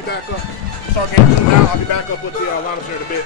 be back up. Start getting moved now. I'll be back up with the lineups here in a bit.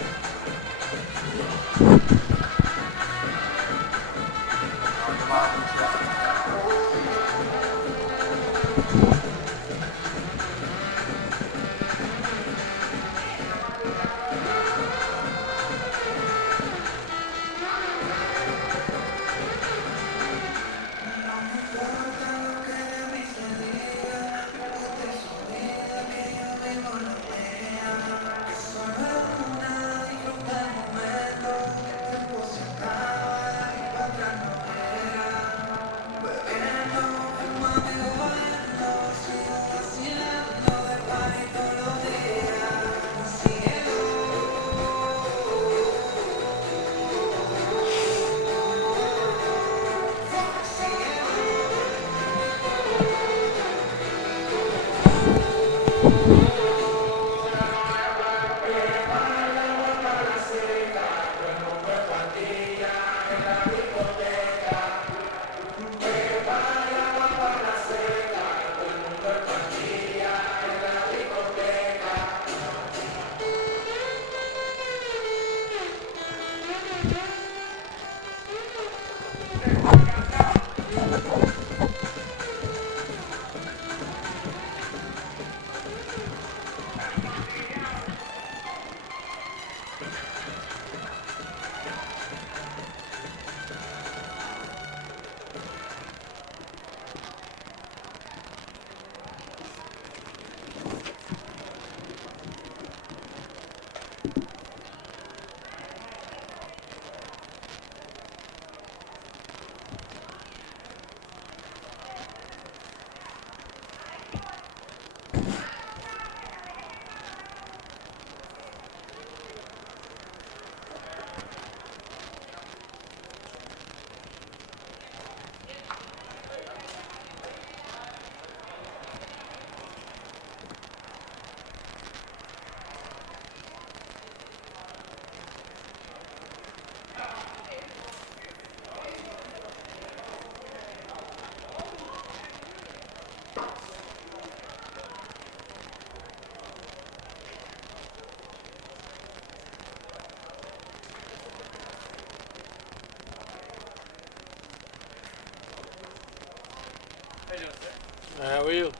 How are you?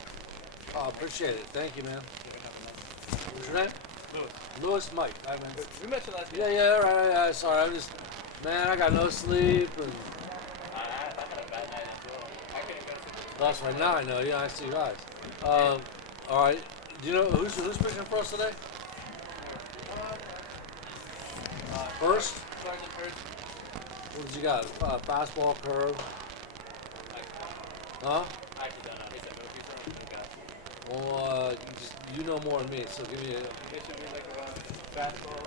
Oh, appreciate it. Thank you, man. What's your name? Lewis. Lewis Mike. We met you last week. Yeah, right. Sorry, I got no sleep. And I had a bad night as well. I couldn't go to sleep. that's right. Now I know. Yeah, I see you guys. All right. Do you know who's pitching for us today? First? Sergeant first. What did you got? Fastball, curve? Huh? I actually don't know. He said, "Go piece guy." Well, you know more than me, so give me a... It should be like around fastball.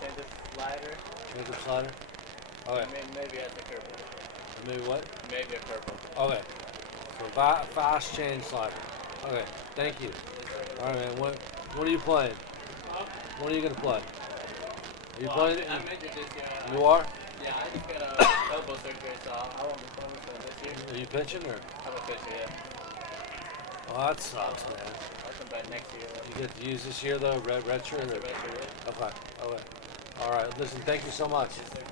Change of slider. Change of slider? Okay. Maybe at the curveball. Maybe what? Maybe a curveball. Okay. So fast change slider. Okay. Thank you. All right, man. What are you playing? Huh? When are you gonna play? Are you playing? I'm injured this year. You are? Yeah, I just got elbow surgery, so I won't be playing this year. Are you pitching or? I'm a pitcher, yeah. Oh, that sucks, man. I'll come back next year. You get to use this year though, red shirt. That's a red shirt, yeah. Okay. All right. Listen, thank you so much. Yes, sir.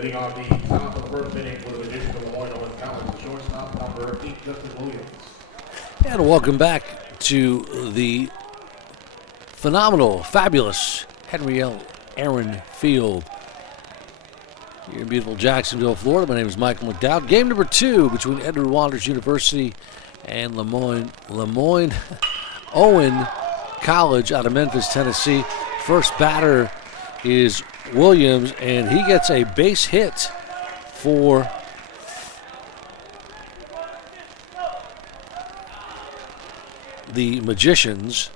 Hitting on the top of the first inning for the Magicians of Lemoyne-Owen College, the shortstop, number 8, Justin Williams. And welcome back to the phenomenal, fabulous Henry L. Aaron Field here in beautiful Jacksonville, Florida. My name is Michael McDowd. Game number 2 between Edward Waters University and Lemoyne-Owen College out of Memphis, Tennessee. First batter is Williams, and he gets a base hit for the Magicians.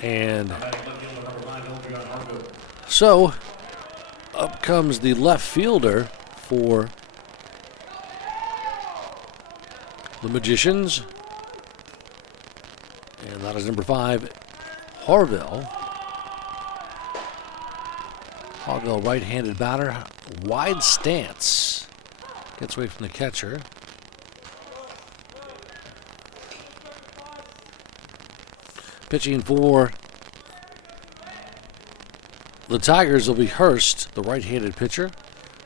And so up comes the left fielder for the Magicians, and that is number 5, Harville. Harville, right-handed batter, wide stance, gets away from the catcher. Pitching for the Tigers will be Hurst, the right-handed pitcher,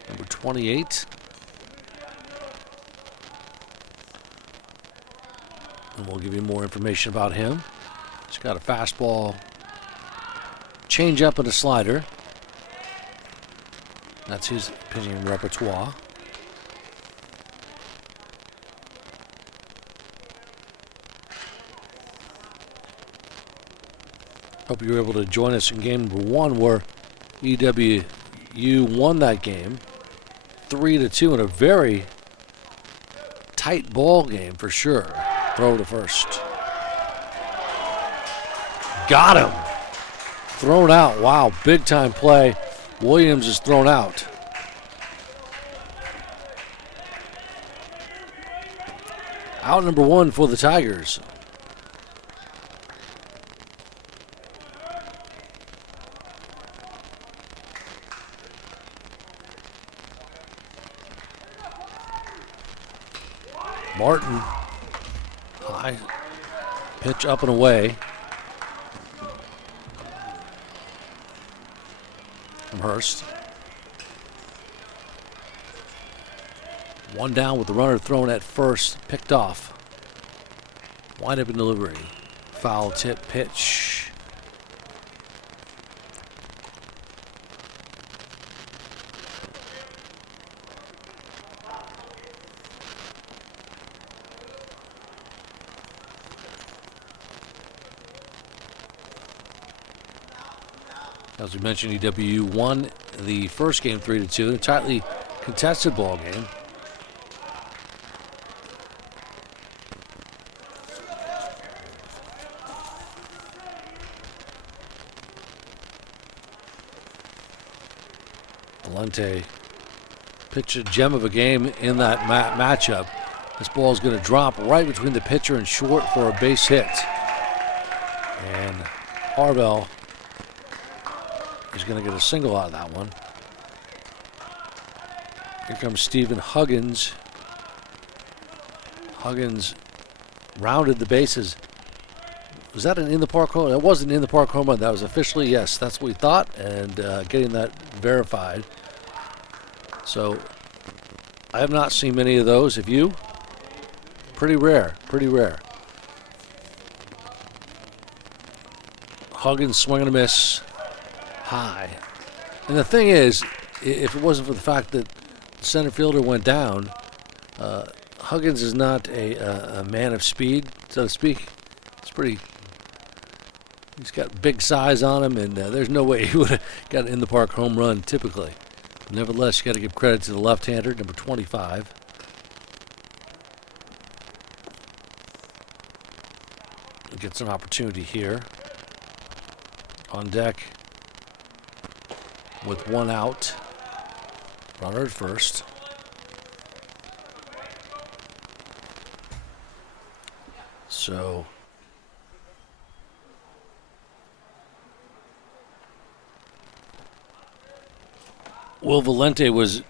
number 28. And we'll give you more information about him. He's got a fastball, changeup, and a slider. That's his pitching repertoire. Hope you were able to join us in game number 1, where EWU won that game 3-2 in a very tight ball game for sure. Throw to first. Got him. Thrown out. Wow, big time play. Williams is thrown out. Out number 1 for the Tigers. Martin, high pitch up and away from Hurst. One down with the runner thrown at first, picked off. Wind up in delivery. Foul tip pitch. As we mentioned, EWU won the first game 3-2, a tightly contested ball game. Valente pitched a gem of a game in that matchup. This ball is going to drop right between the pitcher and short for a base hit. And Harville is going to get a single out of that one. Here comes Stephen Huggins. Huggins rounded the bases. Was that an in-the-park home run? That wasn't an in-the-park home run. That was officially, yes, that's what we thought, and getting that verified. So I have not seen many of those. Have you? Pretty rare, pretty rare. Huggins swinging a miss. High. And the thing is, if it wasn't for the fact that the center fielder went down, Huggins is not a man of speed, so to speak. It's pretty. He's got big size on him, and there's no way he would have got an in-the-park home run typically. Nevertheless, you got to give credit to the left-hander, number 25. Get some opportunity here. On deck with one out. Runner at first. So Will Valente was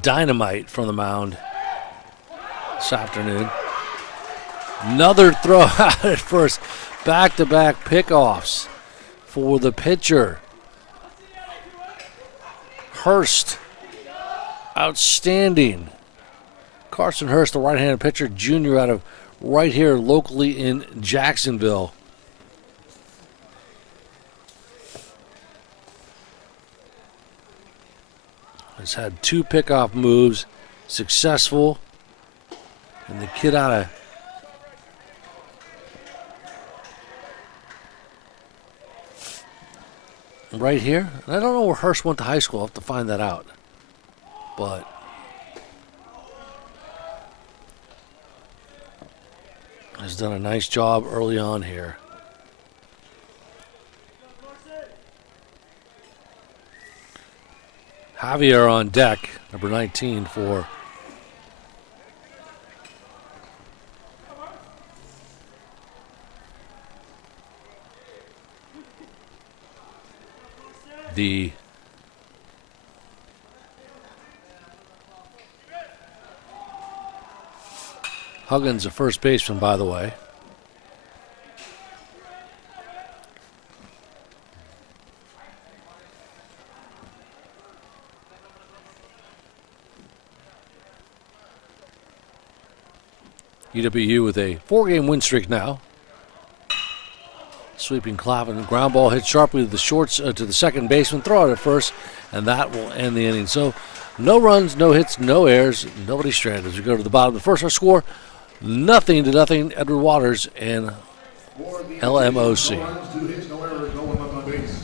dynamite from the mound this afternoon. Another throw out at first. Back-to-back pickoffs for the pitcher. Hurst. Outstanding. Carson Hurst, the right-handed pitcher, junior out of right here locally in Jacksonville. Has had 2 pickoff moves, successful. And the kid out of right here. And I don't know where Hurst went to high school. I'll have to find that out. But has done a nice job early on here. Javier on deck, number 19 for the Huggins, a first baseman, by the way. UWU with a 4-game win streak now. Sweeping Clapham, ground ball hit sharply to the shorts to the second baseman, throw it at first, and that will end the inning. So, no runs, no hits, no errors, nobody stranded. As we go to the bottom of the first, our score 0-0. Edward Waters and LMOC. No runs, 2 hits, no errors, no one left on base.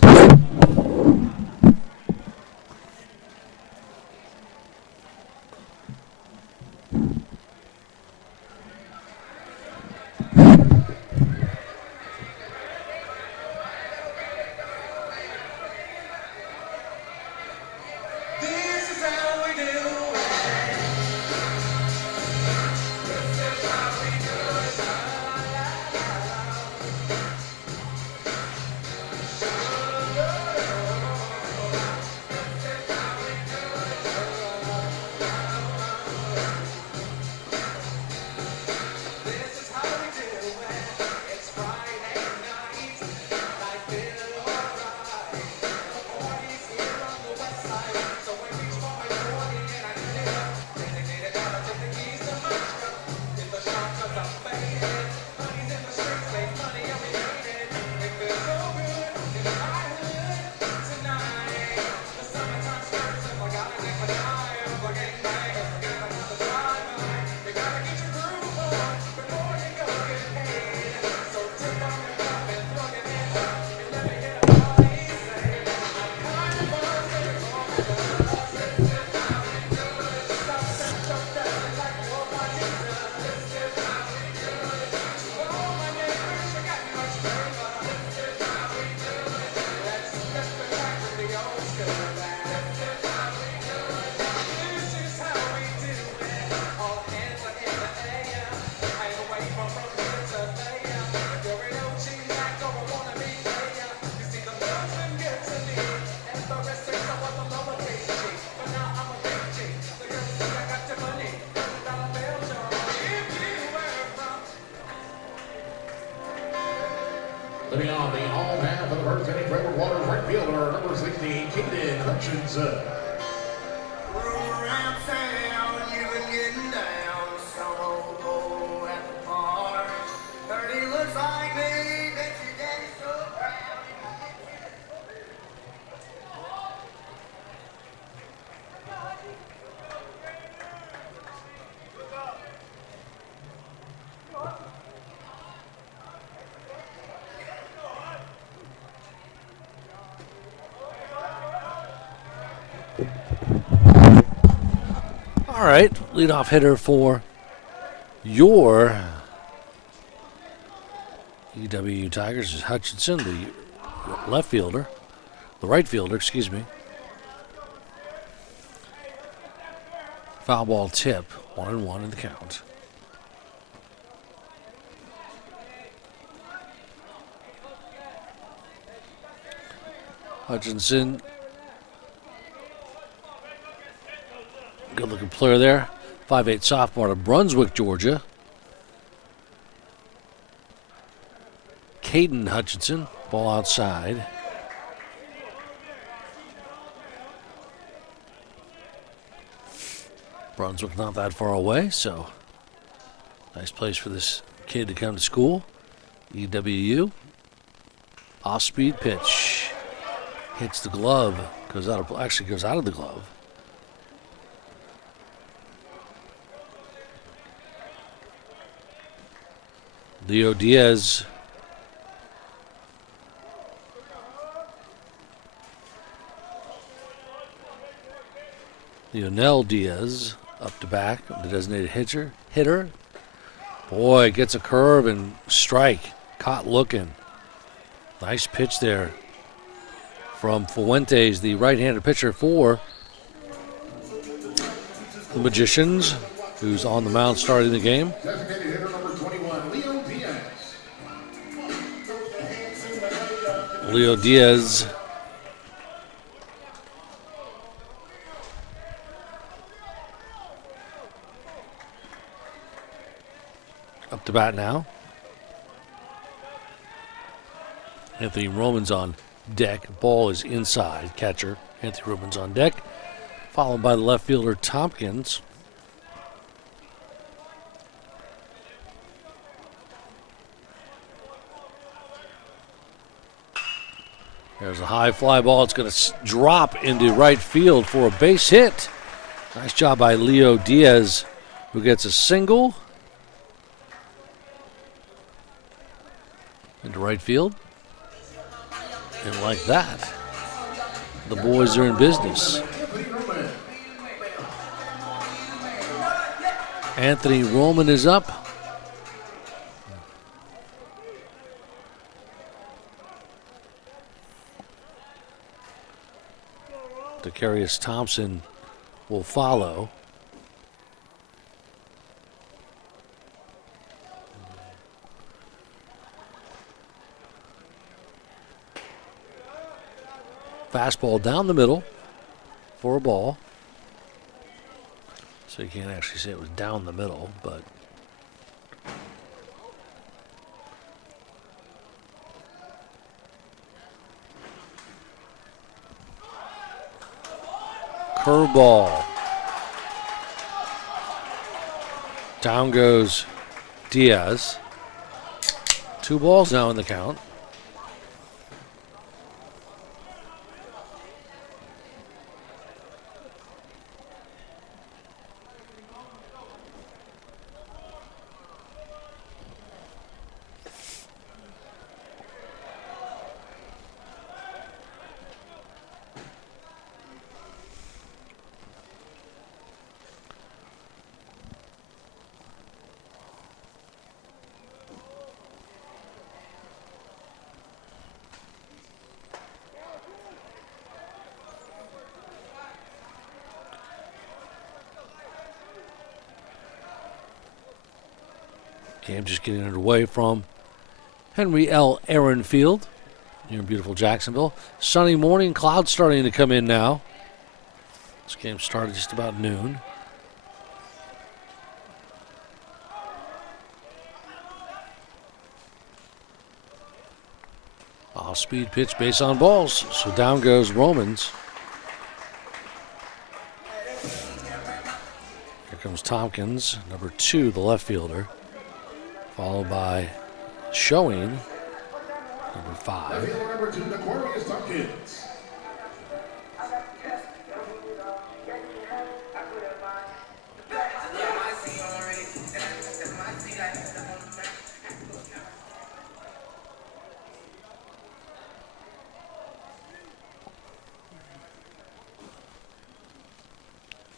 Living on the home half of the first inning, Edward Waters, right fielder, number 16, Caden Hutchinson. All right, leadoff hitter for your UW Tigers is Hutchinson, the left fielder, the right fielder, excuse me. Foul ball tip, 1-1 in the count. Hutchinson, good looking player there. 5'8" sophomore out of Brunswick, Georgia. Caden Hutchinson, ball outside. Brunswick not that far away, so nice place for this kid to come to school. EWU. Off-speed pitch. Hits the glove. Goes out of the glove. Leo Diaz. Lionel Diaz up to back, the designated hitter. Boy, gets a curve and strike. Caught looking. Nice pitch there from Fuentes, the right-handed pitcher for the Magicians, who's on the mound starting the game. Designated hitter number 21, Leo Diaz. Leo Diaz. Up to bat now. Anthony Roman's on deck. Ball is inside. Catcher Anthony Roman's on deck. Followed by the left fielder Tompkins. There's a high fly ball. It's going to drop into right field for a base hit. Nice job by Leo Diaz, who gets a single into right field. And like that, the boys are in business. Anthony Roman is up. Decarius Thompson will follow. Fastball down the middle for a ball. So you can't actually say it was down the middle, but curveball. Down goes Diaz. 2 balls now in the count. Game just getting underway from Henry L. Aaron Field here in beautiful Jacksonville. Sunny morning, clouds starting to come in now. This game started just about noon. Off-speed pitch, base on balls. So down goes Romans. Here comes Tompkins, number 2, the left fielder. Followed by Showing, number 5. Number 2, Decarius Tompkins.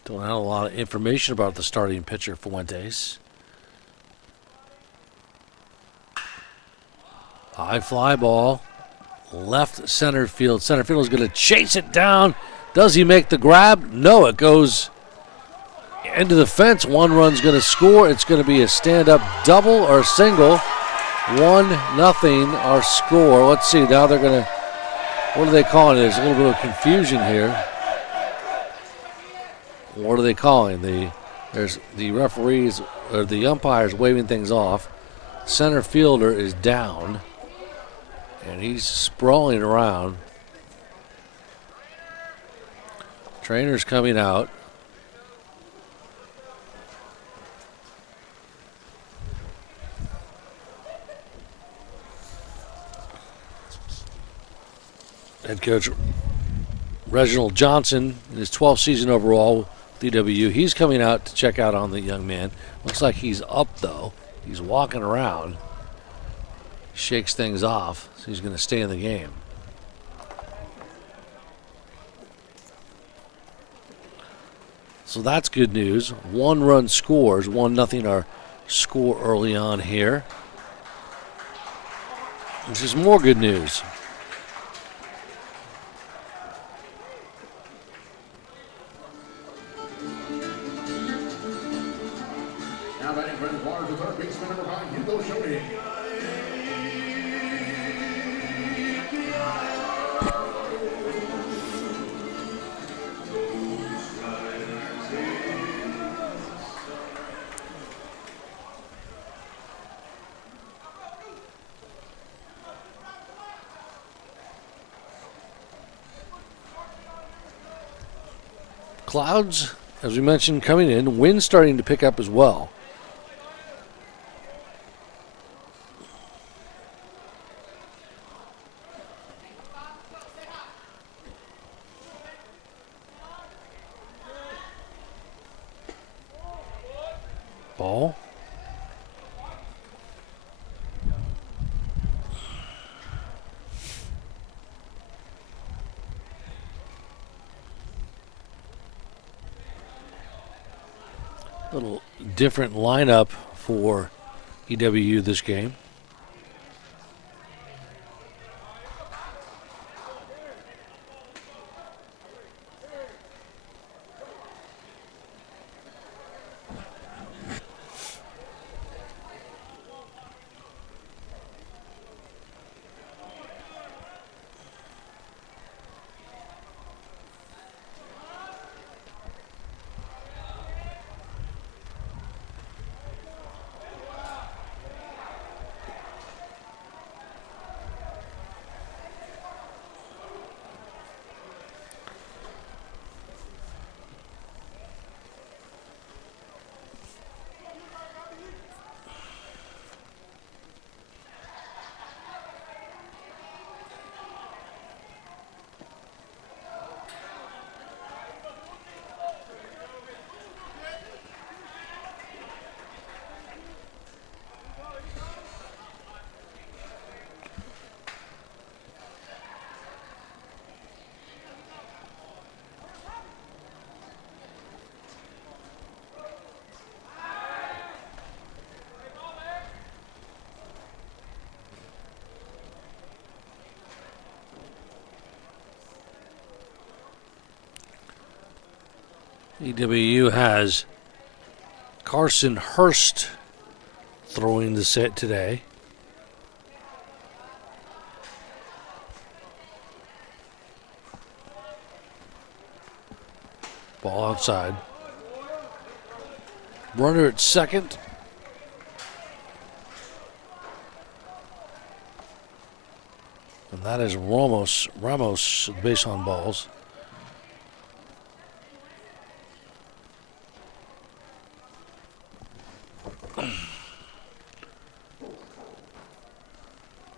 Don't have a lot of information about the starting pitcher, Fuentes. High fly ball, left center field. Center field is going to chase it down. Does he make the grab? No, it goes into the fence. 1 run's going to score. It's going to be a stand-up double or single. 1-0 our score. Let's see, now they're going to, what are they calling it? There's a little bit of confusion here. What are they calling? There's the referees, or the umpires waving things off. Center fielder is down. And he's sprawling around. Trainer's coming out. Head coach Reginald Johnson in his 12th season overall with DW. He's coming out to check out on the young man. Looks like he's up, though. He's walking around. Shakes things off, so he's going to stay in the game. So that's good news. 1 run scores, 1-0 our score early on here. This is more good news. Now batting for the Waters, the third baseman, number 5, Hugo Shoney. Clouds, as we mentioned, coming in. Wind starting to pick up as well. Ball. Little different lineup for EWU this game. EWU has Carson Hurst throwing the set today. Ball outside. Runner at second. And that is Ramos, the base on balls.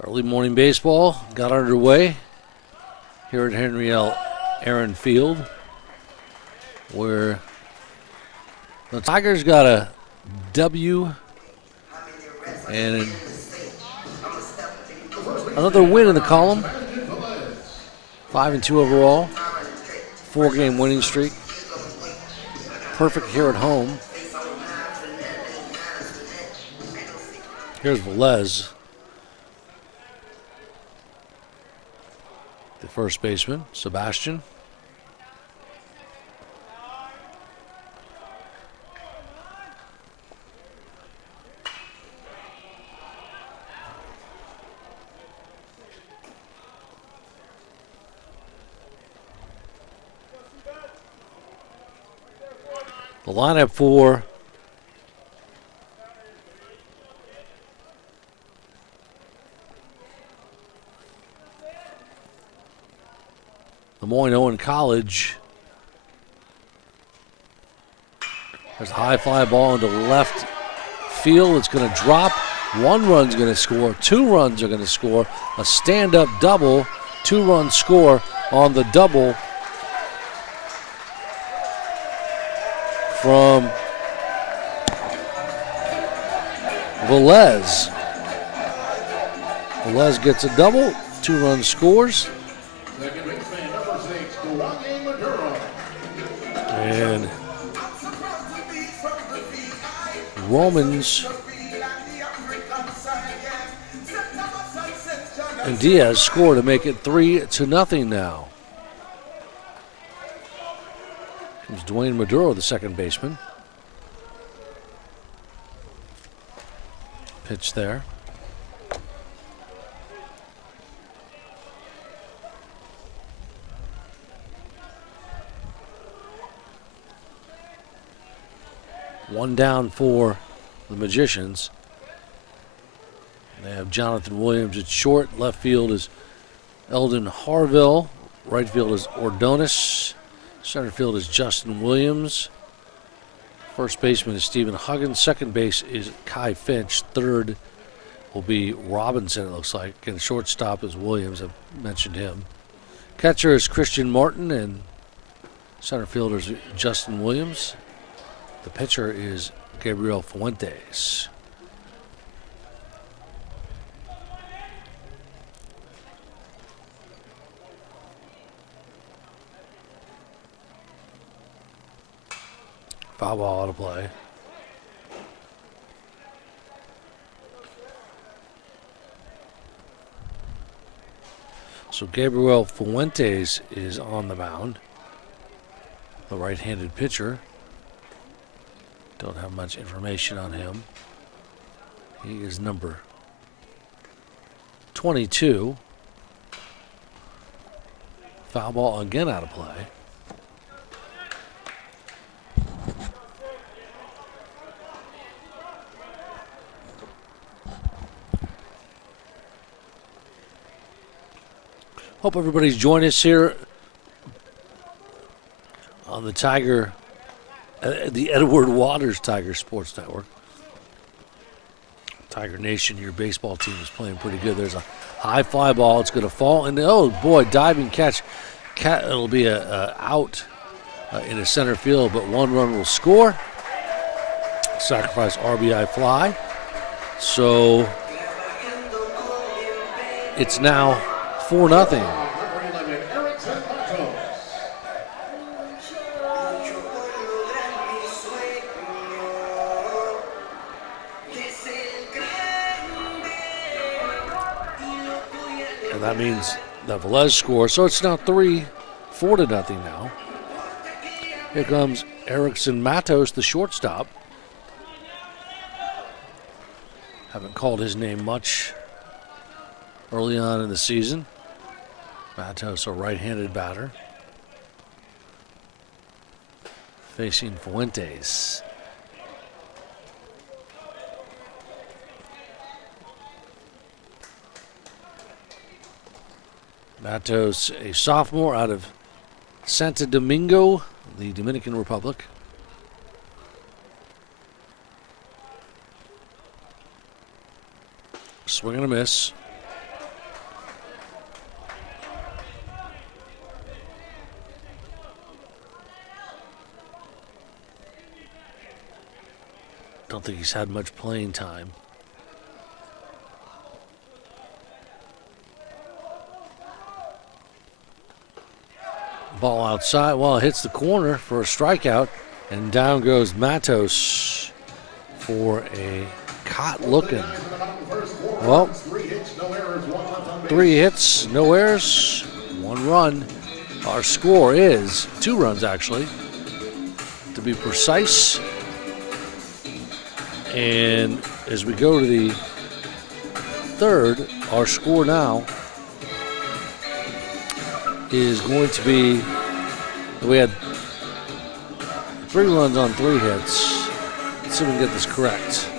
Early morning baseball got underway here at Henry L. Aaron Field, where the Tigers got a W and another win in the column. 5-2 overall, 4-game winning streak. Perfect here at home. Here's Velez, the first baseman, Sebastian. The lineup for Lemoyne-Owen College. There's a high fly ball into left field. It's going to drop. 1 run's going to score. 2 runs are going to score. A stand-up double 2-run score on the double from Velez. Velez gets a double, 2-run scores. Second baseman, number 6, Dwayne Maduro. And Romans and Diaz score to make it 3-0 now. Comes Dwayne Maduro, the second baseman. Pitch there. One down for the Magicians. They have Jonathan Williams at short. Left field is Eldon Harville. Right field is Ordonez. Center field is Justin Williams. First baseman is Stephen Huggins. Second base is Kai Finch. Third will be Robinson, it looks like. And shortstop is Williams. I've mentioned him. Catcher is Christian Martin. And center fielder is Justin Williams. The pitcher is Gabriel Fuentes. Foul ball out of play. So Gabriel Fuentes is on the mound, the right-handed pitcher. Don't have much information on him. He is number 22. Foul ball again out of play. Hope everybody's joined us here on the the Edward Waters Tiger Sports Network. Tiger Nation, your baseball team is playing pretty good. There's a high fly ball. It's going to fall into, oh boy, diving catch. It'll be a out in the center field, but 1 run will score. Sacrifice RBI fly. So it's now 4-0. And that means that Velez scores. So it's now 4-0 now. Here comes Erickson Matos, the shortstop. Haven't called his name much early on in the season. Matos, a right-handed batter, facing Fuentes. Matos, a sophomore out of Santo Domingo, the Dominican Republic. Swing and a miss. Don't think he's had much playing time. Ball outside. Well, it hits the corner for a strikeout, and down goes Matos for a caught looking. Well, 3 hits, no errors, 1 run. Our score is 2 runs, actually, to be precise. And as we go to the third, our score now is going to be, we had 3 runs on 3 hits. Let's see if we can get this correct.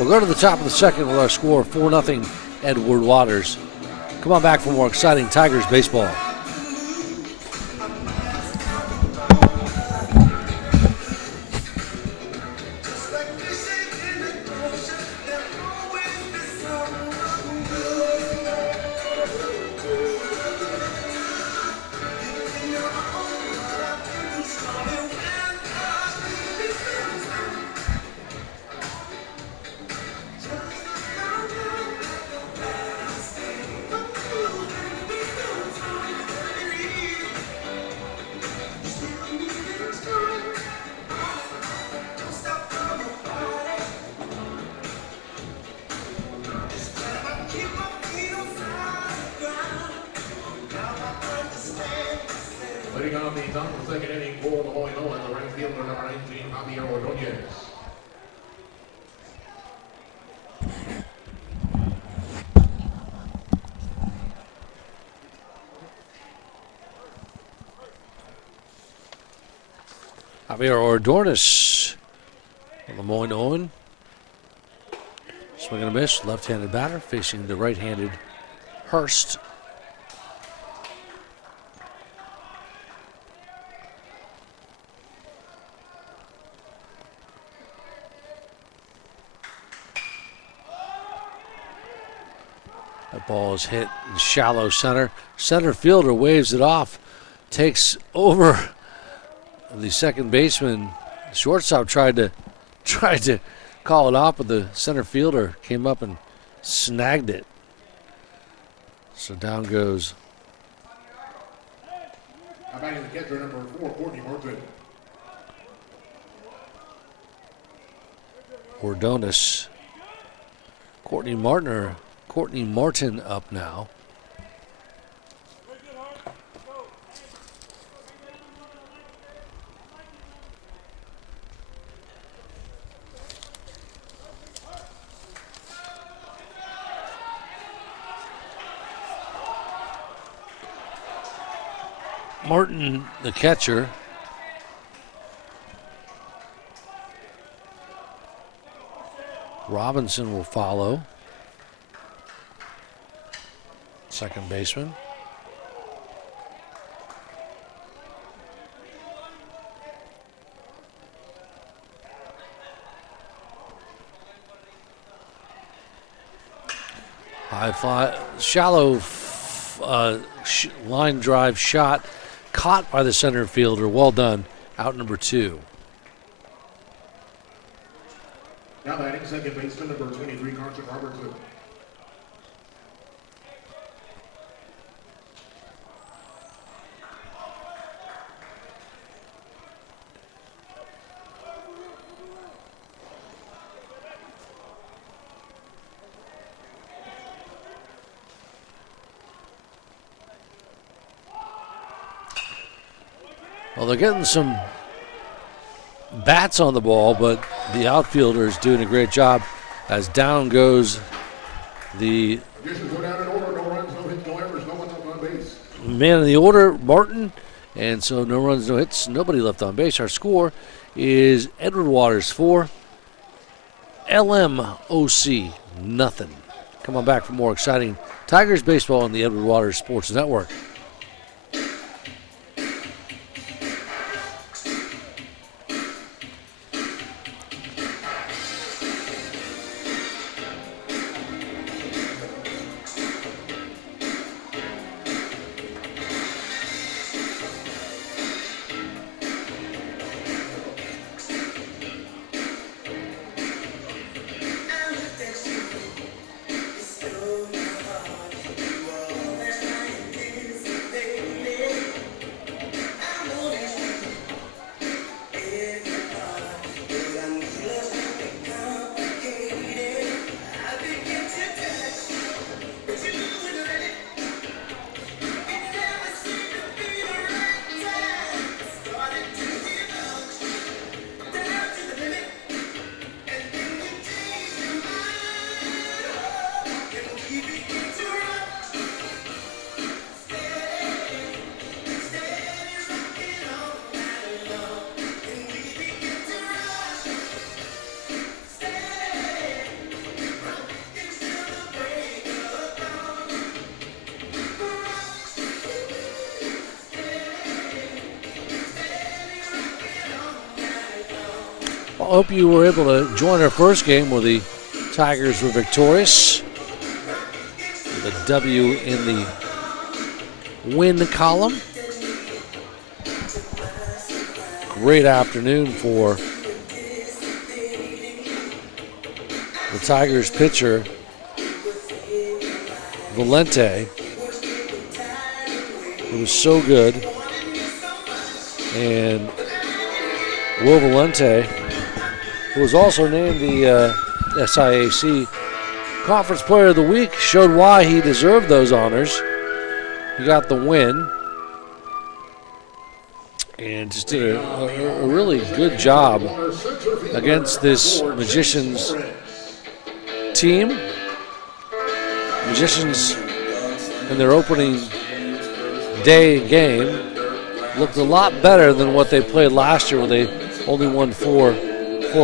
We'll go to the top of the second with our score, 4-0 Edward Waters. Come on back for more exciting Tigers baseball. Leading off the top of the second inning for Lemoyne-Owen, the right fielder, number 19, Javier Ordonez. Javier Ordonez, Lemoyne-Owen. Swing and a miss, left-handed batter facing the right-handed Hurst. That ball is hit in shallow center. Center fielder waves it off, takes over the second baseman. Shortstop tried to call it off, but the center fielder came up and snagged it. So down goes. Now batting the catcher, number 4, Courtney Martin. Ordonez. Courtney Martin up now. Martin, the catcher. Robinson will follow. Second baseman. High fly, shallow line drive shot, caught by the center fielder. Well done. Out number 2. Now batting second baseman, number 23, Carson Robertson. Well, they're getting some bats on the ball, but the outfielder is doing a great job as down goes the Conditions go down in order. No runs, no hits, no errors, no one left on base. man in the order, Martin. And so no runs, no hits, nobody left on base. Our score is Edward Waters 4, LMOC nothing. Come on back for more exciting Tigers baseball on the Edward Waters Sports Network. I hope you were able to join our first game where the Tigers were victorious with a W in the win column. Great afternoon for the Tigers pitcher, Valente. It was so good. And Will Valente, who was also named the SIAC Conference Player of the Week, showed why he deserved those honors. He got the win. and just did a really good job against this Magicians team. Magicians in their opening day game looked a lot better than what they played last year, where they only won four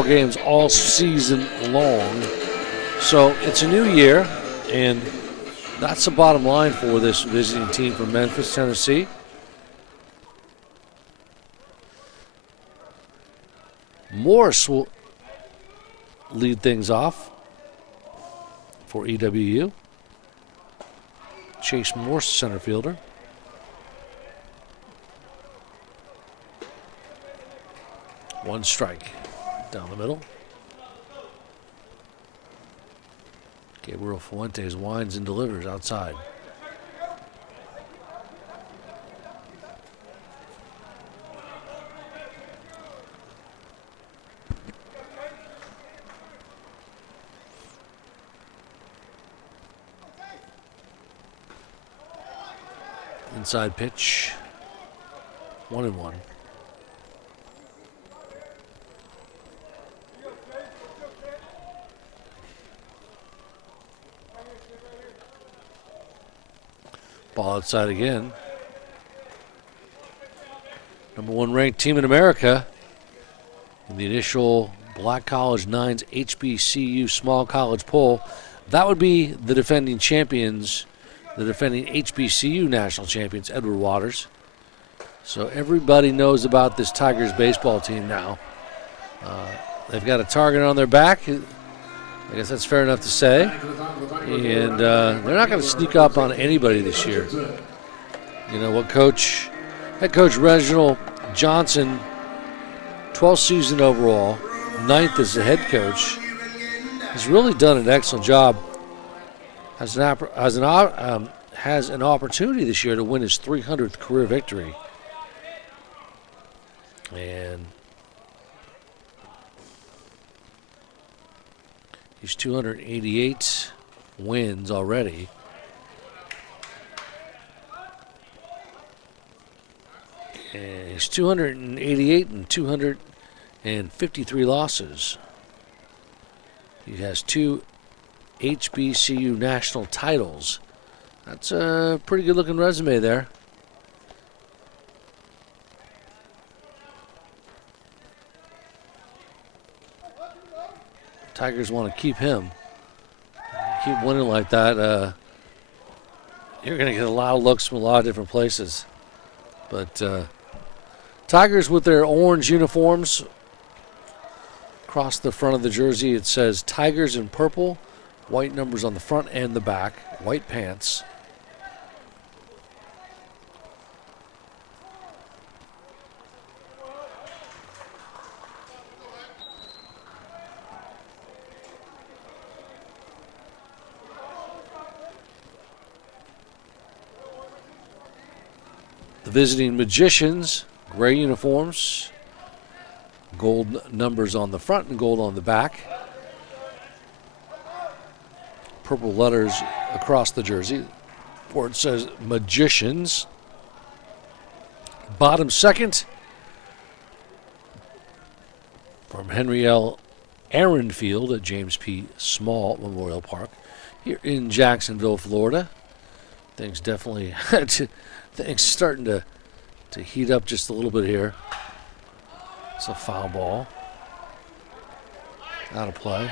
games all season long. So it's a new year, and that's the bottom line for this visiting team from Memphis, Tennessee. Morris will lead things off for EWU. Chase Morse, center fielder. One strike down the middle. Gabriel Fuentes winds and delivers outside. Inside pitch. 1-1. Ball outside again. Number 1 ranked team in America in the initial Black College 9's HBCU Small College poll. That would be the defending champions, the defending HBCU national champions, Edward Waters. So everybody knows about this Tigers baseball team now. They've got a target on their back. I guess that's fair enough to say. And they're not going to sneak up on anybody this year. You know what, head coach Reginald Johnson, 12th season overall, 9th as the head coach, has really done an excellent job. Has an opportunity this year to win his 300th career victory. And he's 288 wins already. And he's 288 and 253 losses. He has 2 HBCU national titles. That's a pretty good looking resume there. Tigers want to keep him. Keep winning like that. You're going to get a lot of looks from a lot of different places. But Tigers with their orange uniforms. Across the front of the jersey it says Tigers in purple. White numbers on the front and the back. White pants. The visiting Magicians, gray uniforms, gold numbers on the front and gold on the back. Purple letters across the jersey where it says Magicians. Bottom second from Henry L. Aaron Field at James P. Small Memorial Park here in Jacksonville, Florida. Things definitely things starting to heat up just a little bit here. It's a foul ball. Out of play.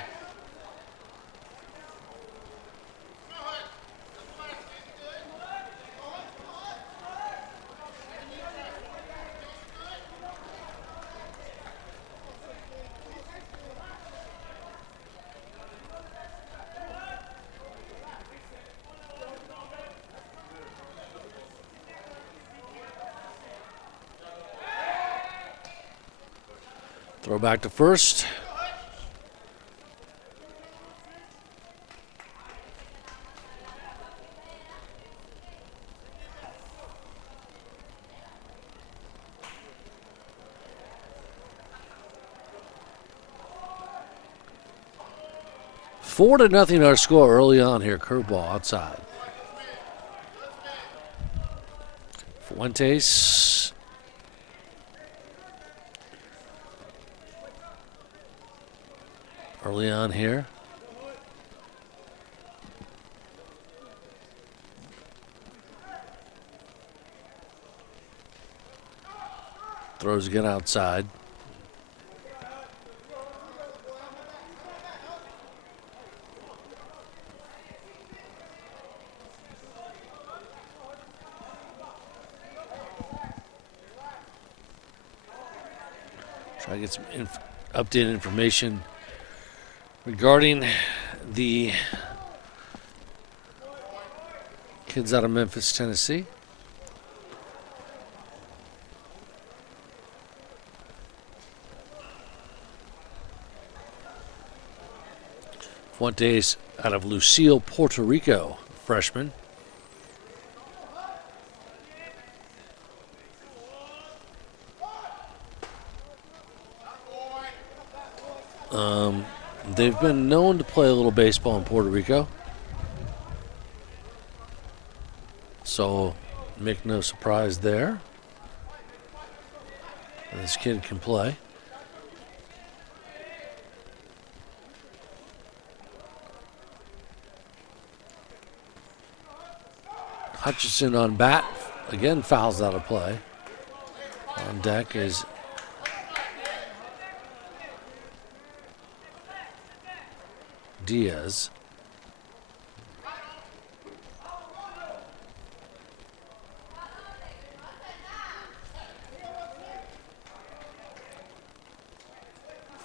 Throw back to first. Four to nothing our score early on here. Curveball outside. Fuentes Early on here. Throws again outside. Try to get some updated information regarding the kids out of Memphis, Tennessee. Fuentes out of Lucille, Puerto Rico, freshman. They've been known to play a little baseball in Puerto Rico. So, make no surprise there. This kid can play. Hutchinson on bat. Again, fouls out of play. On deck is Diaz.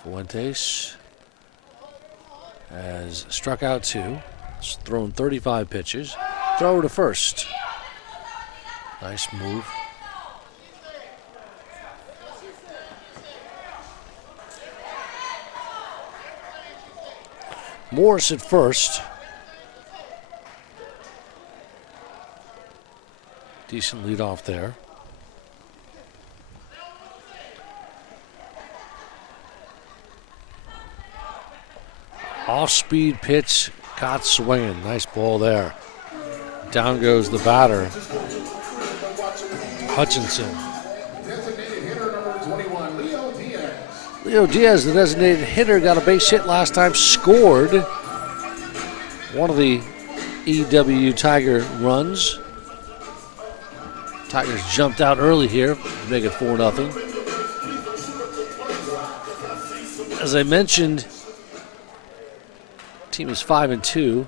Fuentes has struck out 2. He's thrown 35 pitches. Throw to first. Nice move. Morris at first. Decent lead off there. Off-speed pitch, caught swinging. Nice ball there. Down goes the batter, Hutchinson. Designated hitter number 21, Leo Diaz. Leo Diaz, the designated hitter, got a base hit last time, scored one of the EW Tiger runs. Tigers jumped out early here to make it 4-0. As I mentioned, team is 5-2.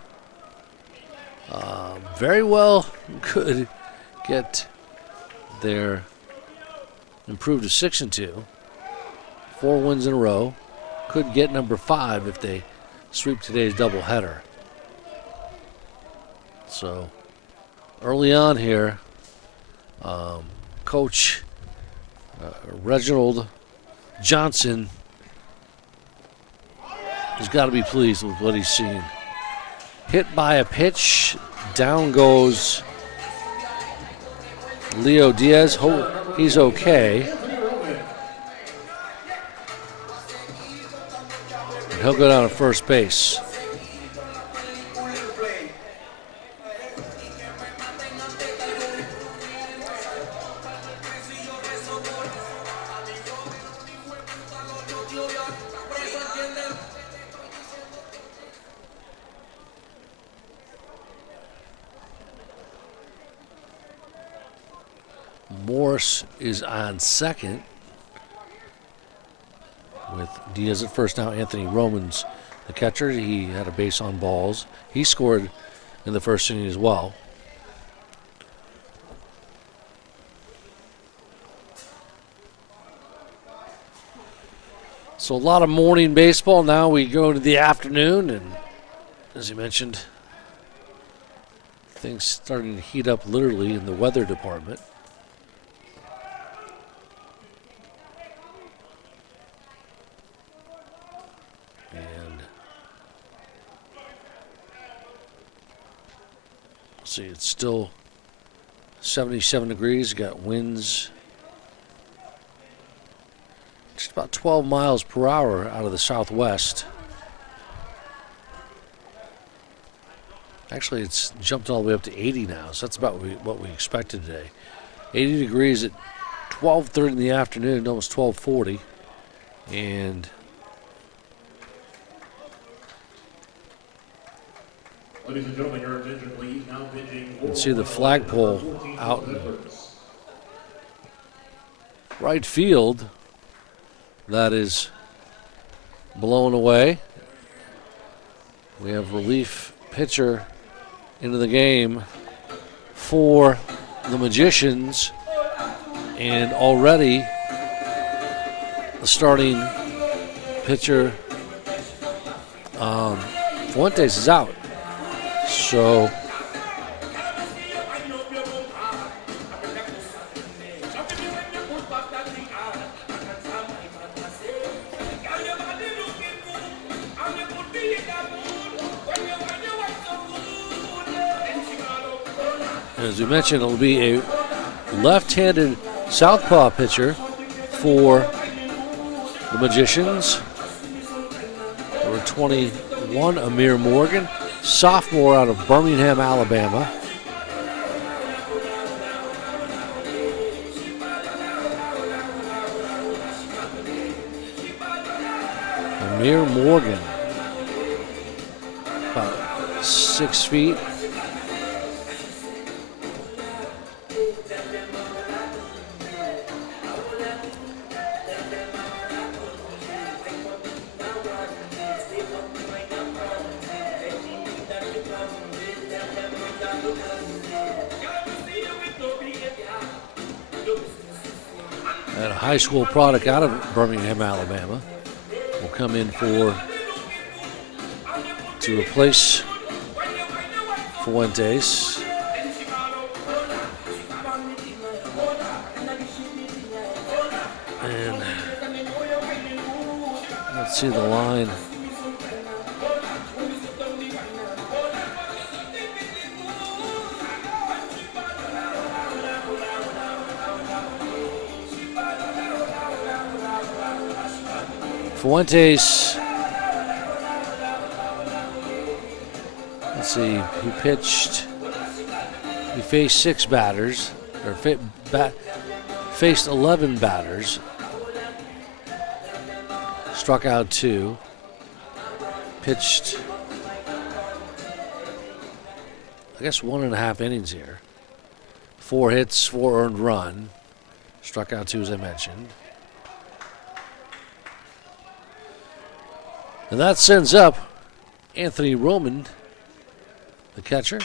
Very well could get their improved to 6-2. 4 wins in a row. Could get number 5 if they sweep today's doubleheader. So early on here, Coach Reginald Johnson has got to be pleased with what he's seen. Hit by a pitch, down goes Leo Diaz. He's okay. And he'll go down to first base. Morris is on second with Diaz at first. Now Anthony Roman's the catcher. He had a base on balls. He scored in the first inning as well. So a lot of morning baseball. Now we go to the afternoon, and as you mentioned, things starting to heat up literally in the weather department. See, it's still 77 degrees. Got winds just about 12 miles per hour out of the southwest. Actually, it's jumped all the way up to 80 now, so that's about what we expected today. 80 degrees at 12:30 in the afternoon, almost 12:40, and Ladies and gentlemen, your attention please. Now pitching. You can see the flagpole out in right field. That is blown away. We have relief pitcher into the game for the Magicians, and already the starting pitcher Fuentes is out. So as we mentioned, it'll be a left-handed southpaw pitcher for the Magicians. Number 21, Amir Morgan, sophomore out of Birmingham, Alabama. Amir Morgan, about 6 feet. And a high school product out of Birmingham, Alabama, will come in to replace Fuentes. And let's see the line. Fuentes, let's see, he faced 6 batters, or faced 11 batters, struck out 2, pitched, I guess, 1.5 innings here. 4 hits, 4 earned run, struck out 2 as I mentioned. And that sends up Anthony Roman, the catcher.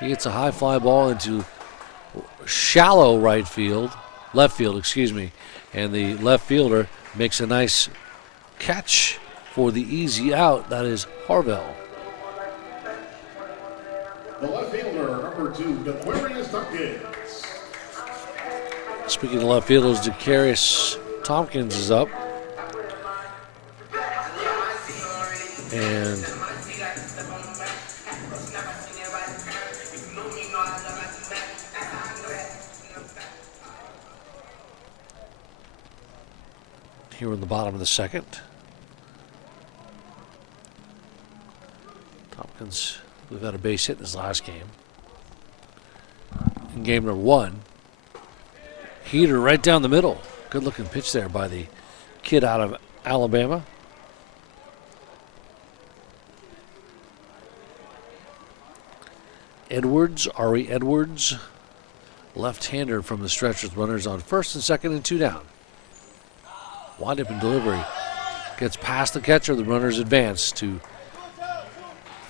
He gets a high fly ball into shallow left field, and the left fielder makes a nice catch for the easy out. That is Harvell. The left fielder, number 2, Aquarius Tompkins. Speaking of left fielders, Decarius Tompkins is up. And here in the bottom of the second, Tompkins, we've had a base hit in his last game. In game number 1, heater right down the middle. Good looking pitch there by the kid out of Alabama. Ari Edwards, left-hander from the stretch with runners on first and second and 2 down. Wind up in delivery. Gets past the catcher, the runners advance to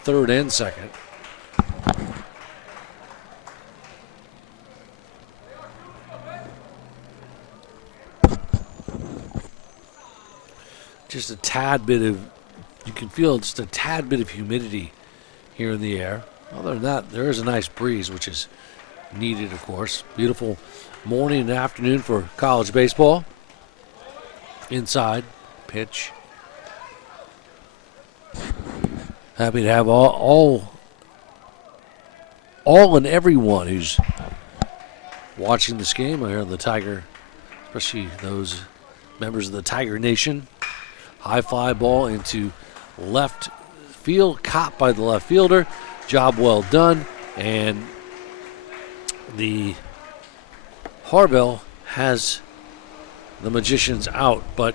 third and second. Just a tad bit of, you can feel just a tad bit of humidity here in the air. Other than that, there is a nice breeze, which is needed, of course. Beautiful morning and afternoon for college baseball. Inside, pitch. Happy to have all and everyone who's watching this game here in the Tiger, especially those members of the Tiger Nation. High fly ball into left field, caught by the left fielder. Job well done, and the Harvell has the Magicians out. But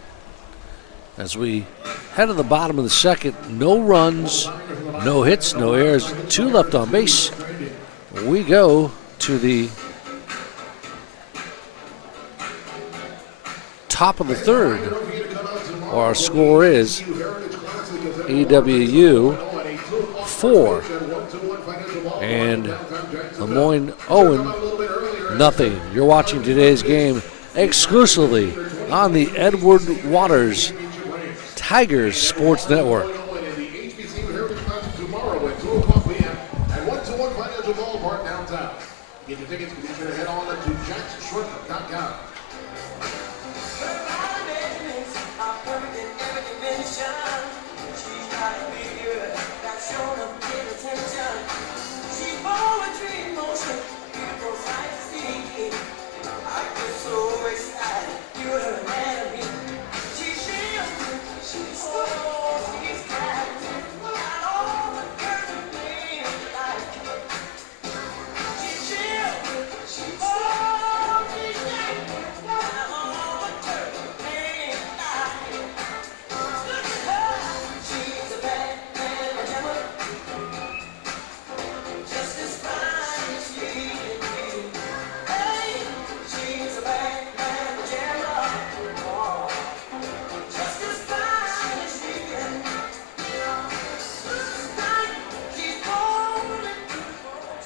as we Head of the bottom of the second. No runs, no hits, no errors. 2 left on base. We go to the top of the third. Our score is EWU 4 and Lemoyne-Owen nothing. You're watching today's game exclusively on the Edward Waters Tigers Sports Network. Get your tickets, be sure to head on to jacksshrimp.com.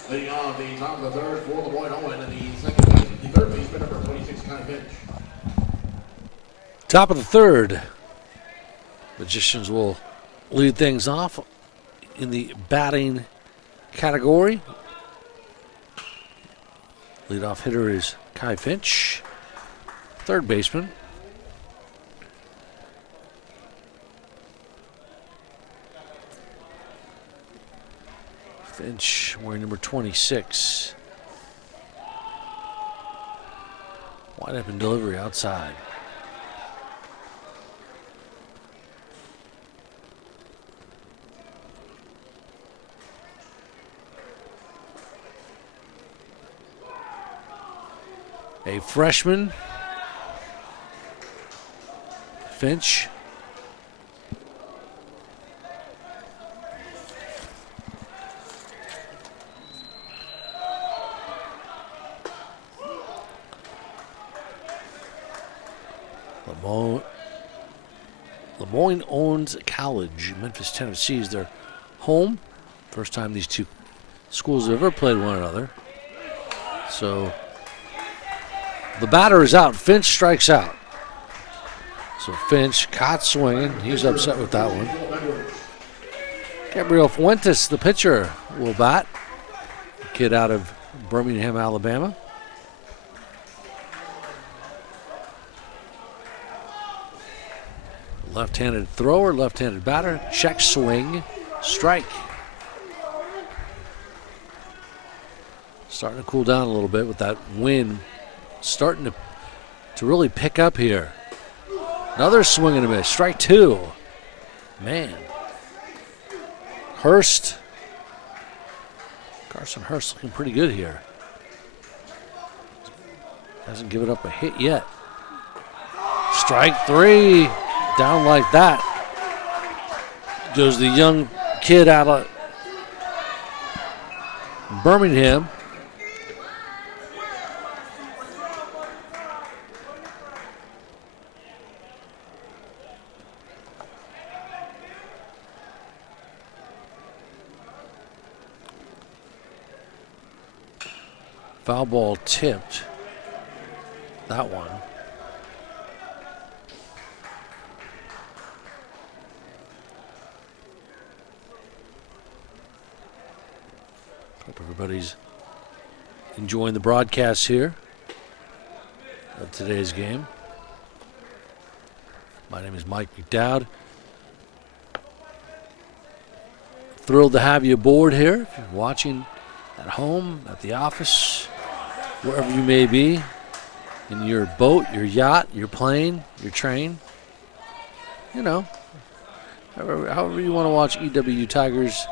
Leading on the top of the third for Lemoyne-Owen, and the third baseman, number 26, Kai Finch. Top of the third. Magicians will lead things off in the batting category. Leadoff hitter is Kai Finch, third baseman. Finch wearing number 26. Wide open delivery outside. A freshman, Finch. Lemoyne-Owen College, Memphis, Tennessee is their home. First time these two schools have ever played one another. So the batter is out. Finch strikes out. So Finch caught swinging. He was upset with that one. Gabriel Fuentes, the pitcher, will bat. Kid out of Birmingham, Alabama. Left-handed thrower, left-handed batter. Check swing, strike. Starting to cool down a little bit with that wind starting to really pick up here. Another swing and a miss. Strike 2. Man. Hurst. Carson Hurst looking pretty good here. Hasn't given up a hit yet. Strike 3. Down like that. Goes the young kid out of Birmingham. Foul ball tipped. That one. Hope everybody's enjoying the broadcast here of today's game. My name is Mike McDowd. Thrilled to have you aboard here. If you're watching at home, at the office, wherever you may be, in your boat, your yacht, your plane, your train, you know, however you want to watch EWU Tigers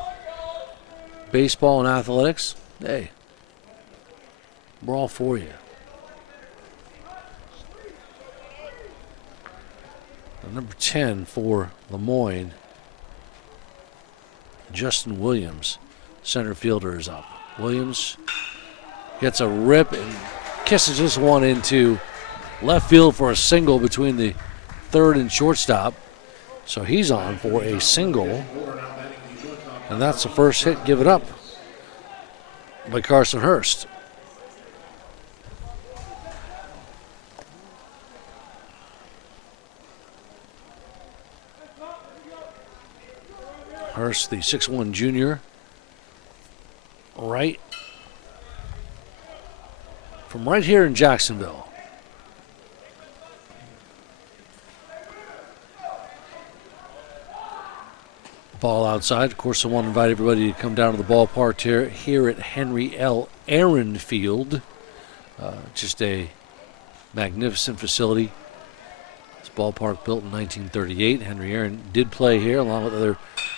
baseball and athletics, hey, we're all for you. Number 10 for Lemoyne, Justin Williams, center fielder, is up. Williams gets a rip and kisses this one into left field for a single between the third and shortstop. So he's on for a single, and that's the first hit given up by Carson Hurst. Hurst, the 6'1" junior, from right here in Jacksonville. Ball outside. Of course, I want to invite everybody to come down to the ballpark here at Henry L. Aaron Field. Just a magnificent facility. This ballpark built in 1938. Henry Aaron did play here along with other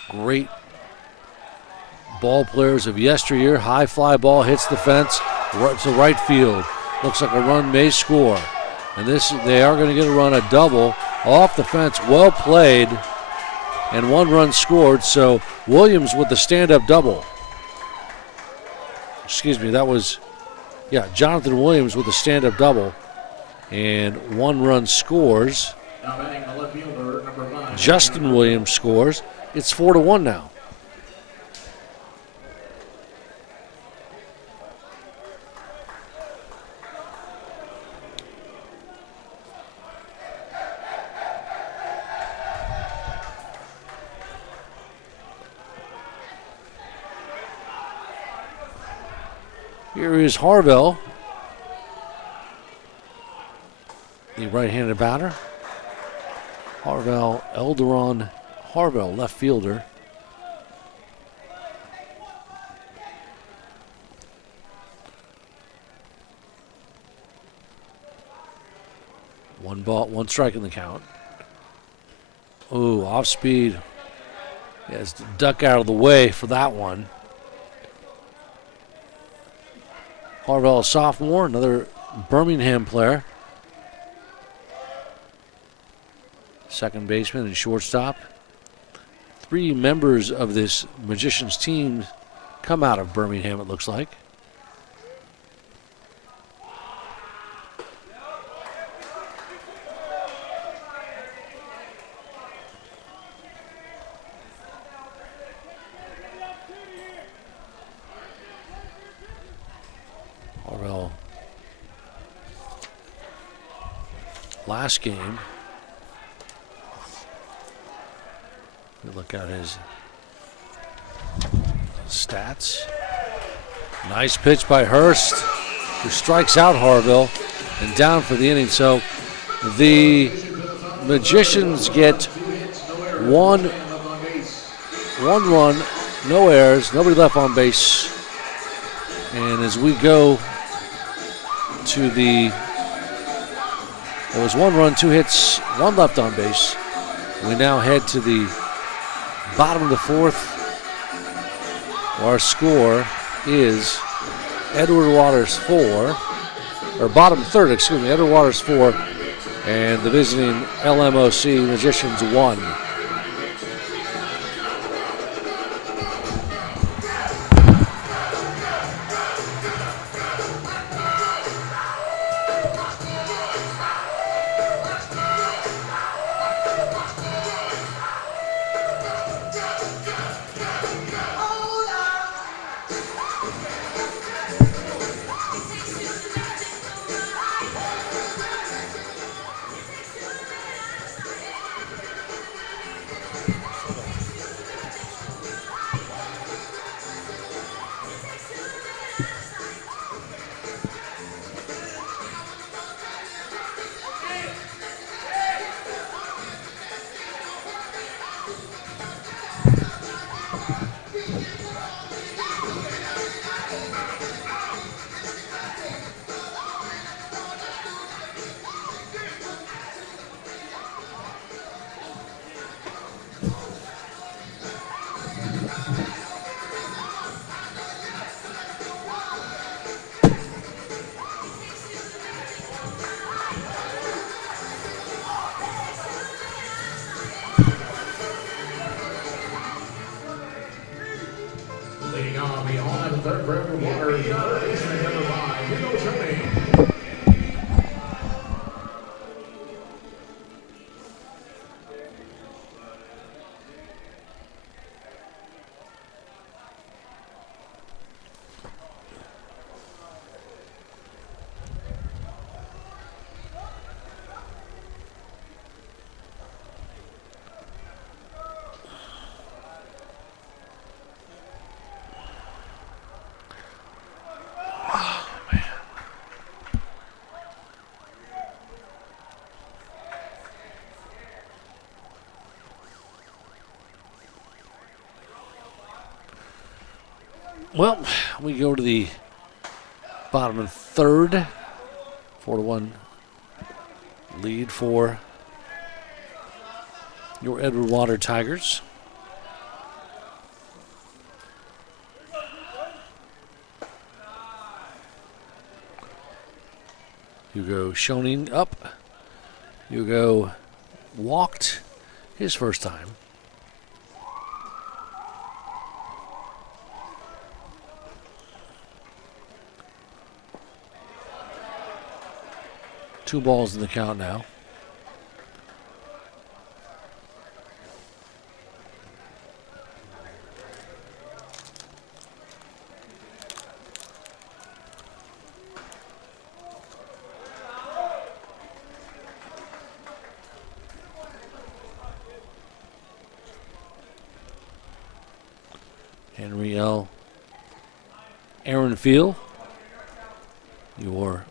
great ball players of yesteryear. High fly ball hits the fence to right field. Looks like a run may score. And they are going to get a run, a double off the fence. Well played. And one run scored. So Williams with the stand-up double. Excuse me, that was, Jonathan Williams with the stand-up double. And one run scores. Now batting the left fielder, number 9. Justin Williams scores. It's 4-1 now. Here is Harvell, the right-handed batter. Elderon Harvell, left fielder. One ball, one strike in the count. Ooh, off speed. He has to duck out of the way for that one. Harvell, a sophomore, another Birmingham player. Second baseman and shortstop. 3 members of this Magicians team come out of Birmingham, it looks like. Harvell, last game, we look at his stats. Nice pitch by Hurst, who strikes out Harvell and down for the inning. So the Magicians get one run, no errors, nobody left on base. And as we go to there was 1 run, 2 hits, 1 left on base. We now head to the bottom of the 4th. Our score is Edward Waters 4, or bottom 3rd, excuse me, Edward Waters 4, and the visiting LMOC Magicians 1. Well, we go to the bottom of the third. 4-1 lead for your Edward Water Tigers. Hugo Schoening up. Hugo walked his first time. Two balls in the count now. Henry L. Aaron Field, your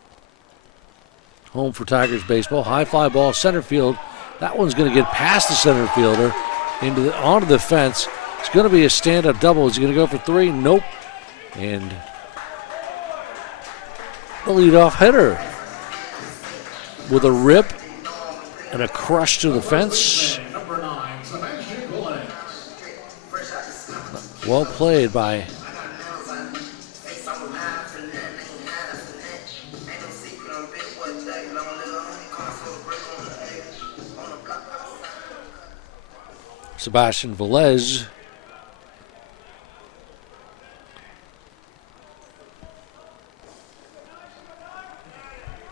home for Tigers baseball. High fly ball, center field. That one's going to get past the center fielder onto the fence. It's going to be a stand-up double. Is he going to go for three? Nope. And the leadoff hitter with a rip and a crush to the fence. Well played by Sebastian Velez.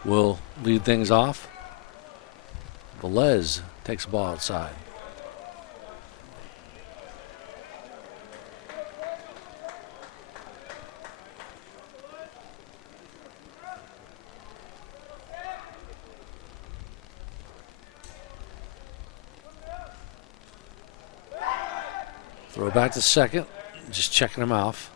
Will lead things off. Velez takes the ball outside. Throw back to second, just checking him off.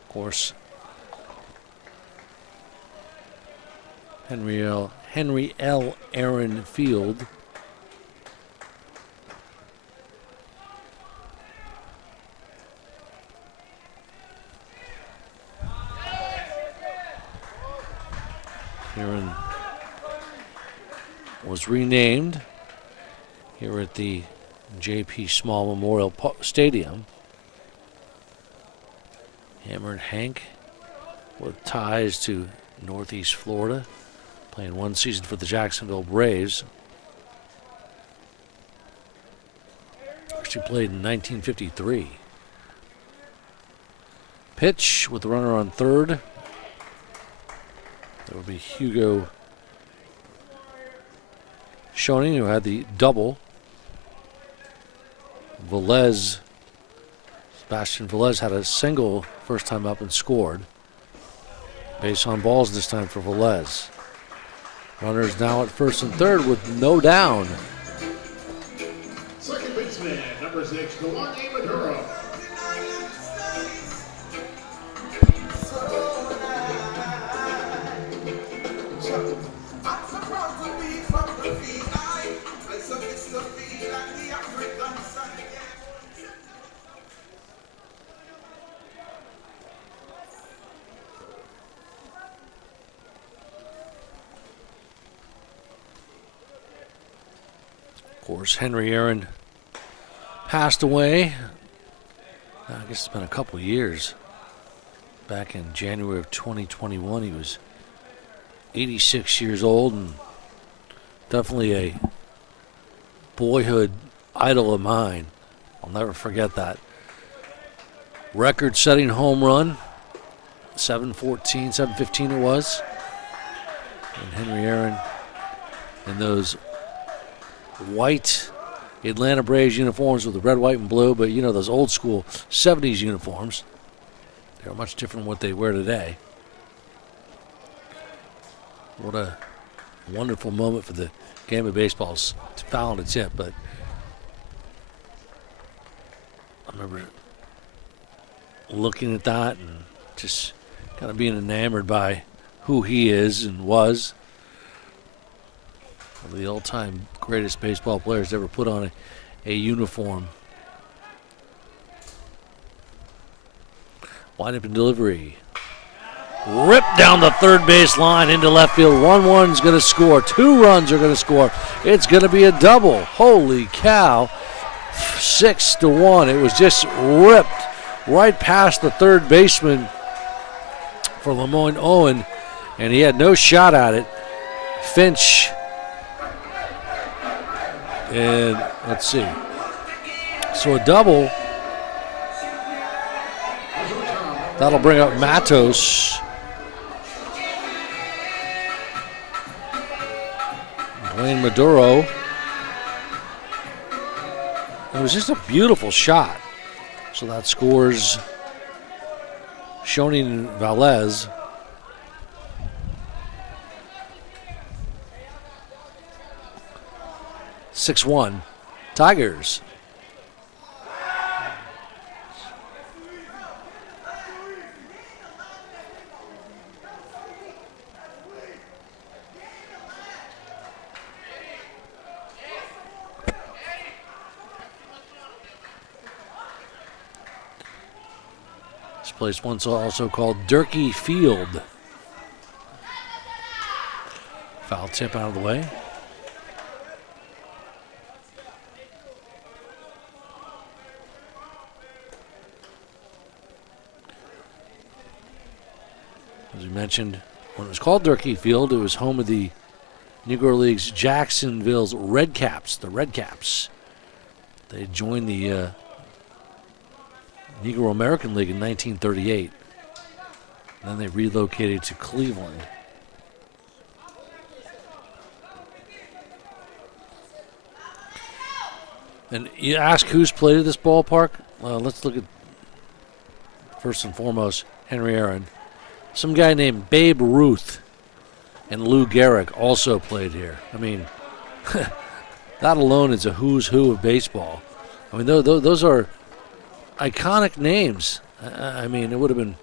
Of course, Henry L. Aaron Field. Aaron was renamed here at the J.P. Small Memorial Stadium. Hammered Hank with ties to Northeast Florida, playing one season for the Jacksonville Braves. Actually played in 1953. Pitch with the runner on third. That would be Hugo Schoening, who had the double. Sebastian Velez had a single first time up and scored. Base on balls this time for Velez. Runners now at first and third with no down. Second baseman, number 6, Kawaki Maduro. Of course, Henry Aaron passed away. I guess it's been a couple years. Back in January of 2021, he was 86 years old and definitely a boyhood idol of mine. I'll never forget that. Record-setting home run, 715 it was. And Henry Aaron in those white Atlanta Braves uniforms with the red, white, and blue, but you know those old school 70s uniforms. They're much different than what they wear today. What a wonderful moment for the game of baseball. It's foul and it's hit, but remember looking at that and just kind of being enamored by who he is and was. One of the all-time greatest baseball players to ever put on a uniform. Wind-up and delivery. Ripped down the third base line into left field. 1-1's going to score. 2 runs are going to score. It's going to be a double. Holy cow. 6-1. It was just ripped right past the third baseman for Lemoyne-Owen, and he had no shot at it. Finch. And let's see. So a double. That'll bring up Matos. Dwayne Maduro. It was just a beautiful shot. So that scores Shonin Valez. (6-1) Tigers. This place once also called Durkee Field. Foul tip out of the way. As we mentioned, when it was called Durkee Field, it was home of the Negro League's Jacksonville's Redcaps, the Redcaps. They joined the Negro American League in 1938. Then they relocated to Cleveland. And you ask who's played at this ballpark? Let's look at, first and foremost, Henry Aaron. Some guy named Babe Ruth and Lou Gehrig also played here. I mean, that alone is a who's who of baseball. I mean, those are iconic names. I mean, it would have been,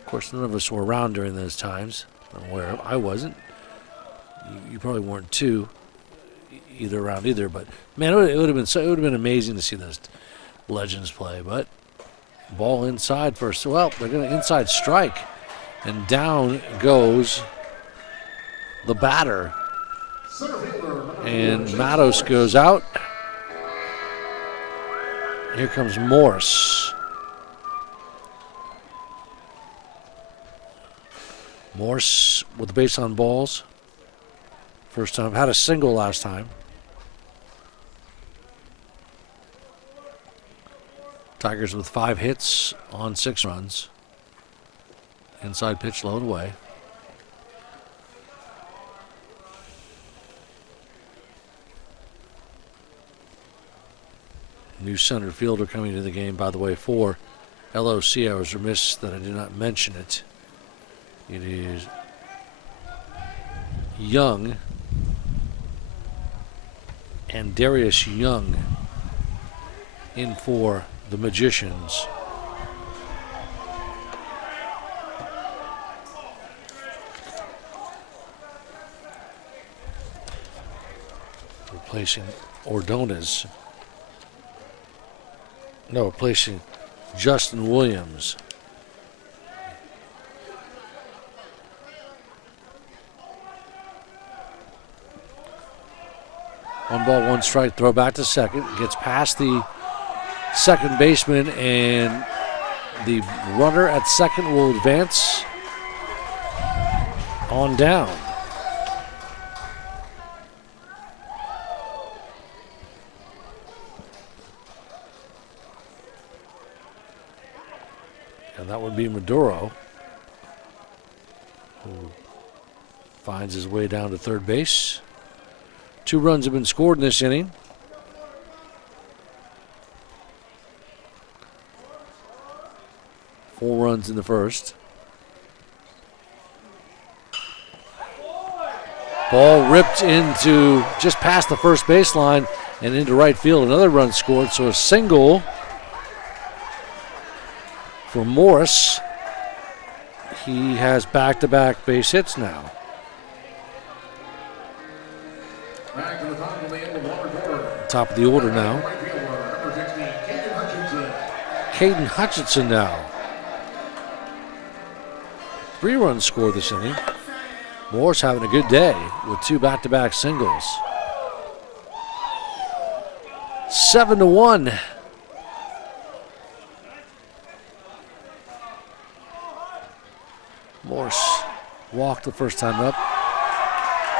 of course, none of us were around during those times. I'm aware of. I wasn't. You probably weren't too, either around either. But man, it would have been amazing to see those legends play. But ball inside first. Well, they're going to inside strike, and down goes the batter, and Matos goes out. Here comes Morse. Morse with the base on balls. First time. Had a single last time. Tigers with 5 hits on 6 runs. Inside pitch low and away. New center fielder coming to the game, by the way, for LOC. I was remiss that I did not mention it. It is Young, and Darius Young in for the Magicians. Replacing Ordonez. No, replacing Justin Williams. One ball, one strike, throw back to second. Gets past the second baseman, and the runner at second will advance on down. And that would be Maduro, who finds his way down to third base. 2 runs have been scored in this inning. Four runs in the first. Ball ripped into just past the first baseline and into right field. Another run scored, so a single for Morris. He has back-to-back base hits now. Back to the top of the end of order. Top of the order now. Right fielder, number 16, Caden Hutchinson. Caden Hutchinson now. 3 runs scored this inning. Morris having a good day with 2 back-to-back singles. 7-1. Morris walked the first time up.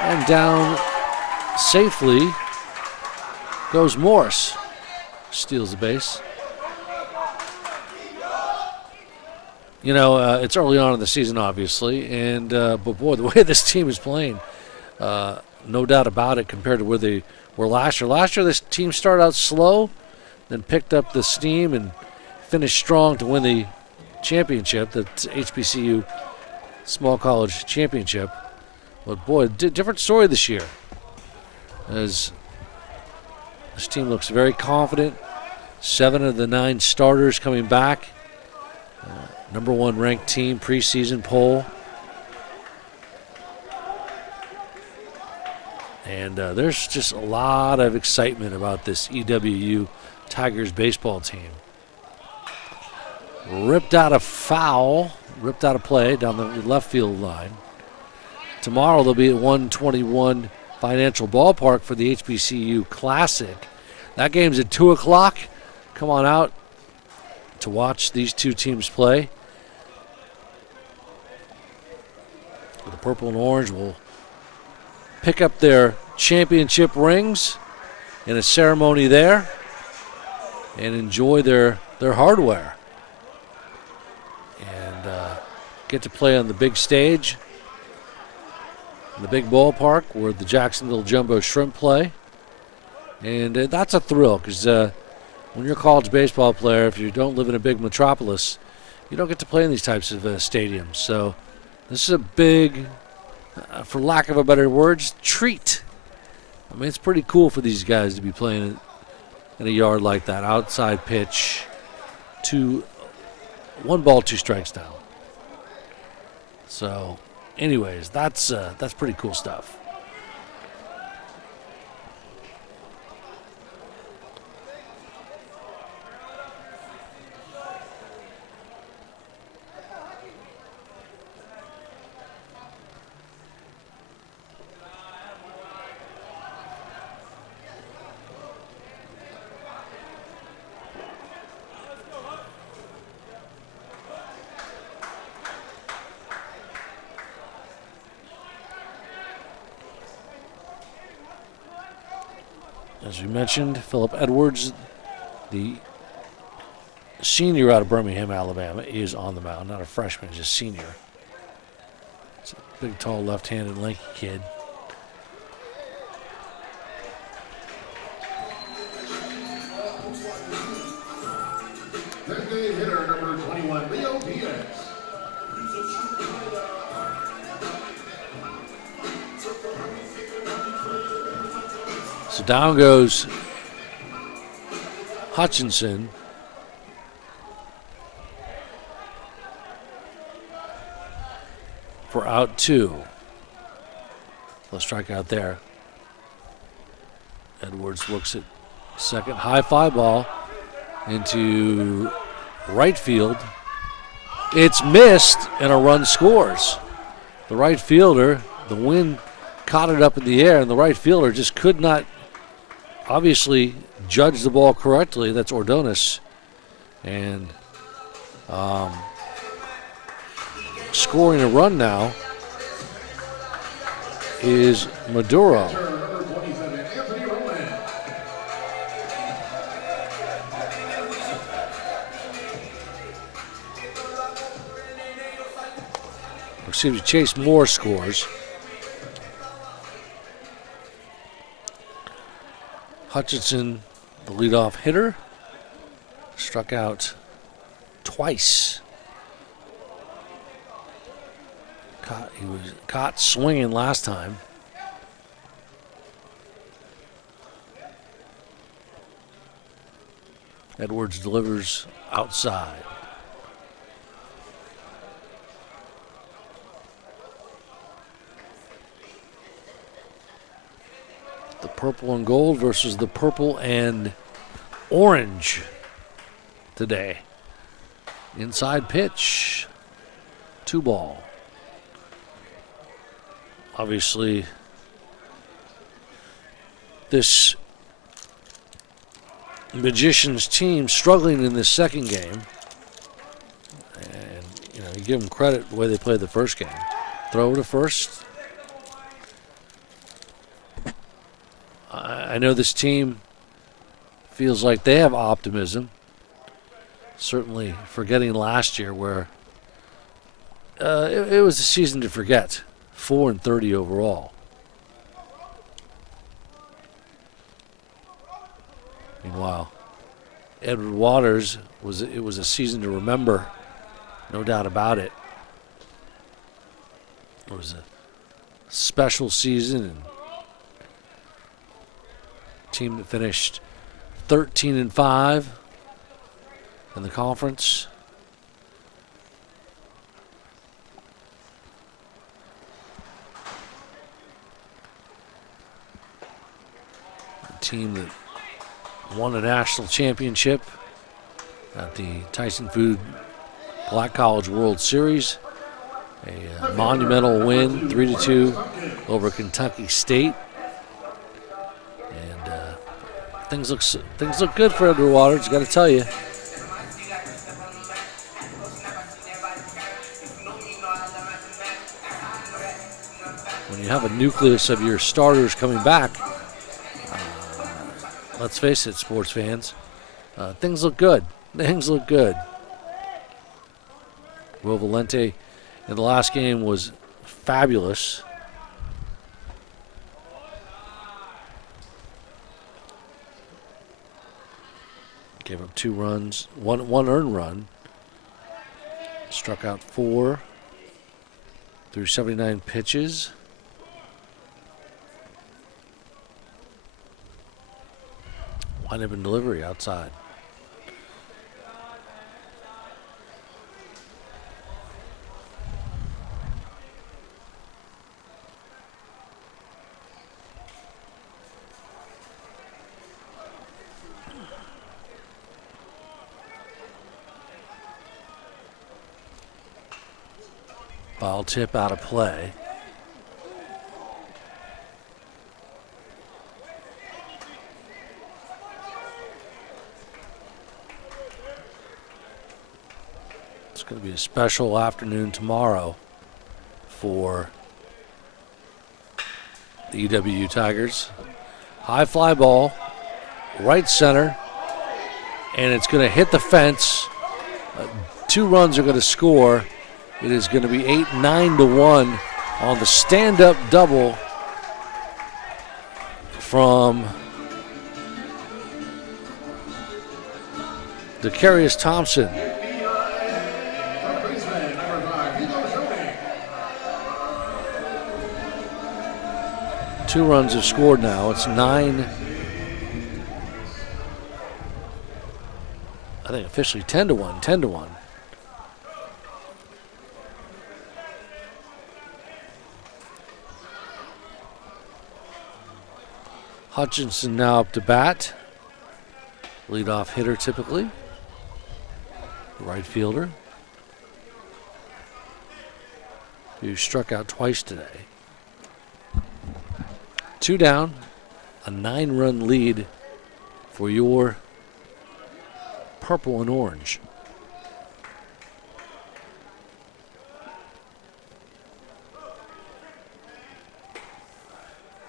And down safely goes Morris. Steals the base. You know, it's early on in the season, obviously, and but boy, the way this team is playing, no doubt about it, compared to where they were last year. Last year, this team started out slow, then picked up the steam and finished strong to win the championship, the HBCU Small College Championship. But boy, different story this year, as this team looks very confident. 7 of the 9 starters coming back. Number 1 ranked team preseason poll. And there's just a lot of excitement about this EWU Tigers baseball team. Ripped out of play down the left field line. Tomorrow they'll be at 121 Financial Ballpark for the HBCU Classic. That game's at 2 o'clock. Come on out to watch these two teams play. The purple and orange will pick up their championship rings in a ceremony there and enjoy their hardware. And get to play on the big stage, in the big ballpark where the Jacksonville Jumbo Shrimp play. And that's a thrill, because when you're a college baseball player, if you don't live in a big metropolis, you don't get to play in these types of stadiums. So this is a big, for lack of a better words, treat. I mean, it's pretty cool for these guys to be playing in a yard like that. Outside pitch, 1 ball, 2 strikes down. So, anyways, that's pretty cool stuff. As we mentioned, Philip Edwards, the senior out of Birmingham, Alabama, is on the mound. Not a freshman, just senior. It's a big, tall, left-handed, lanky kid. Designated hitter number 21, Leo Diaz. So down goes Hutchinson. For out 2. Let's strike out there. Edwards looks at second. High fly ball into right field. It's missed and a run scores. The right fielder, the wind caught it up in the air, and the right fielder just could not obviously judge the ball correctly. That's Ordonez. And scoring a run now is Maduro. Number 27, Anthony Roman. Excuse me, Chase Moore scores. Hutchinson, the leadoff hitter, struck out twice. He was caught swinging last time. Edwards delivers outside. purple and gold versus the purple and orange today. Inside pitch. 2-ball. Obviously, this Magicians team struggling in this second game. And, you give them credit the way they played the first game. Throw to first. I know this team feels like they have optimism. Certainly forgetting last year where it was a season to forget. 4-30 overall. Meanwhile, Edward Waters was a season to remember, no doubt about it. It was a special season, and team that finished 13-5 in the conference. A team that won a national championship at the Tyson Food Black College World Series. A monumental win, 3-2 over Kentucky State. And things look good for Edward Waters, got to tell you. When you have a nucleus of your starters coming back, let's face it, sports fans, things look good. Things look good. Will Valente in the last game was fabulous. Gave up 2 runs, one earned run. Struck out 4 through 79 pitches. Line up and delivery outside. Foul tip out of play. It's going to be a special afternoon tomorrow for the EWU Tigers. High fly ball, right center, and it's going to hit the fence. 2 runs are going to score. It is going to be 8-9-1 on the stand-up double from Decarius Thompson. Two runs have scored now. It's 9. I think officially 10-1. 10-1. Hutchinson now up to bat. Leadoff hitter typically. Right fielder. Who struck out twice today. 2 down. A 9-run lead for your purple and orange.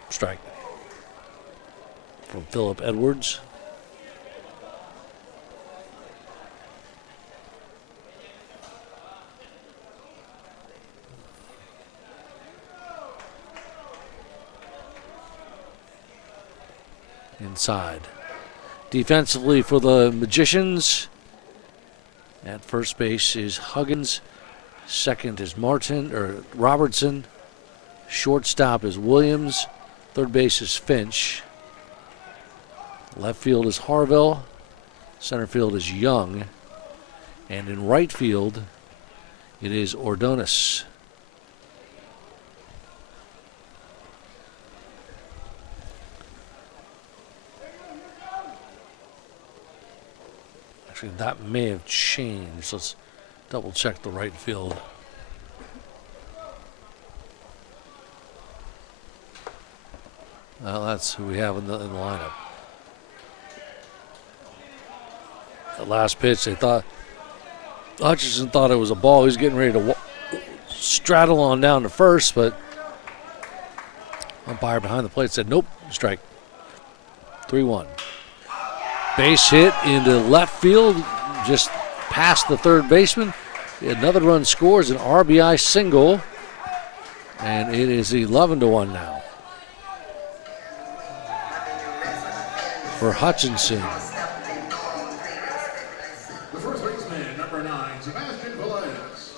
Strike from Phillip Edwards. Inside. Defensively for the Magicians, at first base is Huggins. Second is Robertson. Shortstop is Williams. Third base is Finch. Left field is Harville. Center field is Young. And in right field, it is Ordonez. Actually, that may have changed. Let's double check the right field. Well, that's who we have in the lineup. The last pitch, they thought Hutchinson thought it was a ball. He was getting ready to straddle on down to first, but umpire behind the plate said, nope, strike. 3-1. Base hit into left field, just past the third baseman. Another run scores, an RBI single, and it is 11-1 now for Hutchinson. The first baseman, number 9, Sebastian Velez.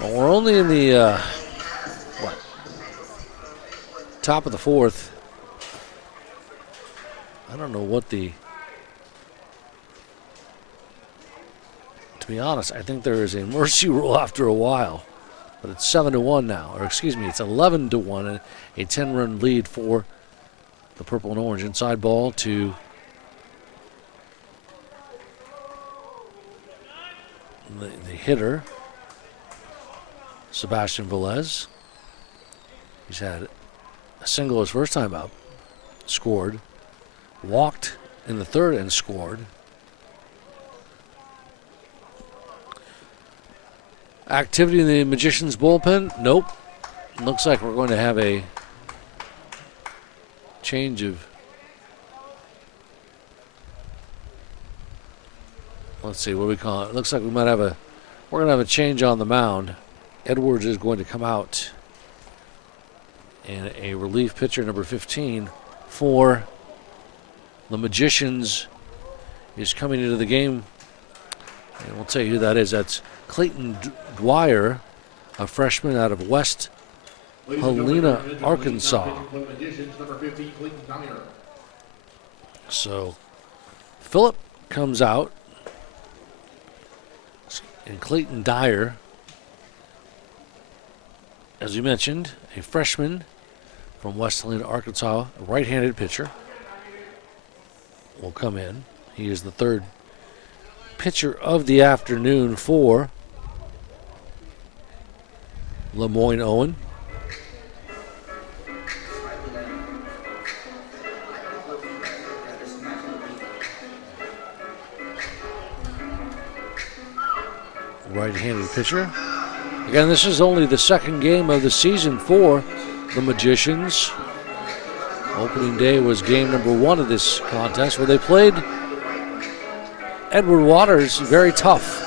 Well, we're only in the top of the fourth. I don't know what to be honest, I think there is a mercy rule after a while. But it's 7-1 now, or excuse me, it's 11-1, and a 10-run lead for the purple and orange. Inside ball to the hitter, Sebastian Velez. He's had a single his first time up, scored, walked in the third and scored. Activity in the Magicians bullpen? Nope. Looks like we're going to have a change of, let's see, what do we call it? Looks like we're going to have a change on the mound. Edwards is going to come out, and a relief pitcher, number 15, for the Magicians is coming into the game. And we'll tell you who that is. That's Clayton Dwyer, a freshman out of West Helena, Arkansas. So Phillip comes out, and Clayton Dyer, as you mentioned, a freshman from West Helena, Arkansas, a right-handed pitcher, will come in. He is the third pitcher of the afternoon for Lemoyne-Owen. Right-handed pitcher. Again, this is only the second game of the season for the Magicians. Opening day was game number 1 of this contest, where they played Edward Waters very tough.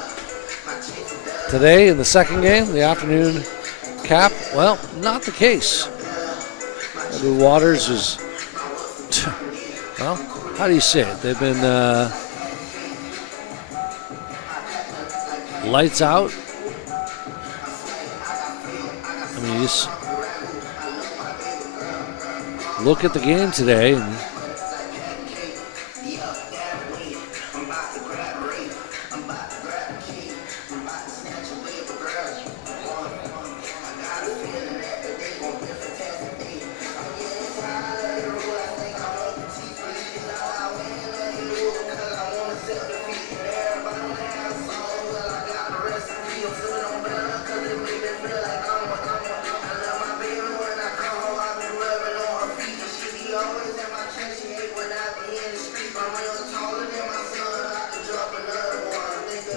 Today in the second game, the afternoon cap, well, not the case. Edward Waters is, well, how do you say it? They've been lights out. I mean, you just look at the game today, and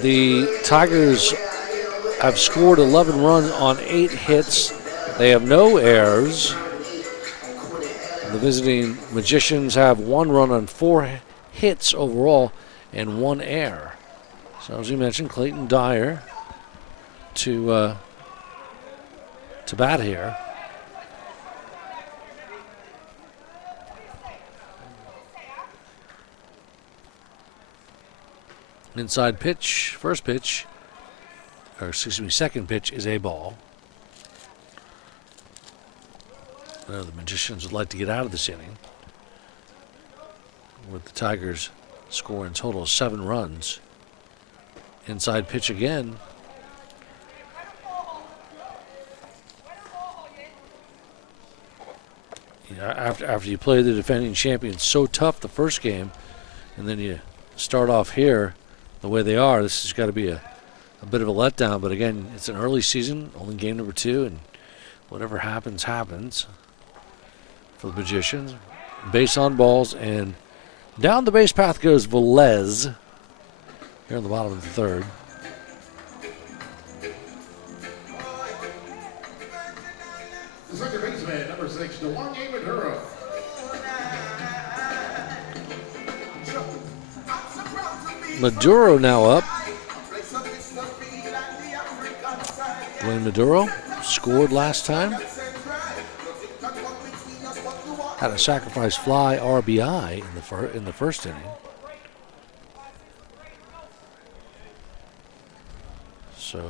the Tigers have scored 11 runs on 8 hits. They have no errors. The visiting Magicians have 1 run on 4 hits overall and 1 error. So as you mentioned, Clayton Dyer to bat here. Inside pitch, first pitch, or excuse me, second pitch is a ball. The Magicians would like to get out of this inning, with the Tigers scoring a total of 7 runs. Inside pitch again. After you play the defending champions so tough the first game, and then you start off here the way they are, this has got to be a bit of a letdown. But again, it's an early season, only game number 2, and whatever happens, happens for the Magicians. Base on balls, and down the base path goes Velez here in the bottom of the third. The second baseman, number 6, Delonge Maduro. Maduro now up. Dwayne Maduro scored last time. Had a sacrifice fly RBI in the first inning. So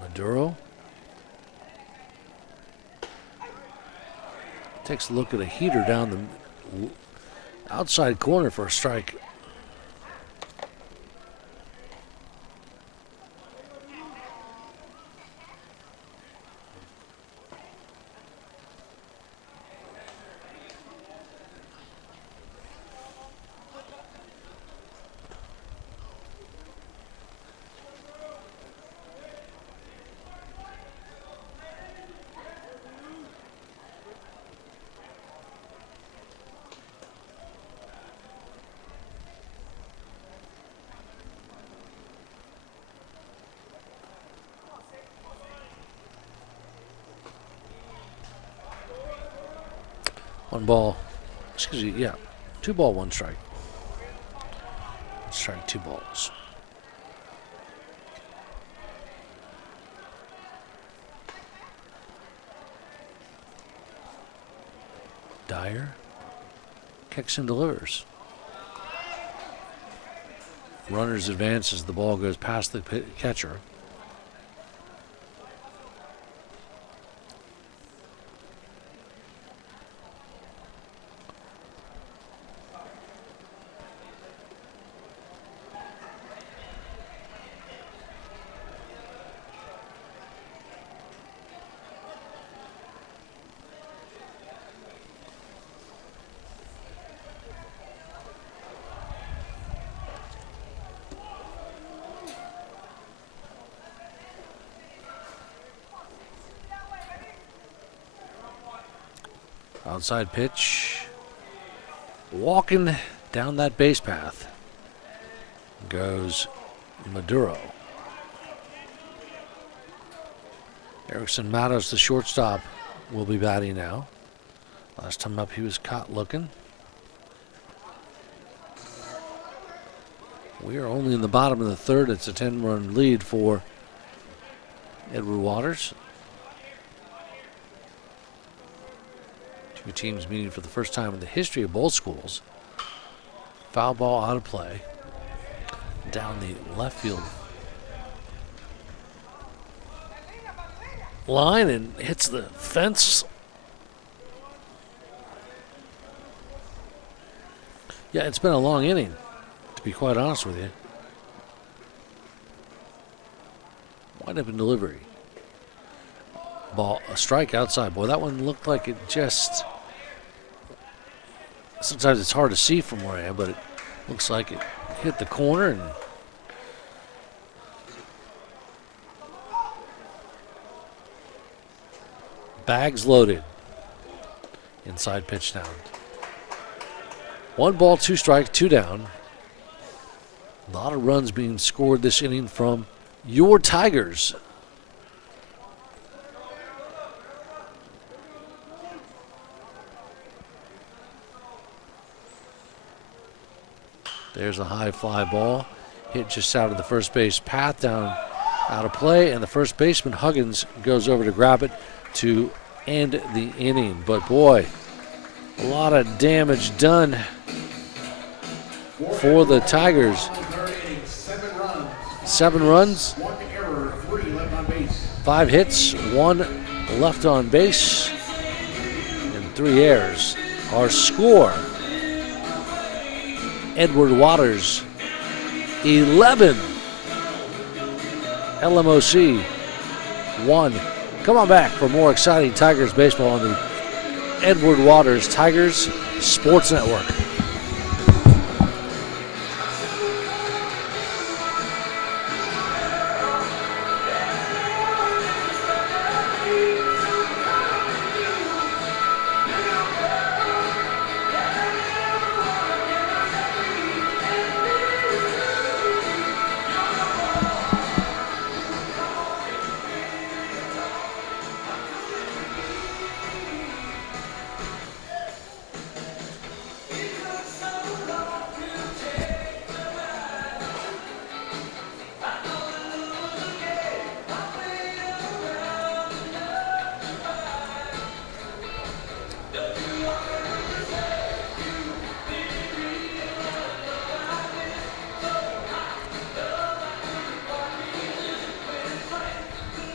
Maduro takes a look at a heater down the outside corner for a strike. One ball, excuse me, yeah. 2 ball, 1 strike. Strike 2 balls. Dyer kicks and delivers. Runners advance as the ball goes past the catcher. Outside pitch. Walking down that base path goes Maduro. Erickson Matos, the shortstop, will be batting now. Last time up he was caught looking. We are only in the bottom of the third. It's a 10-run lead for Edward Waters. Two teams meeting for the first time in the history of both schools. Foul ball out of play. Down the left field line and hits the fence. Yeah, it's been a long inning, to be quite honest with you. Wind up in delivery. Ball, a strike outside. Boy, that one looked like it just... Sometimes it's hard to see from where I am, but it looks like it hit the corner and... Bags loaded. Inside pitch down. 1 ball, 2 strikes, 2 down. A lot of runs being scored this inning from your Tigers. There's a high fly ball. Hit just out of the first base path, down out of play, and the first baseman, Huggins, goes over to grab it to end the inning. But boy, a lot of damage done for the Tigers. 7 runs, 1 error, 3 left on base. 5 hits, 1 left on base, and 3 errors. Our score: Edward Waters 11, LMOC 1. Come on back for more exciting Tigers baseball on the Edward Waters Tigers Sports Network.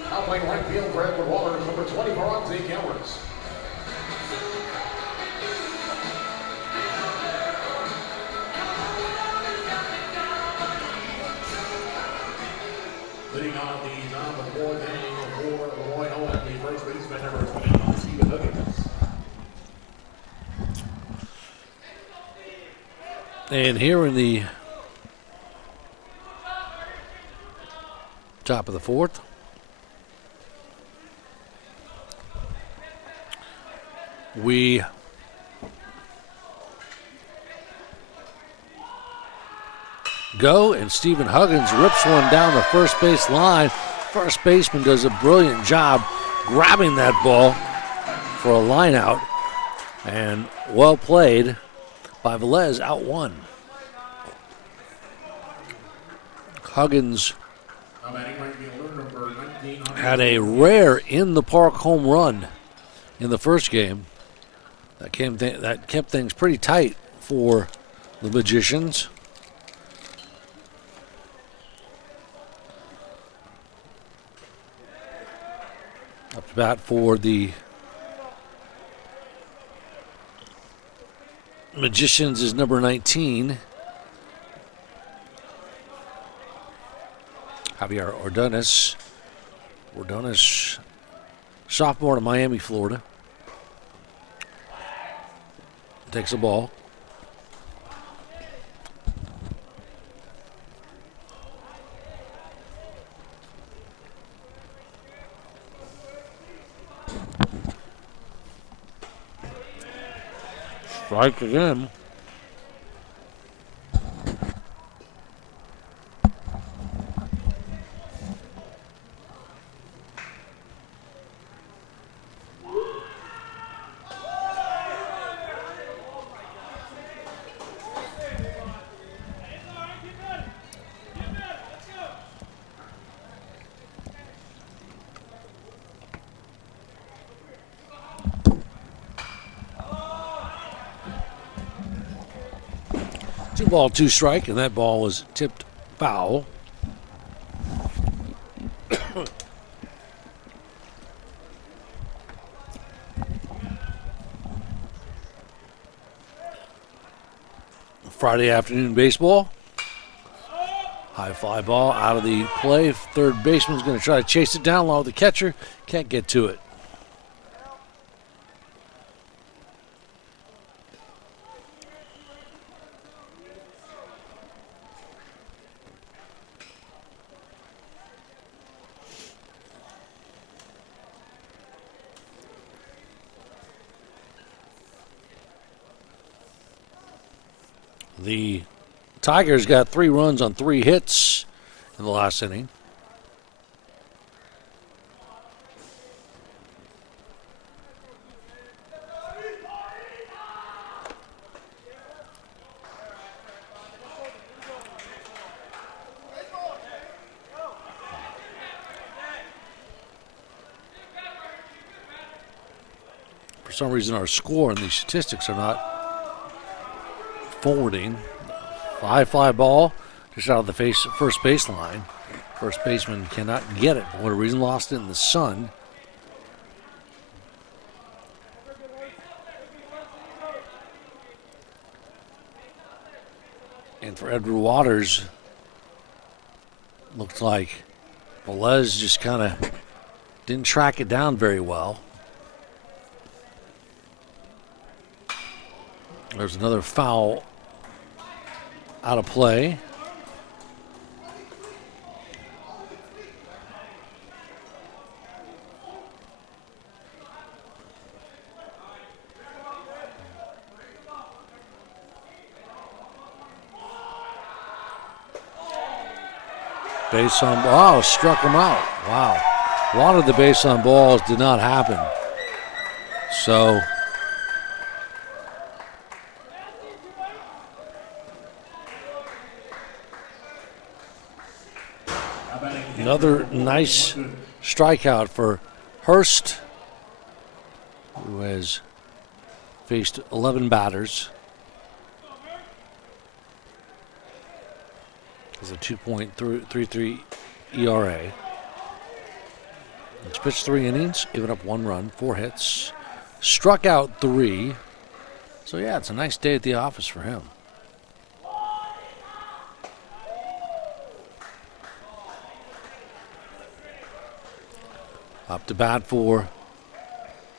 Now playing right field for Edward Waters, number 24, Zeke Edwards. Leading on the number 4th inning for Lemoyne-Owen, the first baseman, number 20, Stephen Huggins. And here in the top of the 4th, we go, and Stephen Huggins rips one down the first base line. First baseman does a brilliant job grabbing that ball for a line out, and well played by Velez, out 1. Huggins had a rare in-the-park home run in the first game. That kept things pretty tight for the Magicians. Up to bat for the Magicians is number 19, Javier Ordonez. Ordonez, sophomore to Miami, Florida. Takes the ball. Strike again. Two ball, two strike, and that ball was tipped foul. Friday afternoon baseball. High fly ball out of the play. Third baseman's going to try to chase it down along with the catcher. Can't get to it. The Tigers got 3 runs on 3 hits in the last inning. For some reason, our score and these statistics are not forwarding. High fly ball just out of the first baseline. First baseman cannot get it for whatever reason, lost it in the sun. And for Edward Waters, looked like Velez just kind of Didn't track it down very well. There's another foul out of play. Base on ball. Oh, struck him out. Wow. Wanted the base on balls, did not happen. So another nice strikeout for Hurst, who has faced 11 batters. Has a 2.33 ERA. He's pitched 3 innings, given up 1 run, 4 hits, struck out 3. So yeah, it's a nice day at the office for him. Up to bat for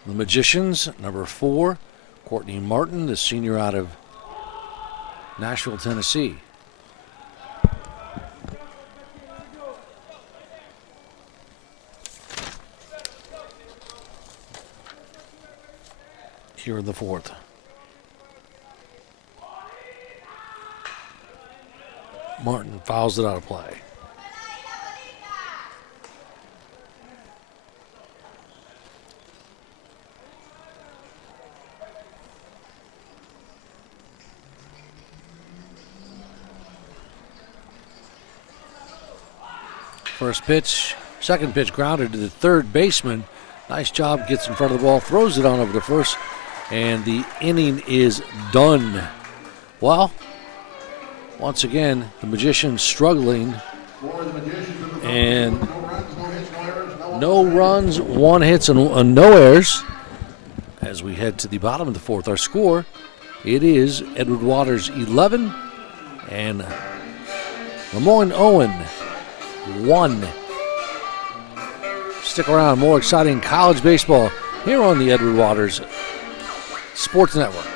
the Magicians, number 4, Courtney Martin, the senior out of Nashville, Tennessee. Here in the 4th. Martin fouls it out of play. First pitch, second pitch grounded to the third baseman. Nice job, gets in front of the ball, throws it on over to first, and the inning is done. Well, once again, the Magicians struggling, and no runs, 1 hits, and no errors. As we head to the bottom of the 4th, our score, it is Edward Waters 11 and Lemoyne-Owen 1. Stick around, more exciting college baseball here on the Edward Waters Sports Network.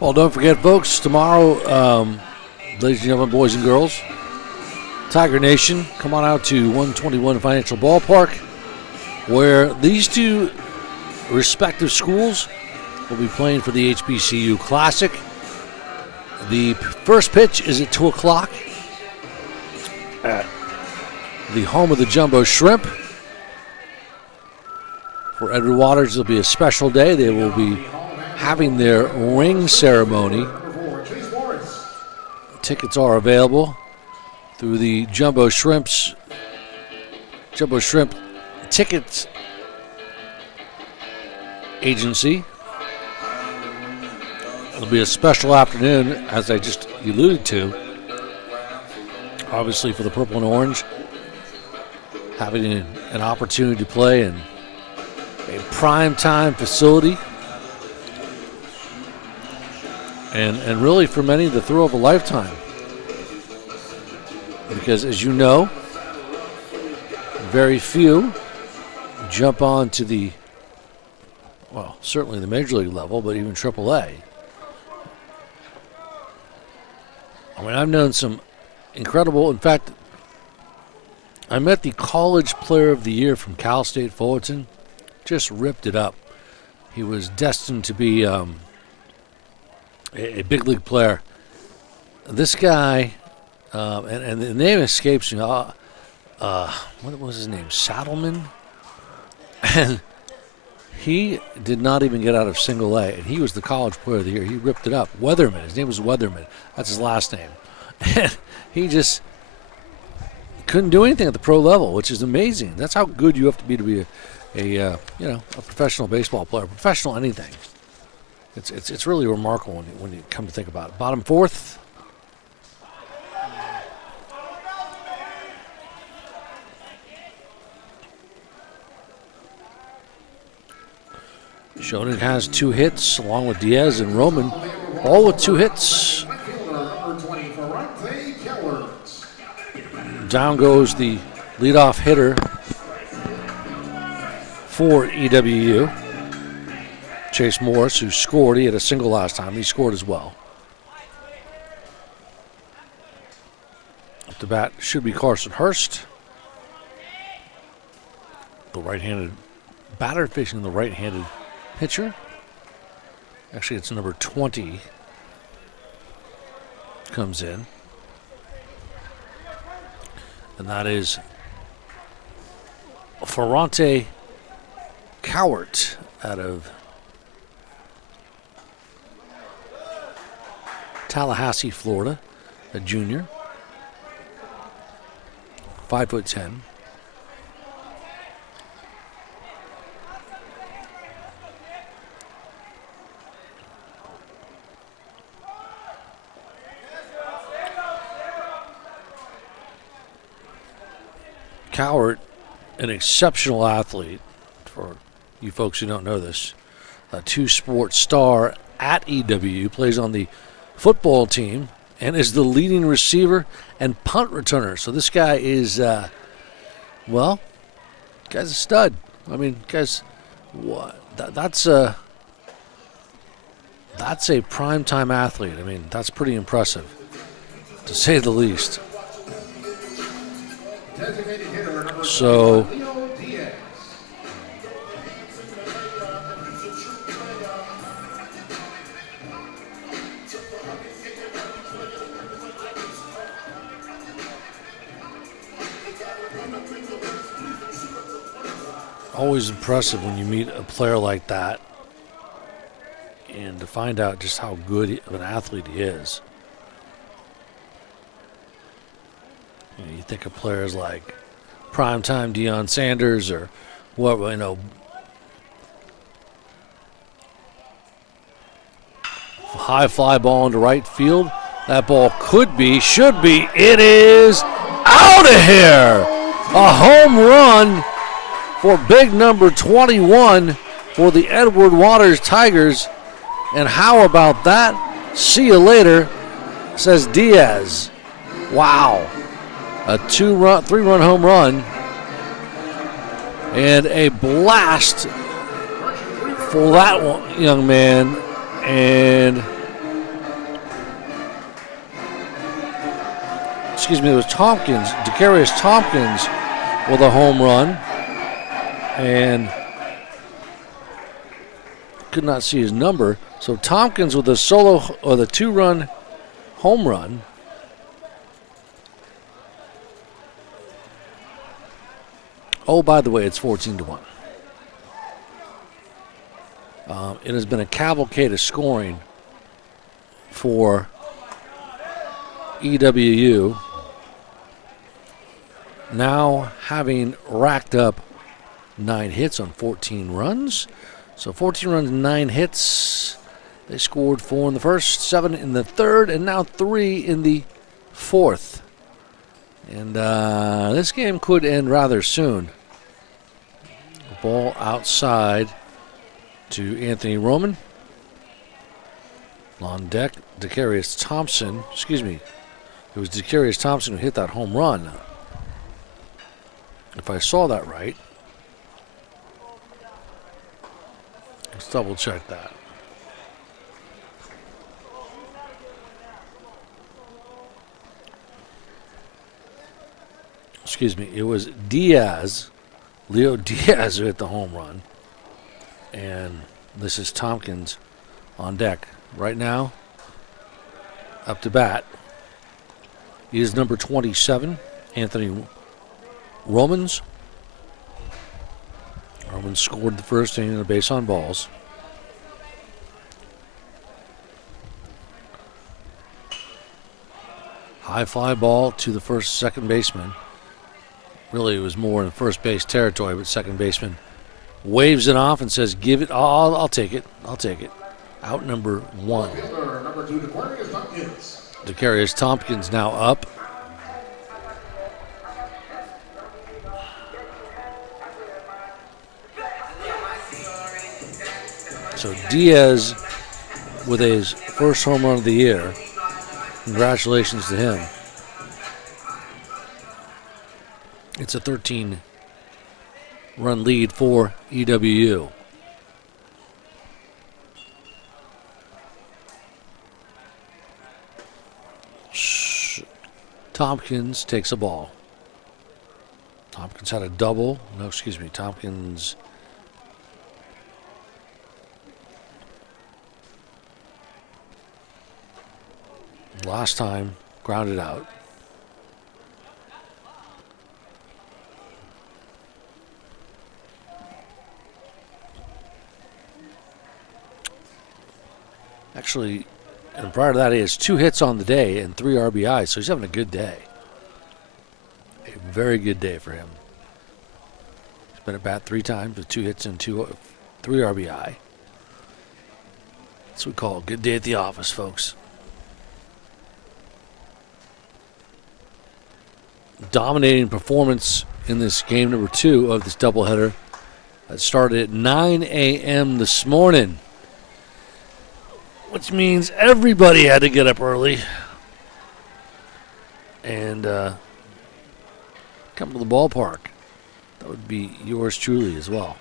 Well, don't forget, folks, tomorrow, ladies and gentlemen, boys and girls, Tiger Nation, come on out to 121 Financial Ballpark, where these two respective schools will be playing for the HBCU Classic. The first pitch is at 2 o'clock at the home of the Jumbo Shrimp For Edward Waters, it'll be a special day. They will be having their ring ceremony. Tickets are available through the Jumbo Shrimp Tickets Agency. It'll be a special afternoon, as I just alluded to. Obviously, for the Purple and Orange, having an opportunity to play in a prime-time facility. And really, for many, the thrill of a lifetime. Because, as you know, very few jump on to the, well, certainly the Major League level, but even AAA. I mean, I've known some incredible, in fact, I met the College Player of the Year from Cal State Fullerton. Just ripped it up. He was destined to be a big league player. This guy, and the name escapes me. What was his name? Saddleman? And he did not even get out of single A, and he was the College Player of the Year. He ripped it up. Weatherman. His name was Weatherman. That's his last name. And he just couldn't do anything at the pro level, which is amazing. That's how good you have to be a professional baseball player, professional anything. It's really remarkable when you come to think about it. Bottom fourth. Schoening has 2 hits, along with Diaz and Roman, all with 2 hits. Down goes the leadoff hitter for EWU, Chase Morris, who scored. He had a single last time. He scored as well. Up to bat should be Carson Hurst, the right-handed batter facing the right-handed pitcher. Actually, it's number 20 comes in. And that is Ferrante Cowart out of Tallahassee, Florida, a junior. 5'10". Cowart, an exceptional athlete, for you folks who don't know this, a 2-sport star at EWU, plays on the football team, and is the leading receiver and punt returner. So this guy is, guy's a stud. I mean, guys, that's a primetime athlete. I mean, that's pretty impressive, to say the least. So always impressive when you meet a player like that and to find out just how good of an athlete he is. You think of players like primetime Deion Sanders or high fly ball into right field. That ball should be. It is out of here. A home run for big number 21 for the Edward Waters Tigers. And how about that? See you later, says Diaz. Wow. A 3-run home run. And a blast for that one, young man. And it was Tompkins, Decarius Tompkins with a home run. And could not see his number. So Tompkins with a solo or the 2-run home run. Oh, by the way, it's 14-1. It has been a cavalcade of scoring for EWU. Now having racked up 9 hits on 14 runs. So 14 runs, 9 hits. They scored 4 in the first, 7 in the third, and now 3 in the fourth. And this game could end rather soon. Ball outside to Anthony Roman. On deck, Decarius Thompson. Excuse me. It was Decarius Thompson who hit that home run. If I saw that right. Let's double check that. Excuse me. It was Diaz. Leo Diaz who hit the home run. And this is Tompkins on deck. Right now, up to bat, is number 27, Anthony Romans. Romans scored the first inning of base on balls. High fly ball to the second baseman. Really, it was more in first base territory, but second baseman waves it off and says, "Give it. I'll take it. I'll take it." Out number 1. Number 2, Decarius Tompkins. Decarius Tompkins now up. So Diaz with his first home run of the year. Congratulations to him. It's a 13-run lead for EWU. Tompkins takes a ball. Tompkins had a double. No, excuse me. Tompkins last time grounded out. Actually, and prior to that, he has 2 hits on the day and 3 RBIs, so he's having a good day. A very good day for him. He's been at bat 3 times with 2 hits and 3 RBI. That's what we call a good day at the office, folks. Dominating performance in this game number 2 of this doubleheader that started at 9 a.m. this morning. Which means everybody had to get up early and come to the ballpark. That would be yours truly as well.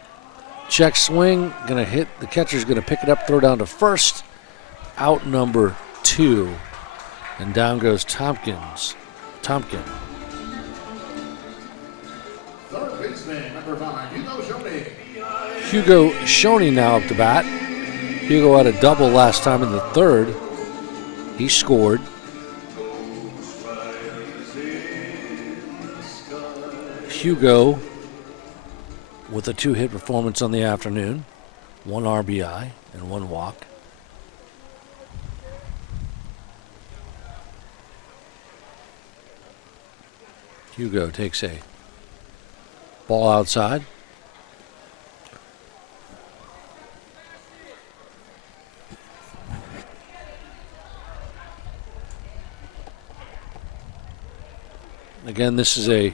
Check swing, gonna hit. The catcher's gonna pick it up, throw down to first. Out number 2, and down goes Tompkin. Third baseman, number 5, Hugo Shoney. Hugo Shoney now up to bat. Hugo had a double last time in the third. He scored. Hugo with a 2-hit performance on the afternoon. 1 RBI and 1 walk. Hugo takes a ball outside. Again, this is a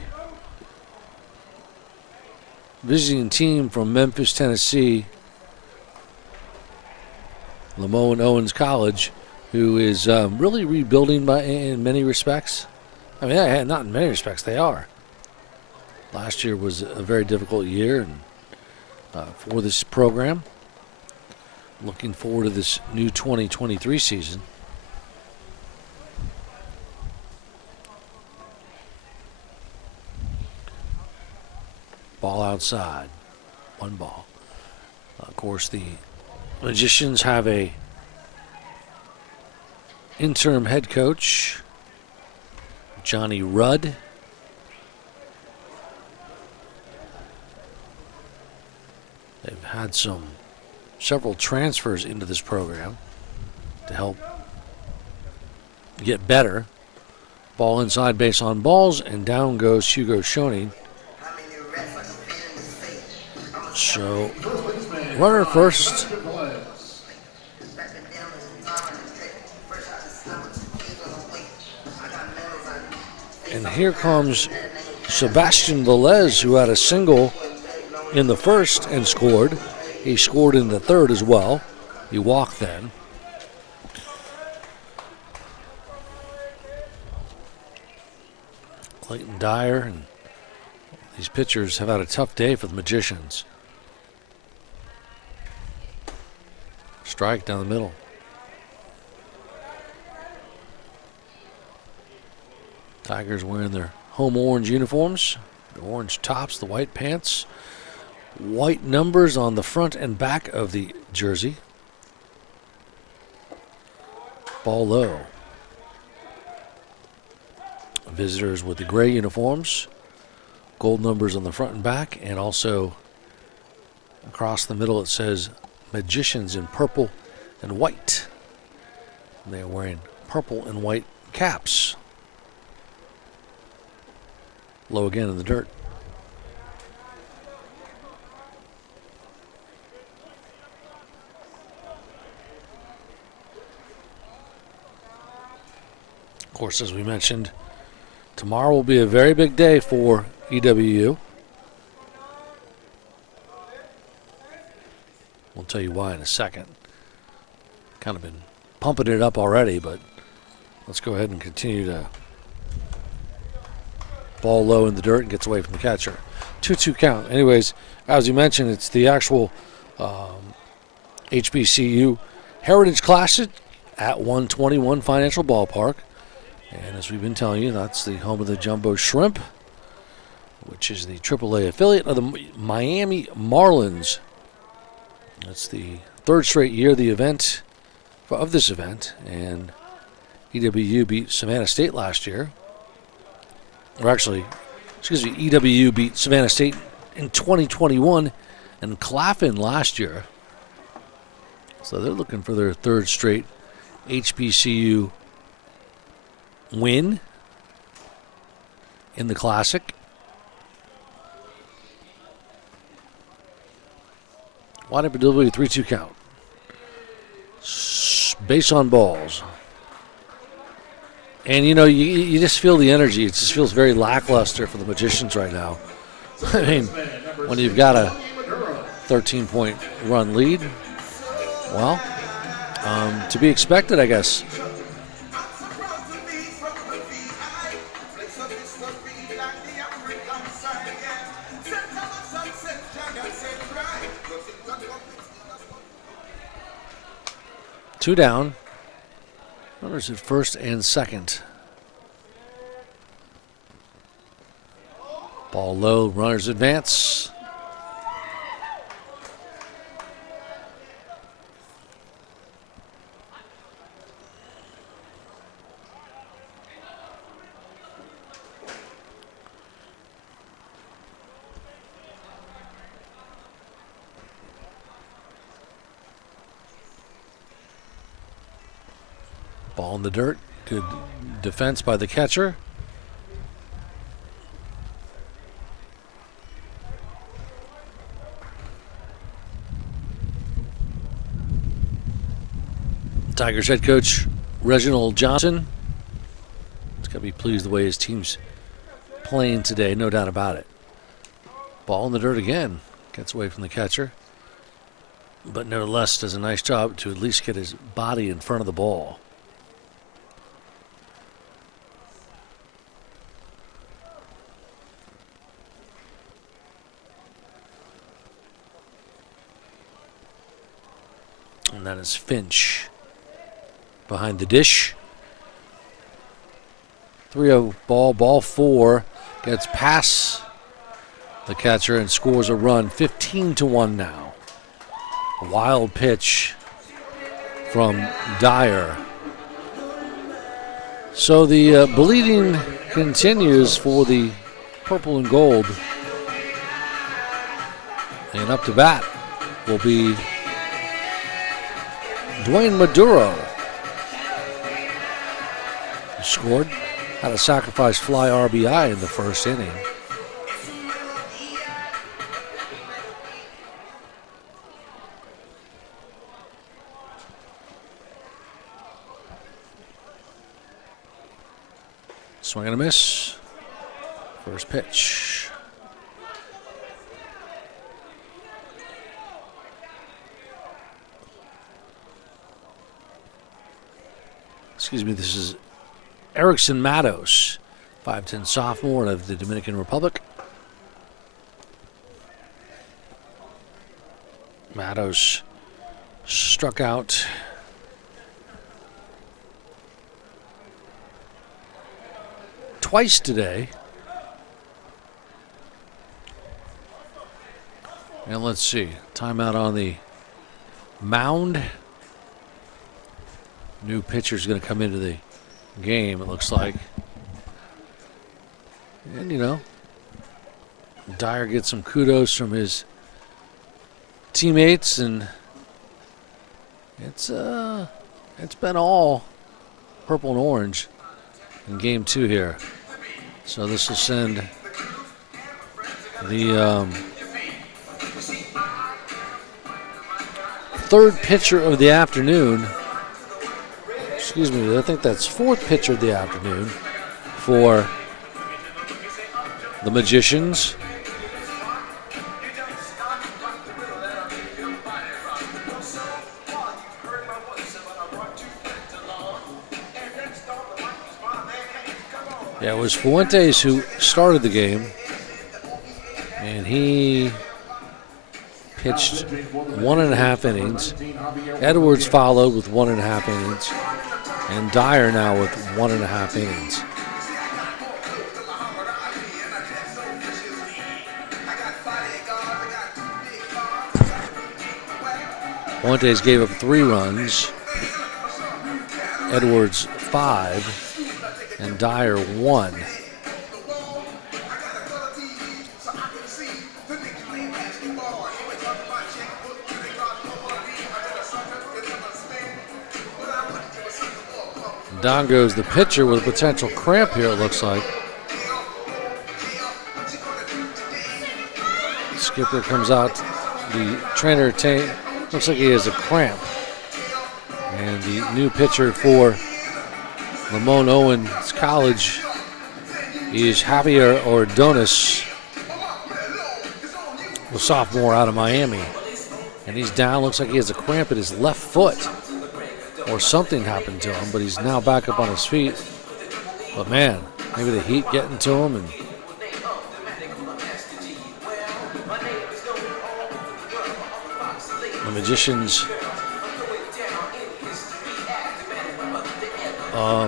visiting team from Memphis, Tennessee, Lemoyne-Owen College, who is really rebuilding in many respects. I mean, not in many respects, they are. Last year was a very difficult year for this program. Looking forward to this new 2023 season. Ball outside. 1 ball. Of course, the Magicians have a interim head coach, Johnny Rudd. They've had some several transfers into this program to help get better. Ball inside base on balls, and down goes Hugo Schoening. So, runner first. And here comes Sebastian Velez, who had a single in the first and scored. He scored in the third as well. He walked then. Clayton Dyer and these pitchers have had a tough day for the Magicians. Strike down the middle. Tigers wearing their home orange uniforms, the orange tops, the white pants, white numbers on the front and back of the jersey. Ball low. Visitors with the gray uniforms, gold numbers on the front and back, and also across the middle it says Magicians in purple and white. And they are wearing purple and white caps. Low again in the dirt. Of course, as we mentioned, tomorrow will be a very big day for EWU. We'll tell you why in a second. Kind of been pumping it up already, but let's go ahead and continue to. Ball low in the dirt and gets away from the catcher. 2-2 count. Anyways, as you mentioned, it's the actual HBCU Heritage Classic at 121 Financial Ballpark. And as we've been telling you, that's the home of the Jumbo Shrimp, which is the AAA affiliate of the Miami Marlins. It's the third straight year of this event, and EWU beat Savannah State last year. Or actually, EWU beat Savannah State in 2021 and Claflin last year. So they're looking for their third straight HBCU win in the Classic. Wide open delivery, 3-2 count. Base on balls. And, you just feel the energy. It just feels very lackluster for the Magicians right now. I mean, when you've got a 13-point run lead, well, to be expected, I guess. Two down. Runners at first and second. Ball low, runners advance. Ball in the dirt. Good defense by the catcher. Tigers head coach Reginald Johnson. He's got to be pleased the way his team's playing today, no doubt about it. Ball in the dirt again. Gets away from the catcher. But nevertheless does a nice job to at least get his body in front of the ball. And that is Finch behind the dish. 3-0 ball 4. Gets past the catcher and scores a run. 15-1 now. A wild pitch from Dyer. So the bleeding continues for the purple and gold. And up to bat will be Dwayne Maduro scored. Had a sacrifice fly RBI in the first inning. Swing and a miss. First pitch. Excuse me, this is Erickson Matos, 5'10" sophomore of the Dominican Republic. Matos struck out twice today. And let's see, timeout on the mound. New pitcher's going to come into the game, it looks like. And, you know, Dyer gets some kudos from his teammates, and it's been all purple and orange in game 2 here. So this will send the third pitcher of the afternoon. Excuse me, I think that's fourth pitcher of the afternoon for the Magicians. Yeah, it was Fuentes who started the game, and he pitched 1.5 innings. Edwards followed with 1.5 innings. And Dyer now with 1.5 innings. Fuentes gave up 3 runs. Edwards 5. And Dyer 1. Down goes the pitcher with a potential cramp here, it looks like. Skipper comes out. The trainer looks like he has a cramp. And the new pitcher for Lemoyne-Owen College is Javier Ordonez, the sophomore out of Miami. And he's down. Looks like he has a cramp at his left foot, or something happened to him, but he's now back up on his feet. But man, maybe the heat getting to him, and the Magicians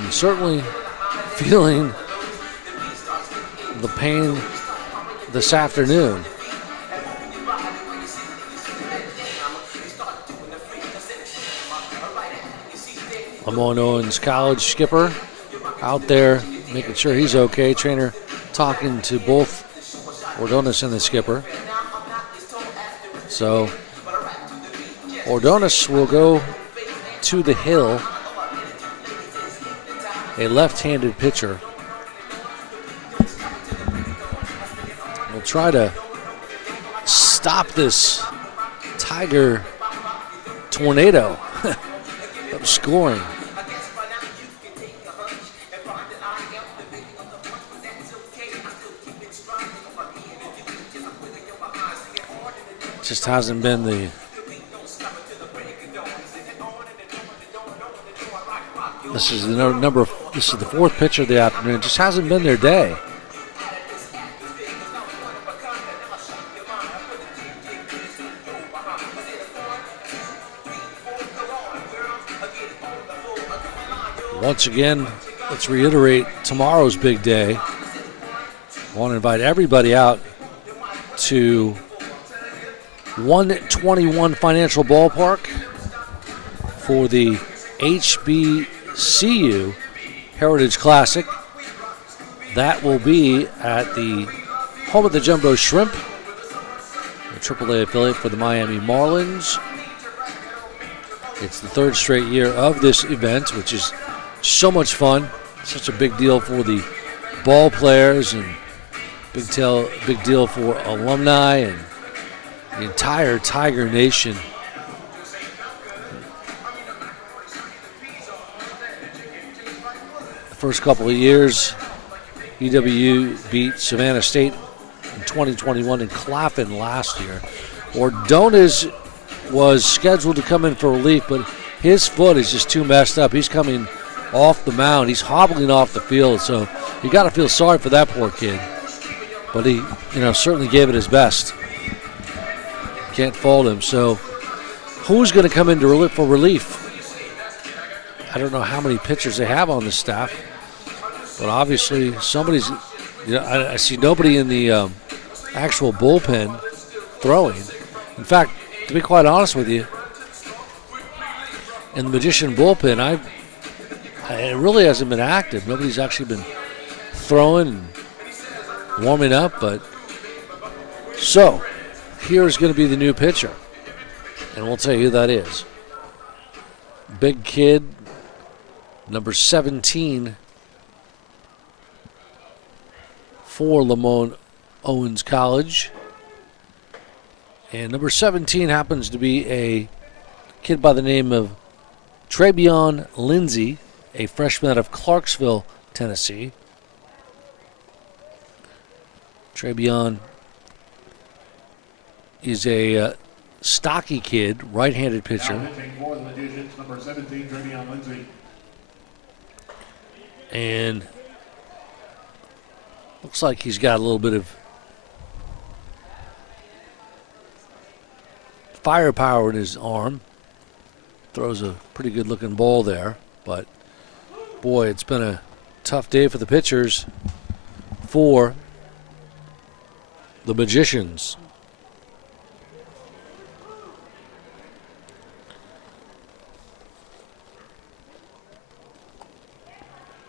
certainly feeling the pain this afternoon. Lemoyne-Owen College skipper out there making sure he's okay. Trainer talking to both Ordonez and the skipper. So Ordonez will go to the hill, a left-handed pitcher. We'll try to stop this Tiger tornado of scoring. Just hasn't been the this is the fourth pitcher of the afternoon. It just hasn't been their day. Once again, let's reiterate tomorrow's big day. I want to invite everybody out to 121 Financial Ballpark for the HBCU Heritage Classic. That will be at the home of the Jumbo Shrimp, the AAA affiliate for the Miami Marlins. It's the third straight year of this event, which is so much fun. Such a big deal for the ball players and big deal for alumni and the entire Tiger Nation. The first couple of years, EWU beat Savannah State in 2021 and Claflin last year. Ordonez was scheduled to come in for relief, but his foot is just too messed up. He's coming off the mound. He's hobbling off the field, so you got to feel sorry for that poor kid. But he, certainly gave it his best. Can't fault him. So who's going to come in for relief? I don't know how many pitchers they have on the staff, but obviously somebody's. I see nobody in the actual bullpen throwing. In fact, to be quite honest with you, in the Magician bullpen, it really hasn't been active. Nobody's actually been throwing and warming up. But so here's going to be the new pitcher, and we'll tell you who that is. Big kid, number 17 for Lemoyne-Owen College. And number 17 happens to be a kid by the name of Travion Lindsay, a freshman out of Clarksville, Tennessee. Travion is a stocky kid, right-handed pitcher. Now pitching for the Magicians, number 17, Travion Lindsay. And looks like he's got a little bit of firepower in his arm. Throws a pretty good looking ball there, but boy, it's been a tough day for the pitchers for the Magicians.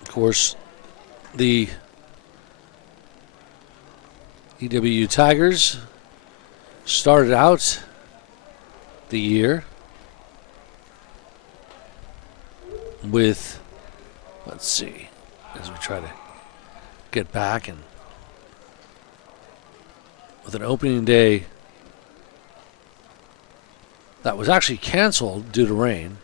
Of course, the EWU Tigers started out the year with, let's see, as we try to get back, and with an opening day that was actually canceled due to rain.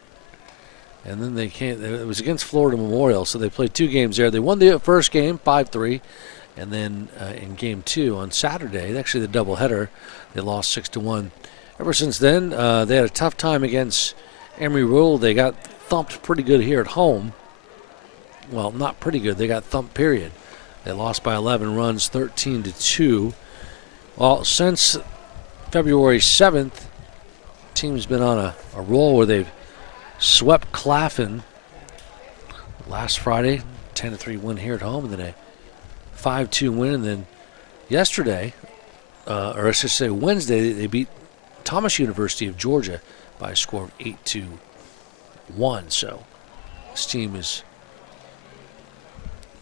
And then it was against Florida Memorial, so they played 2 games there. They won the first game 5-3, and then in game 2 on Saturday, actually the doubleheader, they lost 6-1. Ever since then, they had a tough time against Emory Rural. They got thumped pretty good here at home. Well, not pretty good. They got thumped, period. They lost by 11 runs, 13-2. Well, since February 7th, the team's been on a roll where they've swept Claflin last Friday, 10-3 win here at home, and then a 5-2 win. And then yesterday, or I should say Wednesday, they beat Thomas University of Georgia by a score of 8-1. So this team is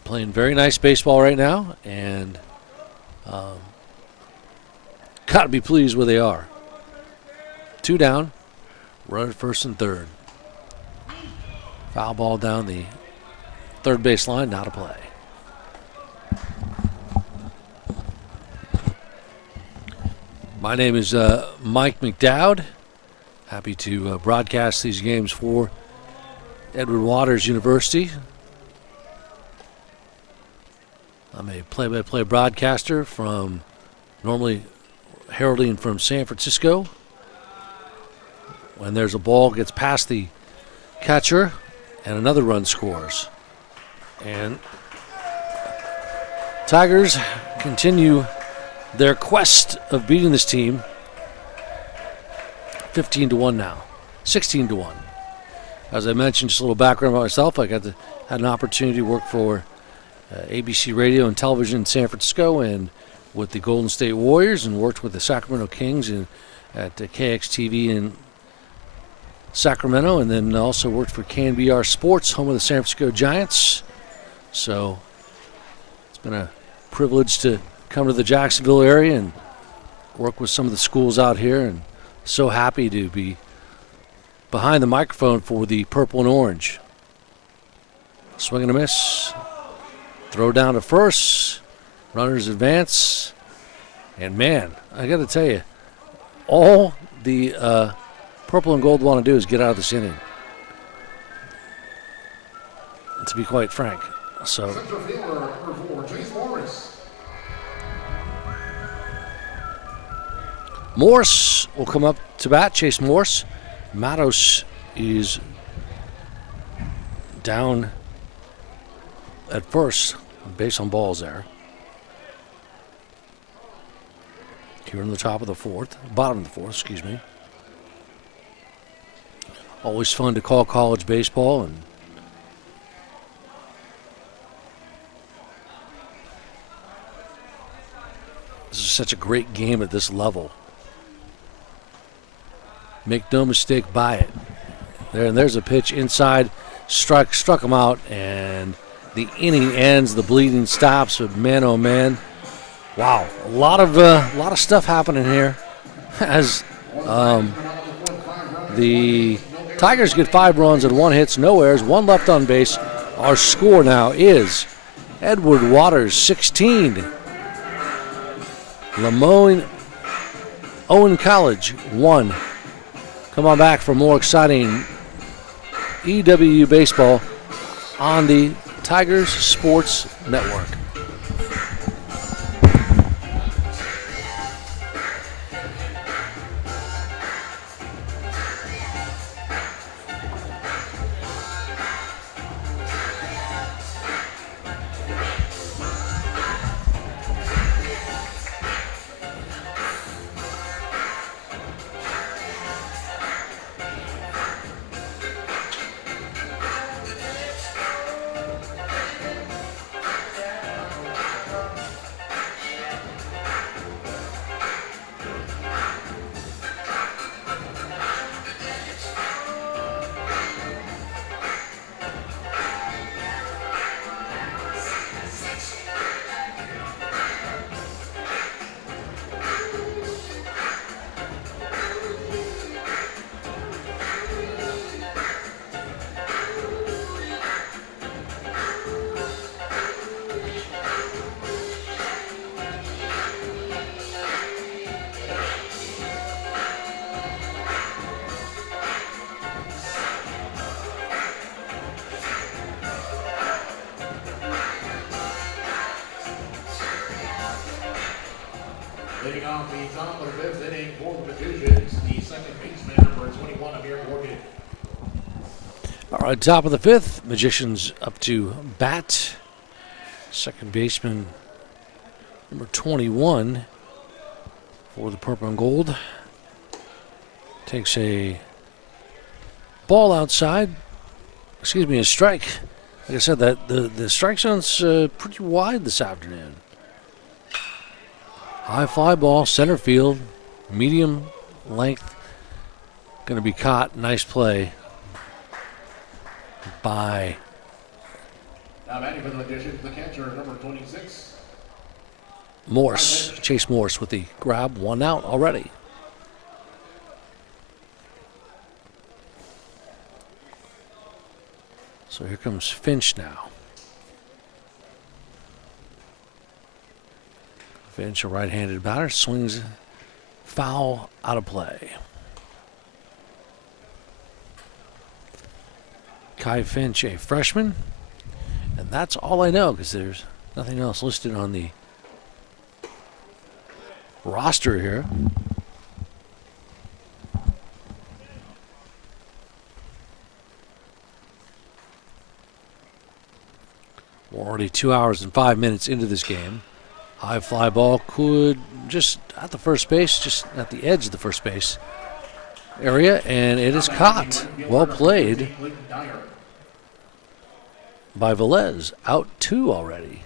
playing very nice baseball right now, and got to be pleased where they are. 2 down, run at first and third. Foul ball down the third base line, not a play. My name is Mike McDowd. Happy to broadcast these games for Edward Waters University. I'm a play-by-play broadcaster from normally heralding from San Francisco. When there's a ball gets past the catcher and another run scores. And Tigers continue their quest of beating this team. 15-1 now, 16-1. As I mentioned, just a little background about myself. I had an opportunity to work for ABC Radio and Television in San Francisco, and with the Golden State Warriors, and worked with the Sacramento Kings at KXTV in Sacramento, and then also worked for KNBR Sports, home of the San Francisco Giants. So it's been a privilege to come to the Jacksonville area and work with some of the schools out here, and so happy to be behind the microphone for the purple and orange. Swing and a miss. Throw down to first. Runners advance. And man, I got to tell you, all the purple and gold want to do is get out of this inning. To be quite frank. So Center fielder, number 4, Chase Morris. Morse will come up to bat. Chase Morse. Matos is down at first. Base on balls there. Here in the top of the fourth. Bottom of the fourth, excuse me. Always fun to call college baseball, and this is such a great game at this level. Make no mistake by it. There's a pitch inside. Struck him out, and the inning ends. The bleeding stops. But man, oh man, wow! A lot of stuff happening here. As the Tigers get 5 runs and 1 hit, no errors, 1 left on base. Our score now is Edward Waters 16. Lemoyne-Owen College 1. Come on back for more exciting EWU baseball on the Tigers Sports Network. Leading off the top of the 5th inning for the Magicians, the second baseman, number 21, Amir Morgan. All right, top of the 5th. Magicians up to bat. Second baseman, number 21 for the purple and gold. Takes a ball outside. Excuse me, a strike. Like I said, that the strike zone's pretty wide this afternoon. High fly ball, center field, medium length. Going to be caught. Nice play by. Now batting for the Magicians, the catcher, number 26. Morse, Chase Morse with the grab. 1 out already. So here comes Finch now. Finch, a right-handed batter, swings foul out of play. Kai Finch, a freshman. And that's all I know because there's nothing else listed on the roster here. We're already 2 hours and 5 minutes into this game. High fly ball could just at the first base, just at the edge of the first base area, and it is caught. Well played by Velez. Out 2 already.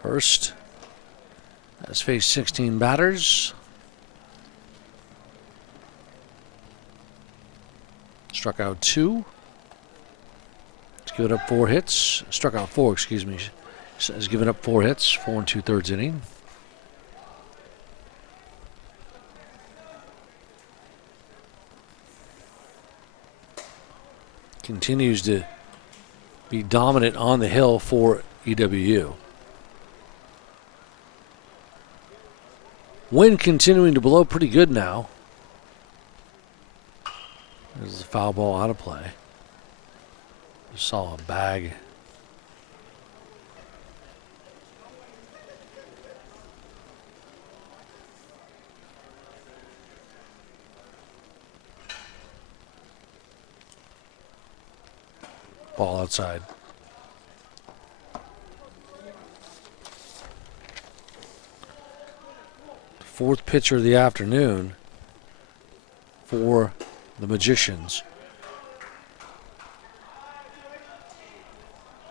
Hurst has faced 16 batters. Struck out 2. He's given up 4 hits. Struck out 4, excuse me. Has given up 4 hits, 4 2/3 inning. Continues to be dominant on the hill for EWU. Wind continuing to blow pretty good now. There's a foul ball out of play. Saw a bag. Ball outside. Fourth pitcher of the afternoon for the Magicians.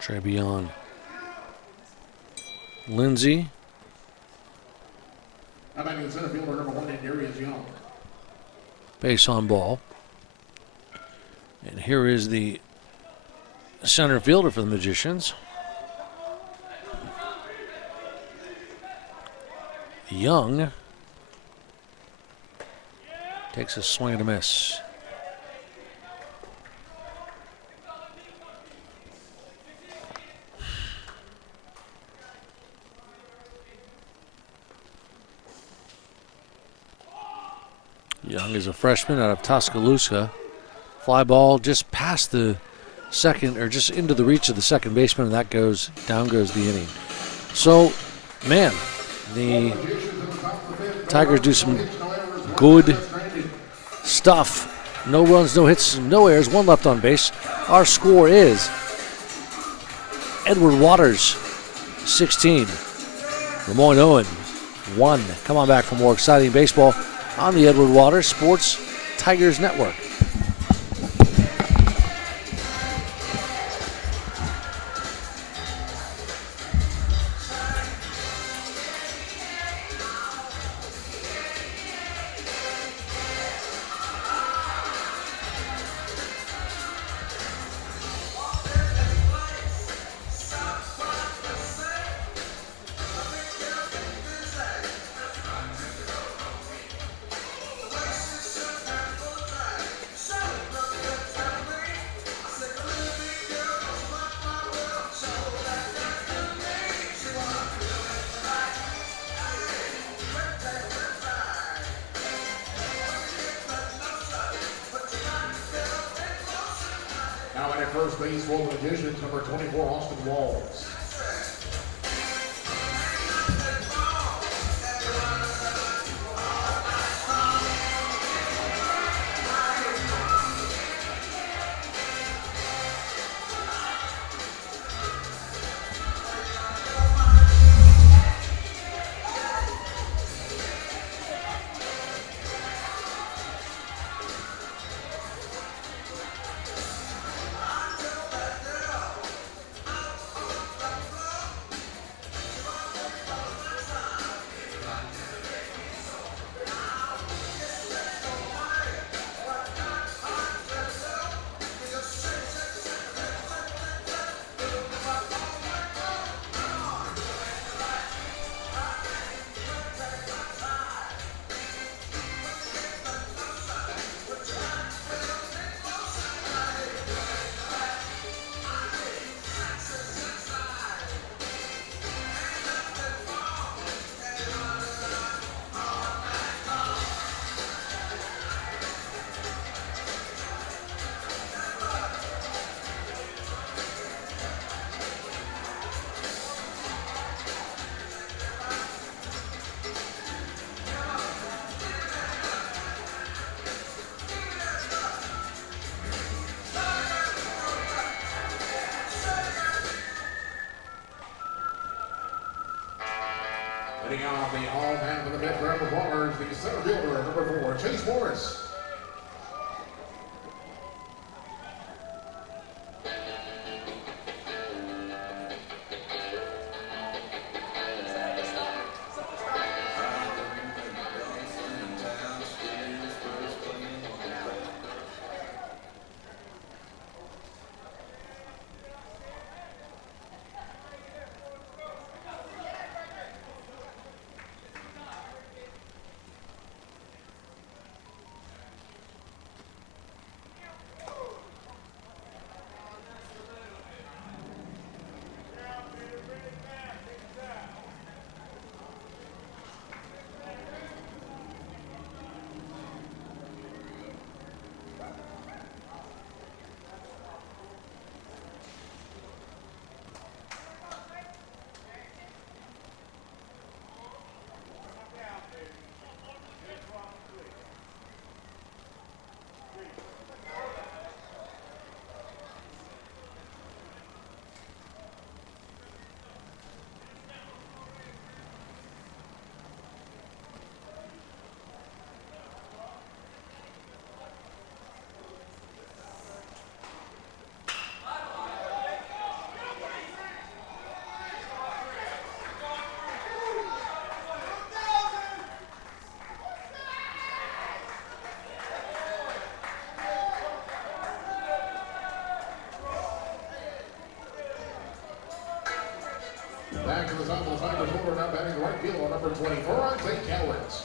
Trevion Lindsay. How about the center fielder number 1 in Darius Young? Base on ball. And here is the center fielder for the Magicians. Young takes a swing and a miss. Young is a freshman out of Tuscaloosa. Fly ball just past the second, or just into the reach of the second baseman, and that goes down goes the inning. So, man, the Tigers do some good stuff. No runs, no hits, no errors, 1 left on base. Our score is Edward Waters 16, Lemoyne-Owen 1. Come on back for more exciting baseball on the Edward Waters Sports Tigers Network. Now at first base for the Magicians, number 24, Austin Walls. Hitting off the all-time for the mid-ground performers, the center fielder, number 4, Chase Morris. fielder now batting the right field on number 24, Isaiah Cowens.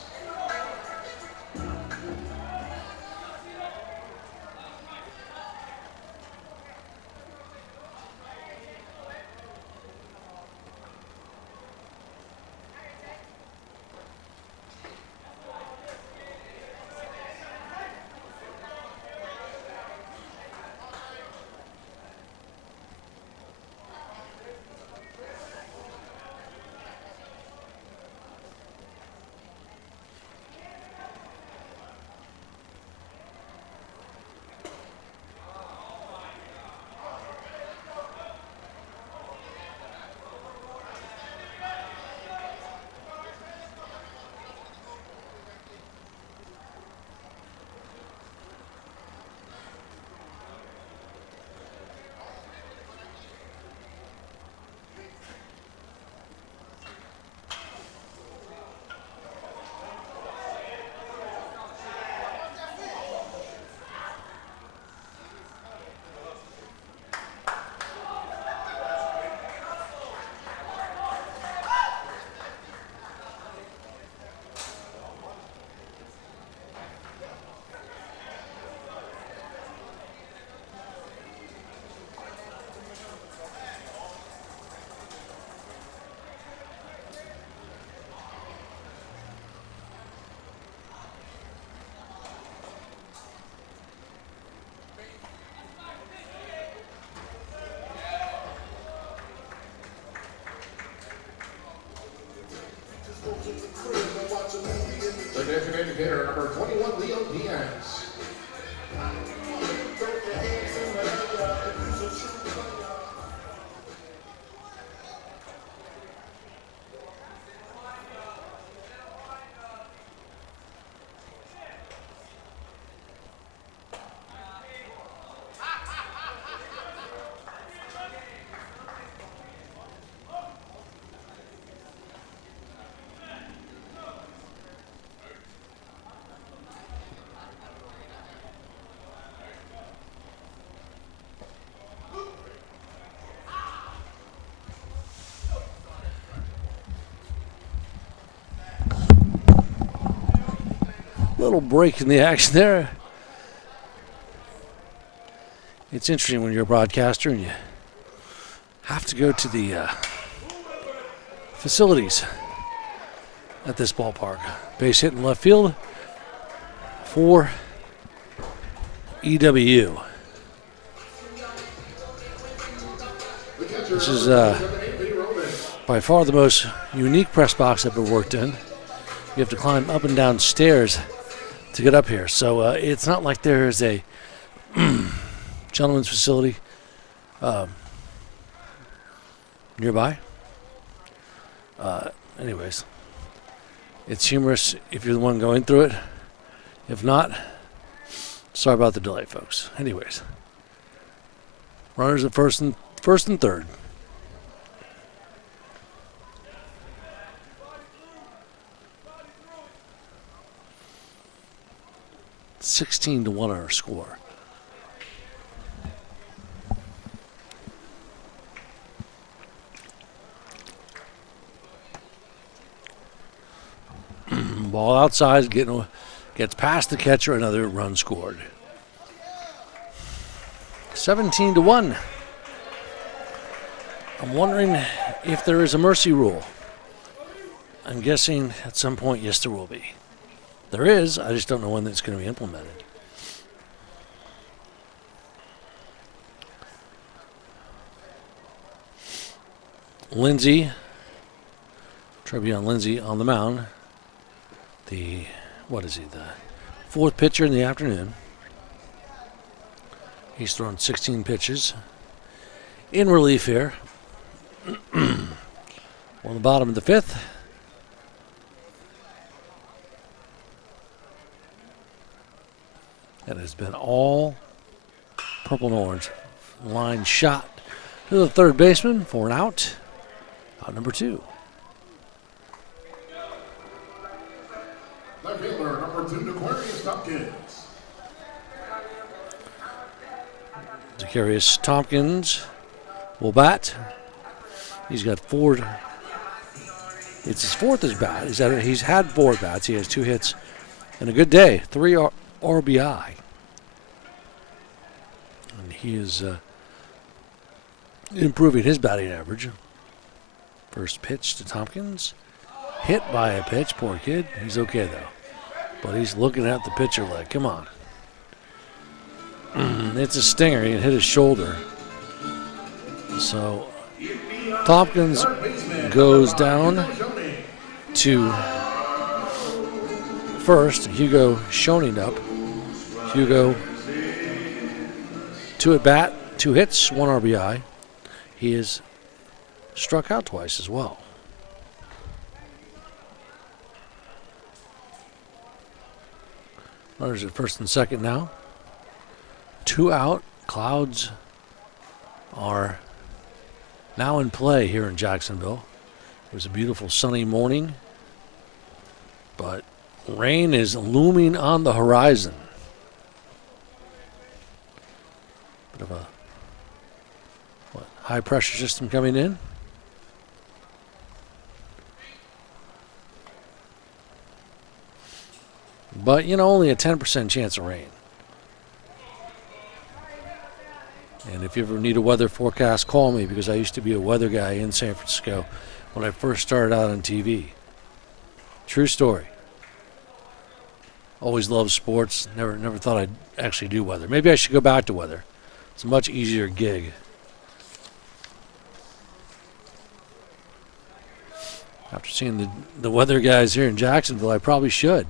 The designated hitter, number 21, Leo Diaz. Little break in the action there. It's interesting when you're a broadcaster and you have to go to the facilities at this ballpark. Base hit in left field for EW. This is by far the most unique press box I've ever worked in. You have to climb up and down stairs to get up here. So it's not like there's a gentleman's facility nearby. Anyways, it's humorous if you're the one going through it. If not, sorry about the delay, folks. Anyways, runners at first and third. (16-1) our score. Ball outside, gets past the catcher, another run scored. 17-1. I'm wondering if there is a mercy rule. I'm guessing at some point, yes, there will be. There is, I just don't know when it's going to be implemented. Lindsay, Trevion Lindsay on the mound. The fourth pitcher in the afternoon. He's thrown 16 pitches. In relief here. On the bottom of the fifth. That has been all purple and orange. Line shot to the third baseman for an out. Out number 2. Left fielder, number 2, Aquarius Tompkins. Zacarius Tompkins will bat. He's got 4 It's his fourth at bat. He's had 4 bats. He has 2 hits and a good day. 3 RBI. And he is improving his batting average. First pitch to Tompkins. Hit by a pitch. Poor kid. He's okay, though. But he's looking at the pitcher like, come on. It's a stinger. He hit his shoulder. So Tompkins goes down to first. Hugo Schoening up. Hugo, 2 at bat, 2 hits, 1 RBI. He is struck out twice as well. Runners at first and second now. 2 out. Clouds are now in play here in Jacksonville. It was a beautiful sunny morning, but rain is looming on the horizon. Bit of a high pressure system coming in. But, only a 10% chance of rain. And if you ever need a weather forecast, call me, because I used to be a weather guy in San Francisco when I first started out on TV. True story. Always loved sports. Never thought I'd actually do weather. Maybe I should go back to weather. It's a much easier gig. After seeing the weather guys here in Jacksonville, I probably should.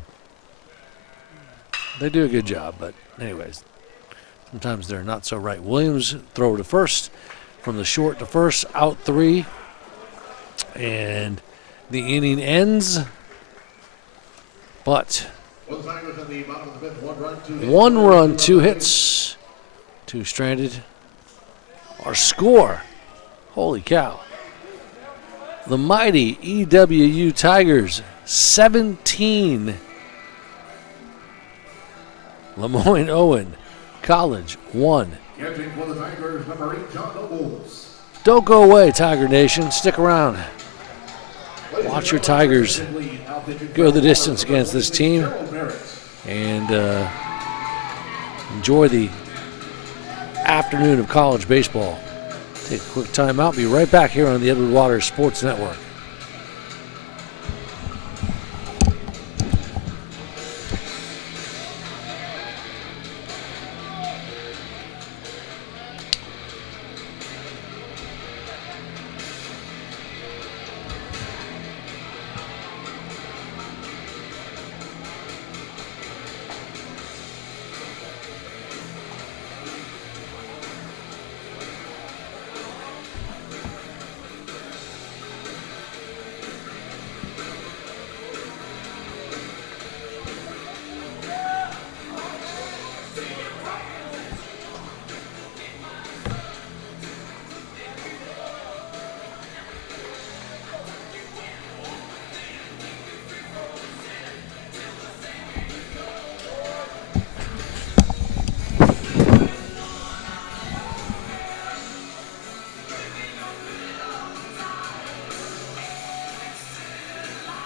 They do a good job, but anyways, sometimes they're not so right. Williams throw to first, from the short to first, out 3, and the inning ends. But 1 run, 2 hits, 2 stranded. Our score, holy cow! The mighty EWU Tigers 17. Lemoyne-Owen College 1. Don't go away, Tiger Nation. Stick around. Watch your Tigers go the distance against this team and enjoy the afternoon of college baseball. Take a quick time out. Be right back here on the Edward Waters Sports Network.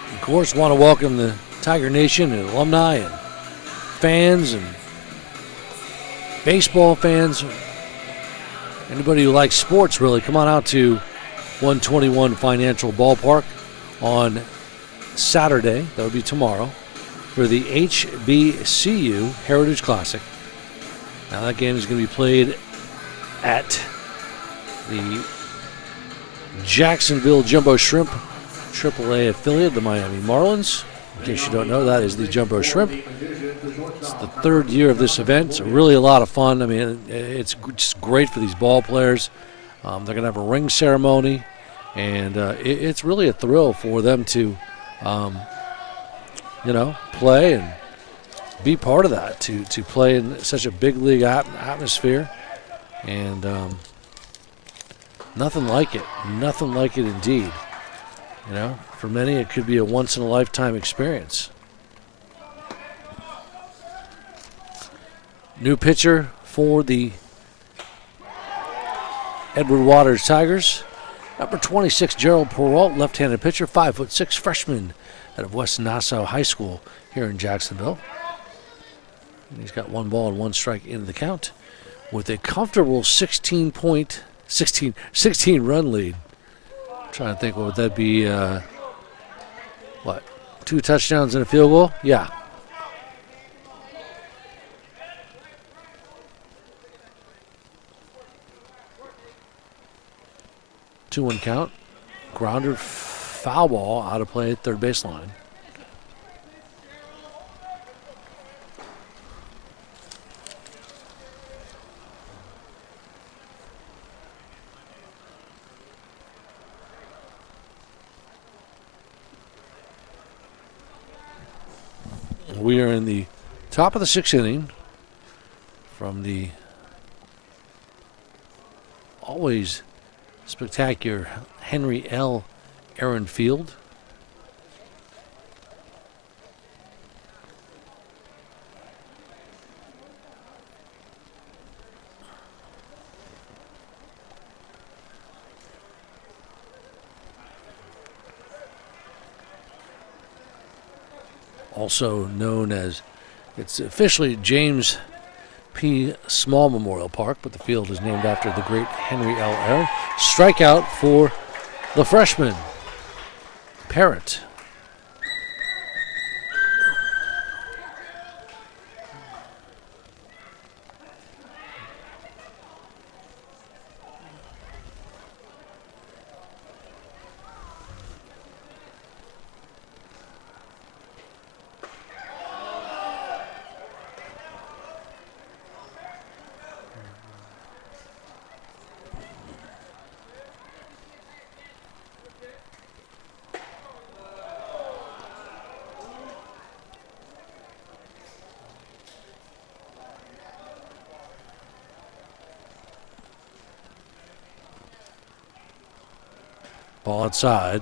Of course, want to welcome the Tiger Nation and alumni and fans and baseball fans. Anybody who likes sports, really, come on out to 121 Financial Ballpark on Saturday, that would be tomorrow, for the HBCU Heritage Classic. Now that game is going to be played at the Jacksonville Jumbo Shrimp AAA affiliate, the Miami Marlins. In case you don't know, that is the Jumbo Shrimp. It's the 3rd year of this event. It's really a lot of fun. I mean, it's just great for these ball players. They're going to have a ring ceremony, and it's really a thrill for them to, play and be part of that, to play in such a big league atmosphere. And nothing like it. Nothing like it indeed. For many, it could be a once-in-a-lifetime experience. New pitcher for the Edward Waters Tigers Number 26, Gerald Perrault, left-handed pitcher, 5'6" freshman out of West Nassau High School here in Jacksonville. And he's got 1 ball and 1 strike into the count with a comfortable 16 run lead. I'm trying to think, what would that be? 2 touchdowns and a field goal? Yeah. Two-one count. Grounder, foul ball, out of play at third baseline. We are in the top of the 6th inning from the always spectacular Henry L. Aaron Field. Also known as, it's officially James P. Small Memorial Park, but the field is named after the great Henry L. Aaron. Strikeout for the freshman, Parrott. Ball outside.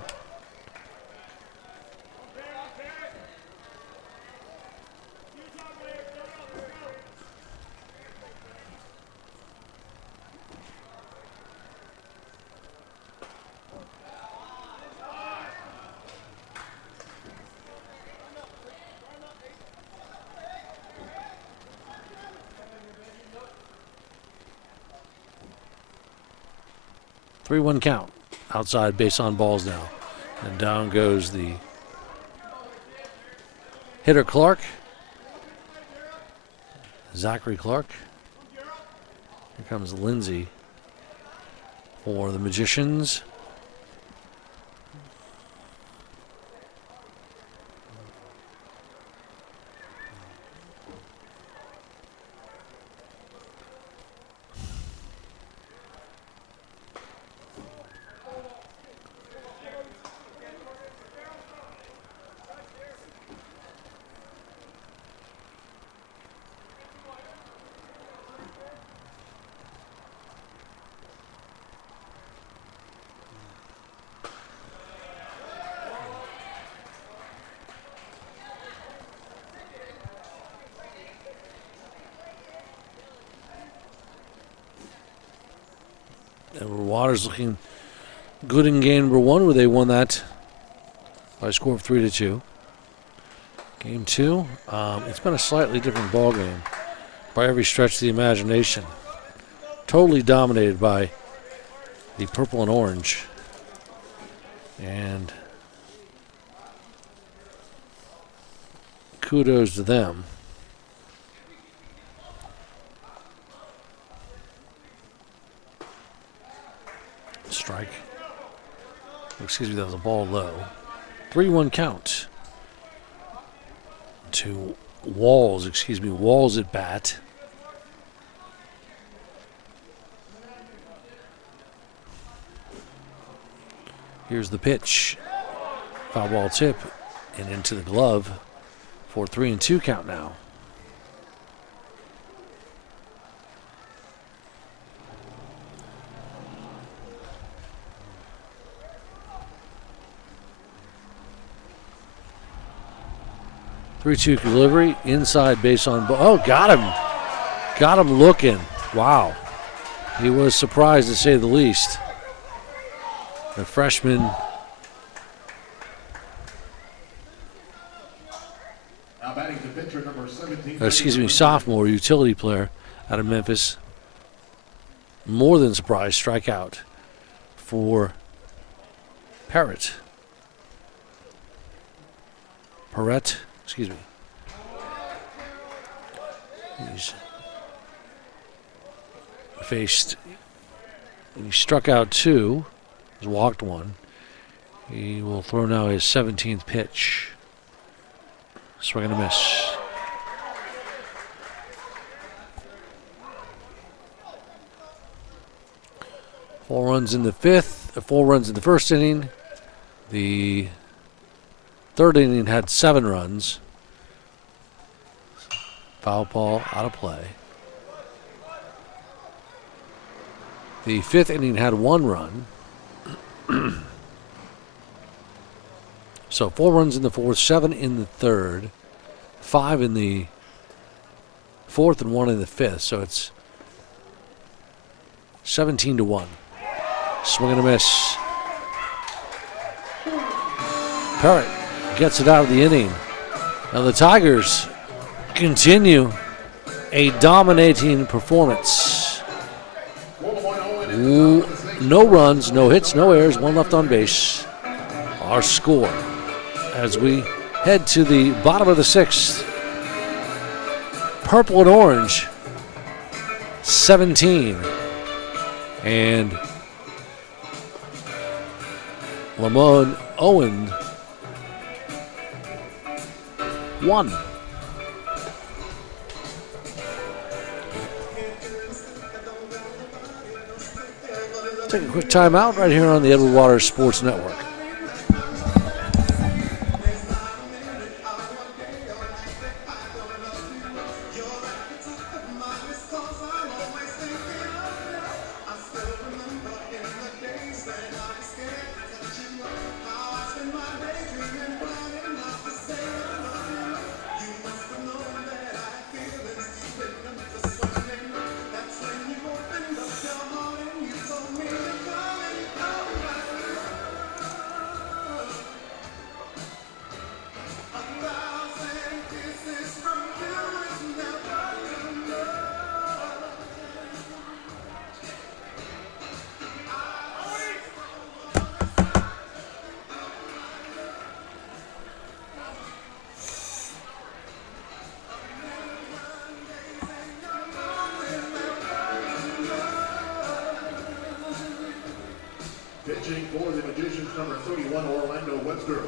Three-one count. Outside base on balls now. And down goes the hitter Clark. Zachary Clark. Here comes Lindsay for the Magicians. Edward Waters looking good in game number 1, where they won that by a score of 3-2. Game 2, it's been a slightly different ball game by every stretch of the imagination. Totally dominated by the purple and orange. And kudos to them. Strike. Excuse me, that was a ball low. 3-1 count to Walls. Walls at bat. Here's the pitch. Foul ball tip and into the glove for 3-2 count now. Three-two delivery, inside base on ball. Oh, got him looking. Wow. He was surprised, to say the least. the freshman. Now batting to pitcher number 17. Sophomore utility player out of Memphis. More than surprise strikeout for Parrott. Excuse me. He struck out 2. He's walked 1. He will throw now his 17th pitch. Swing and a miss. Four runs in the first inning. The third inning had 7 runs. Foul ball out of play. The 5th inning had 1 run. So 4 runs in the 4th, 7 in the 3rd, 5 in the 4th, and 1 in the 5th. So it's 17-1. Swing and a miss. Parrott gets it out of the inning. Now the Tigers continue a dominating performance. No runs, no hits, no errors, 1 left on base. Our score as we head to the bottom of the 6th. Purple and orange, 17. And Lemoyne-Owen, 1. Take a quick timeout right here on the Edward Waters Sports Network. Pitching for the Magicians, number 31, Orlando Webster.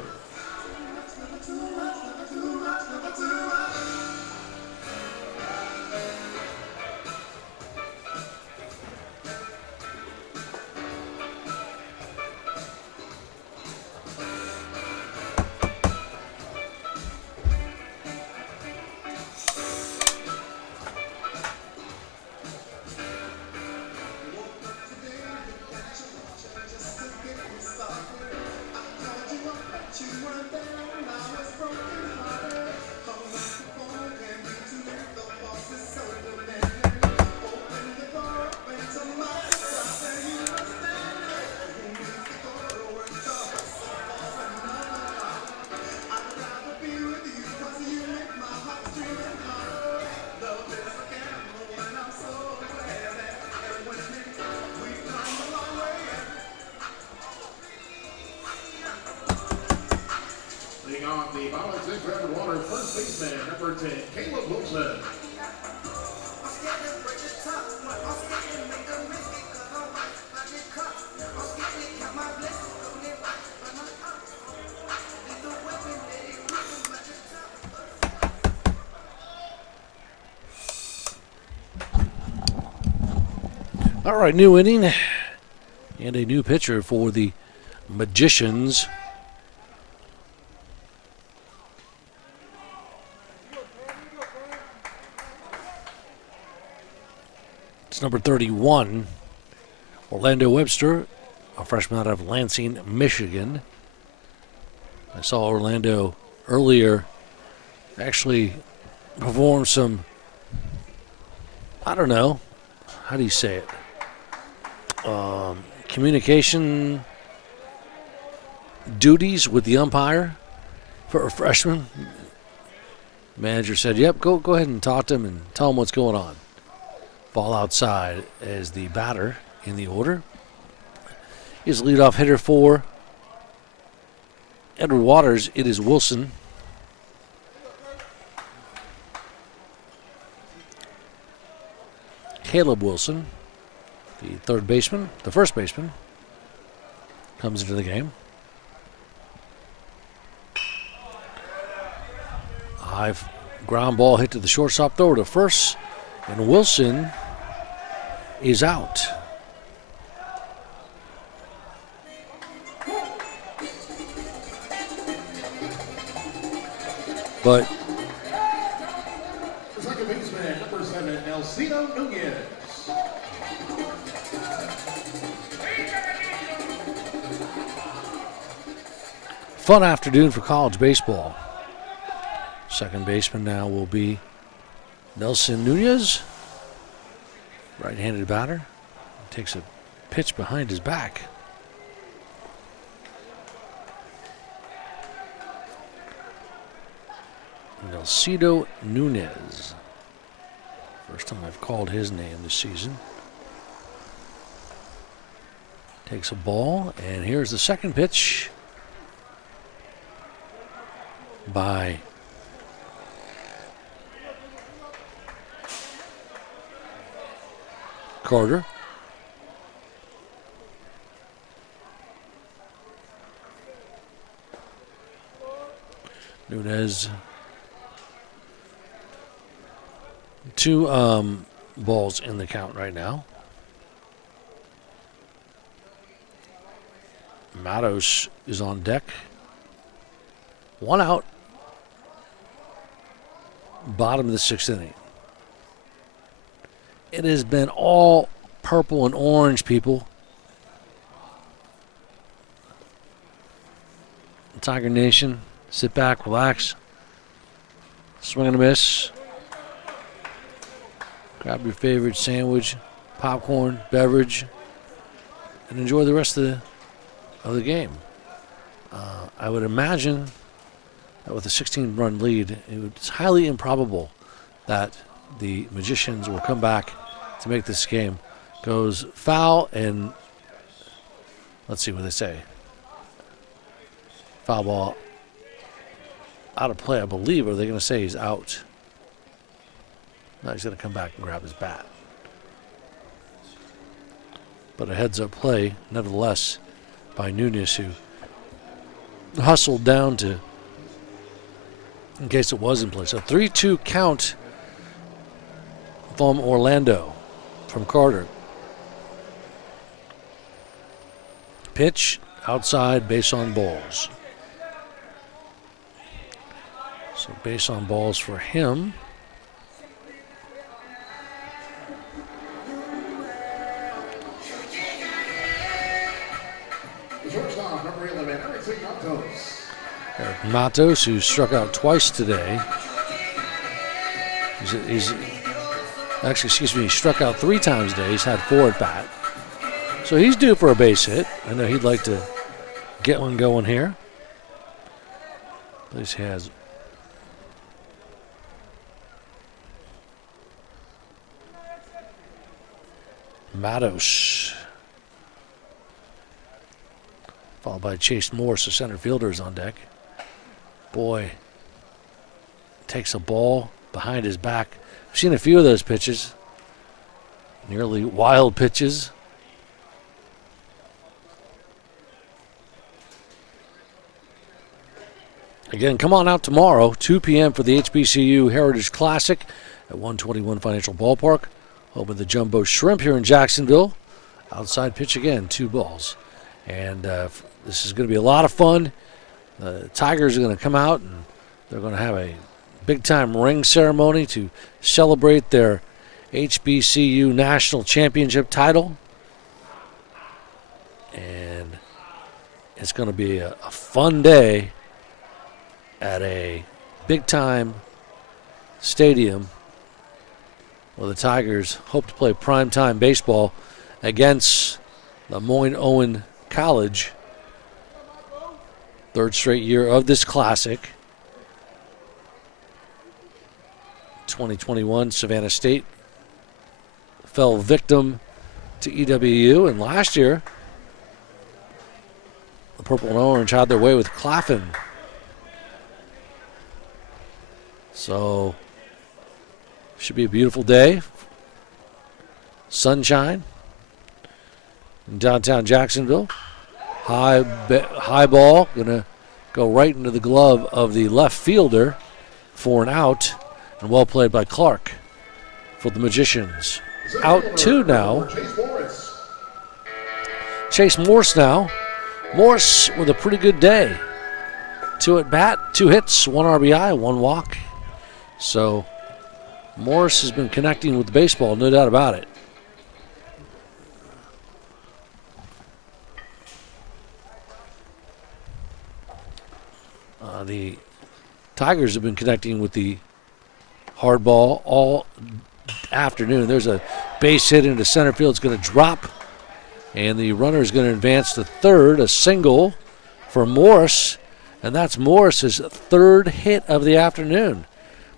The bottom of 6, Edward Waters, first baseman, number 10, Caleb Wilson. All right, new inning and a new pitcher for the Magicians. It's number 31, Orlando Webster, a freshman out of Lansing, Michigan. I saw Orlando earlier actually perform some, I don't know, how do you say it? Communication duties with the umpire for a freshman. Manager said, yep, go ahead and talk to him and tell him what's going on. Ball outside as the batter in the order. His leadoff hitter for Edward Waters, it is Wilson. Caleb Wilson, the first baseman, comes into the game. High ground ball hit to the shortstop, throw to first, and Wilson is out. But the second baseman, number 7, Elcino Nunez. fun afternoon for college baseball. Second baseman now will be Nelson Nunez, right-handed batter. Takes a pitch behind his back. Nelcino Nunez. First time I've called his name this season. Takes a ball, and here's the second pitch by Carter. Nunez. Two balls in the count right now. Matos is on deck. One out. Bottom of the sixth inning. It has been all purple and orange, people. Tiger Nation, sit back, relax. Swing and a miss. Grab your favorite sandwich, popcorn, beverage, and enjoy the rest of the game. I would imagine that with a 16-run lead, it's highly improbable that the Magicians will come back to make this game. Goes foul, and let's see what they say. Foul ball out of play, I believe. Or are they going to say he's out? No, he's going to come back and grab his bat. But a heads-up play, nevertheless, by Nunez, who hustled down to, in case it was in play. So 3-2 count from Orlando, from Carter. Pitch, outside, base on balls. So base on balls for him. Shortstop, number 11, Eric Matos. Eric Matos, who struck out twice today. He's actually, he struck out 3 times today. He's had 4 at bat. So he's due for a base hit. I know he'd like to get one going here. At least he has. Matos. Followed by Chase Morris, the center fielder, is on deck. Boy, takes a ball behind his back. I've seen a few of those pitches. Nearly wild pitches. Again, come on out tomorrow, 2 p.m. for the HBCU Heritage Classic at 121 Financial Ballpark. Home of the Jumbo Shrimp here in Jacksonville. Outside pitch again, 2 balls. And this is going to be a lot of fun. The Tigers are going to come out and they're going to have a big-time ring ceremony to celebrate their HBCU National Championship title. And it's going to be a fun day at a big-time stadium where the Tigers hope to play primetime baseball against Lemoyne-Owen College Third straight year of this classic. 2021 Savannah State fell victim to EWU, and last year the Purple and Orange had their way with Claflin. So should be a beautiful day. Sunshine in downtown Jacksonville. High ball gonna go right into the glove of the left fielder for an out, and well played by Clark for the Magicians. Out 2 now. Chase Morse now. Morse with a pretty good day. 2 at bat, 2 hits, 1 RBI, 1 walk. So Morse has been connecting with the baseball, no doubt about it. The Tigers have been connecting with the hard ball all afternoon. There's a base hit into center field. It's going to drop, and the runner is going to advance to third. A single for Morse, and that's Morse's 3rd hit of the afternoon.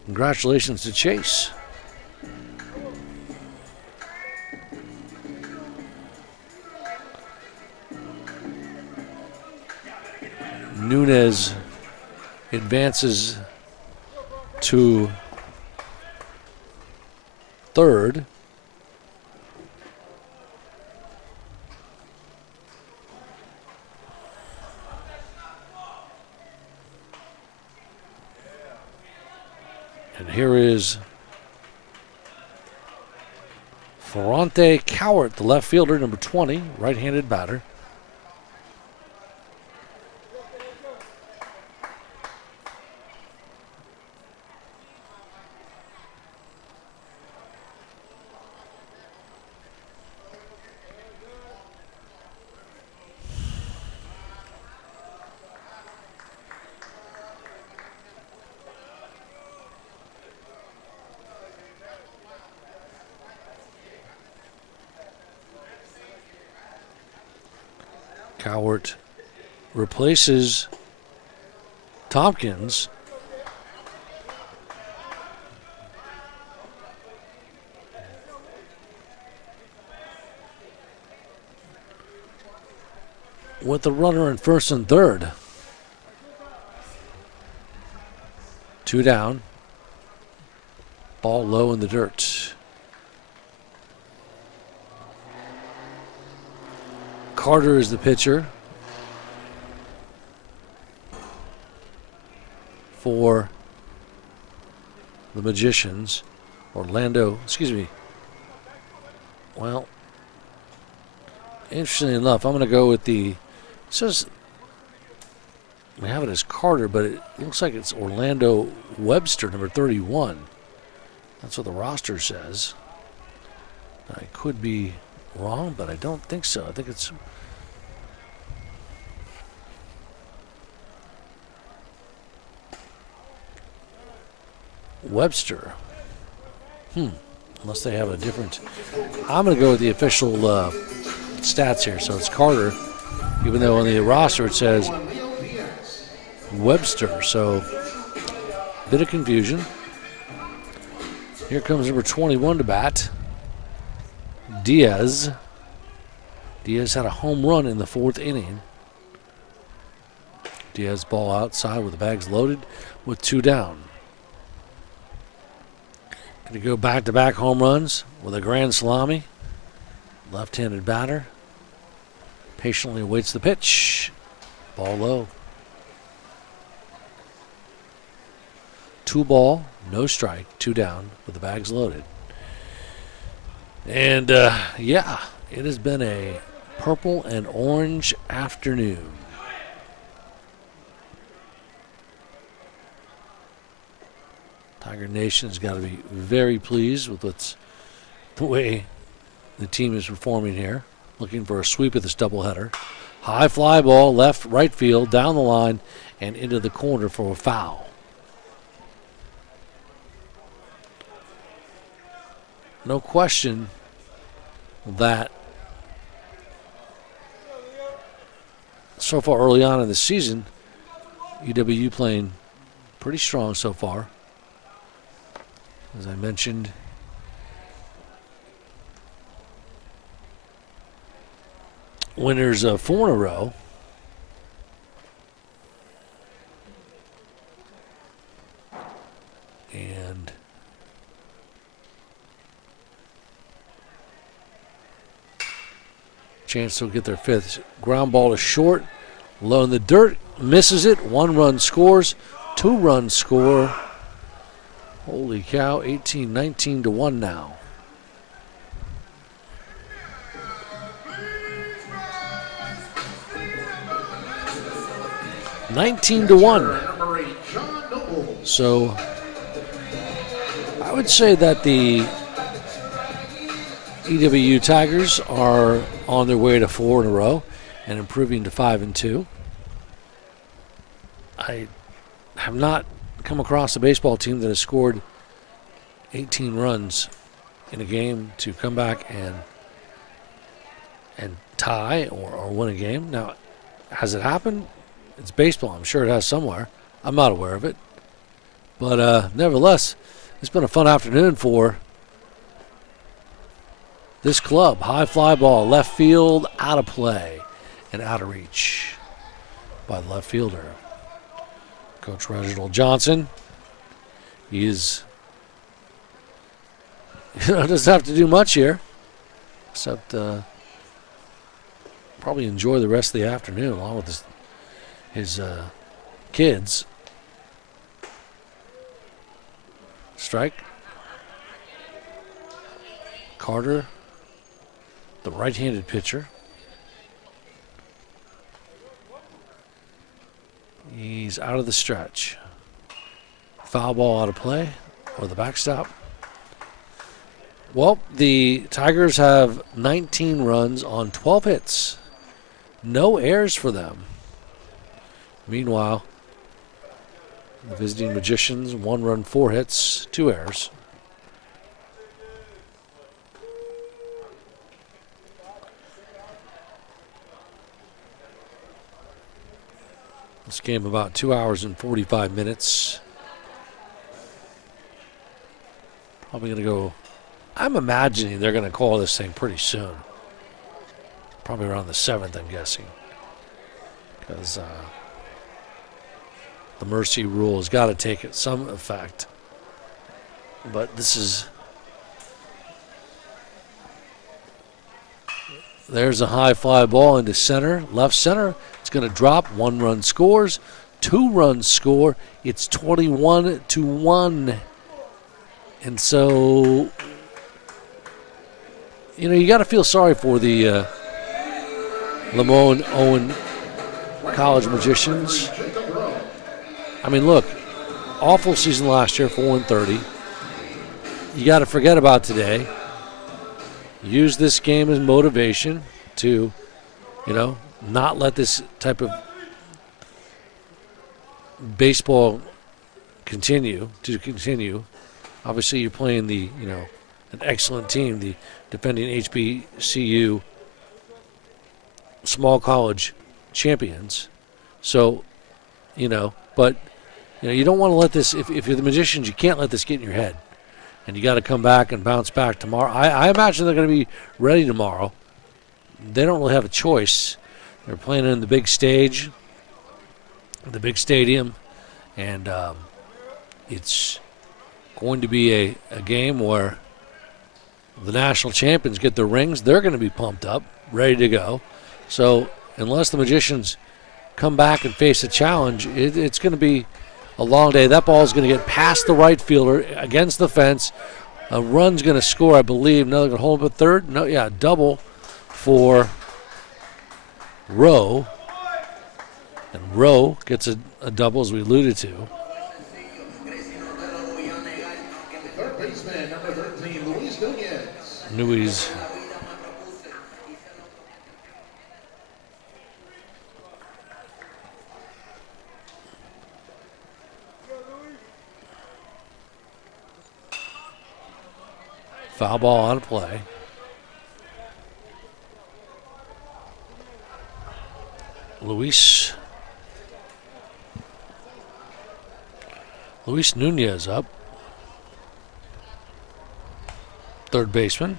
Congratulations to Chase. Nunez advances to third. And here is Ferrante Cowart, the left fielder, number 20, right-handed batter. Cowart replaces Tompkins. With the runner in first and third. 2 down. Ball low in the dirt. Carter is the pitcher for the Magicians. Well, interestingly enough, I'm going to go with it says we have it as Carter, but it looks like it's Orlando Webster, number 31. That's what the roster says. I could be wrong, but I don't think so. I think it's Webster. Unless they have a different. I'm going to go with the official stats here. So it's Carter, even though on the roster it says Webster. So bit of confusion. Here comes number 21 to bat. Diaz. Diaz had a home run in the 4th inning. Diaz ball outside with the bags loaded with 2 down. Going to go back-to-back home runs with a grand salami. Left-handed batter. Patiently awaits the pitch. Ball low. 2 ball, no strike, 2 down with the bags loaded. And, yeah, it has been a purple and orange afternoon. Tiger Nation's got to be very pleased with the way the team is performing here. Looking for a sweep of this doubleheader. High fly ball, left, right field, down the line, and into the corner for a foul. No question that so far early on in the season, EWU playing pretty strong so far. As I mentioned, winners of 4 in a row. And chance to get their 5th. Ground ball is short, low in the dirt, misses it. 1 run scores, 2 runs score. Holy cow, 18-19 to 1 now. $19-1. So I would say that the EWU Tigers are on their way to 4 in a row and improving to 5-2. I have not come across a baseball team that has scored 18 runs in a game to come back and tie or win a game. Now, has it happened? It's baseball. I'm sure it has somewhere. I'm not aware of it. But nevertheless, it's been a fun afternoon for this club. High fly ball, left field, out of play, and out of reach by the left fielder. Coach Reginald Johnson. He is, doesn't have to do much here, except probably enjoy the rest of the afternoon along with his kids. Strike. Carter, the right-handed pitcher. He's out of the stretch. Foul ball out of play or the backstop. Well, the Tigers have 19 runs on 12 hits. No errors for them. Meanwhile, the visiting Magicians, 1 run, 4 hits, 2 errors. This game about 2 hours and 45 minutes. Probably going to go, I'm imagining they're going to call this thing pretty soon. Probably around the 7th, I'm guessing. Because the mercy rule has got to take some effect. But this is... There's a high fly ball into center, left center. It's going to drop. 1 run scores. 2 runs score. It's 21-1. And so, you got to feel sorry for the Lemoyne-Owen College Magicians. I mean, look, awful season last year, 4-30. You got to forget about today. Use this game as motivation to, not let this type of baseball continue. Obviously, you're playing an excellent team, the defending HBCU small college champions. So, but you don't want to let this. If you're the Magicians, you can't let this get in your head. And you got to come back and bounce back tomorrow. I imagine they're going to be ready tomorrow. They don't really have a choice. They're playing in the big stage, the big stadium, and it's going to be a game where the national champions get their rings. They're going to be pumped up, ready to go. So unless the Magicians come back and face a challenge, it's going to be a long day. That ball is going to get past the right fielder against the fence. A run's going to score, I believe. No, they're going to hold up a third. No, yeah, double for Rowe. And Rowe gets a double, as we alluded to. Third baseman, number 13, Luis Nunez. Nuiz. Foul ball on play. Luis Luis Nunez up. Third baseman.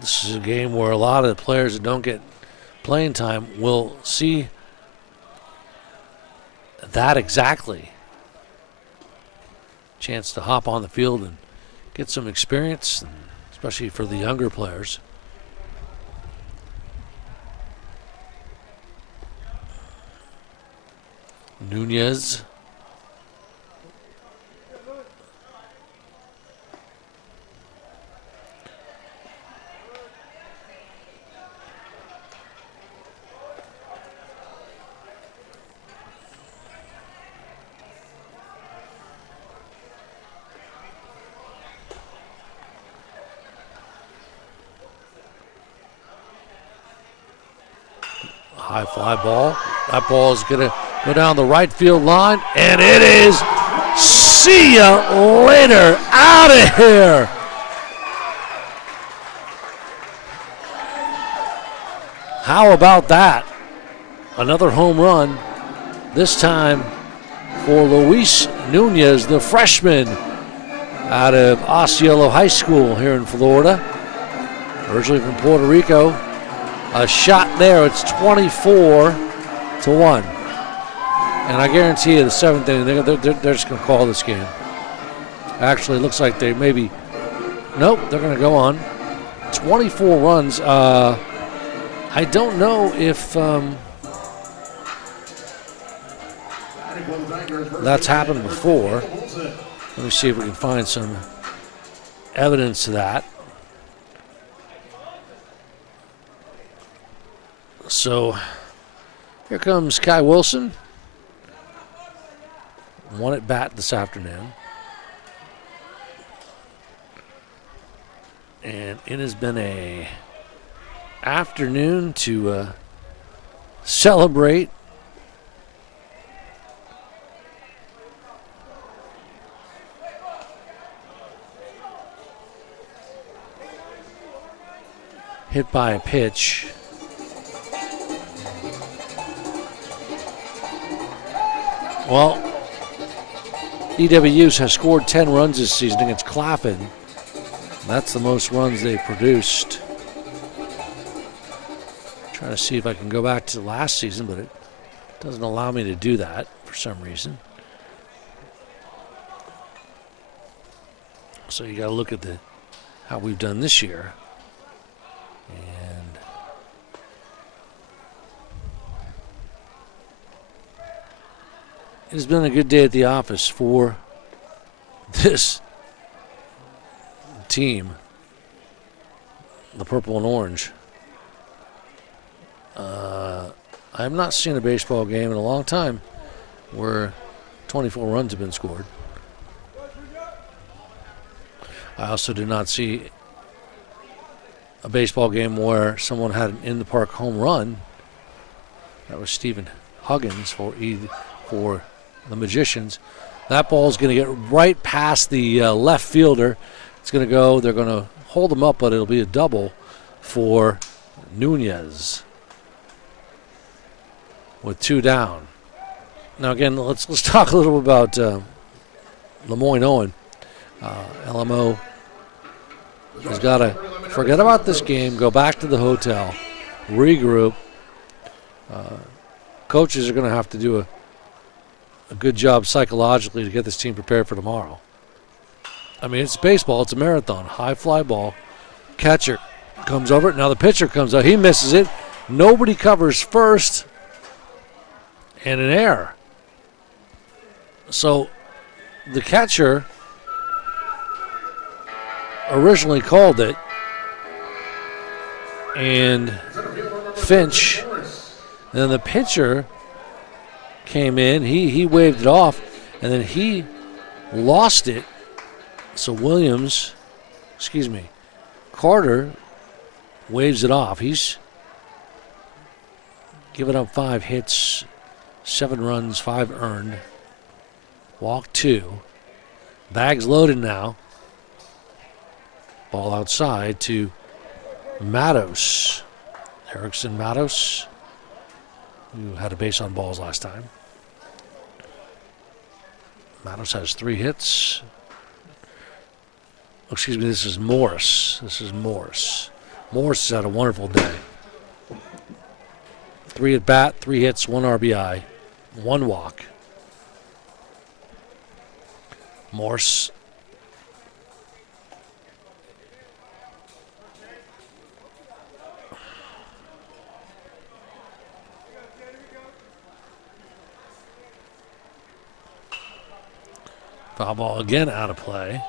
This is a game where a lot of the players that don't get playing time will see that exactly. Chance to hop on the field and get some experience, especially for the younger players. Nunez. High fly ball. That ball is going to go down the right field line, and it is. See ya later. Out of here. How about that? Another home run, this time for Luis Nunez, the freshman out of Osceola High School here in Florida. Originally from Puerto Rico. A shot there, it's 24-1. And I guarantee you the seventh inning, they're just going to call this game. Actually, it looks like they maybe, nope, they're going to go on. 24 runs. I don't know if that's happened before. Let me see if we can find some evidence to that. So here comes Kai Wilson. One at bat this afternoon. And it has been a afternoon to celebrate. Hit by a pitch. Well, EWUs has scored 10 runs this season against Clapham. That's the most runs they've produced. Trying to see if I can go back to last season, but it doesn't allow me to do that for some reason. So you got to look at how we've done this year. And it has been a good day at the office for this team, the purple and orange. I have not seen a baseball game in a long time where 24 runs have been scored. I also did not see a baseball game where someone had an in-the-park home run. That was Stephen Huggins for the Magicians. That ball is going to get right past the left fielder. It's going to go. They're going to hold him up, but it'll be a double for Nunez with two down. Now again, let's talk a little bit about Lemoyne-Owen. LMO has got to forget about this game, go back to the hotel, regroup. Coaches are going to have to do a good job psychologically to get this team prepared for tomorrow. I mean, it's baseball. It's a marathon. High fly ball. Catcher comes over it. Now the pitcher comes out. He misses it. Nobody covers first. And an error. So the catcher originally called it. And Finch. And then the pitcher came in. He waved it off. And then he lost it. So Carter waves it off. He's given up 5 hits, 7 runs, 5 earned. Walk 2. Bags loaded now. Ball outside to Matos. Erickson Matos. who had a base on balls last time. Matos has 3 hits. Oh, excuse me, this is Morris. Morris has had a wonderful day. 3 at bat, 3 hits, 1 RBI, 1 walk. Morse. Foul ball again out of play.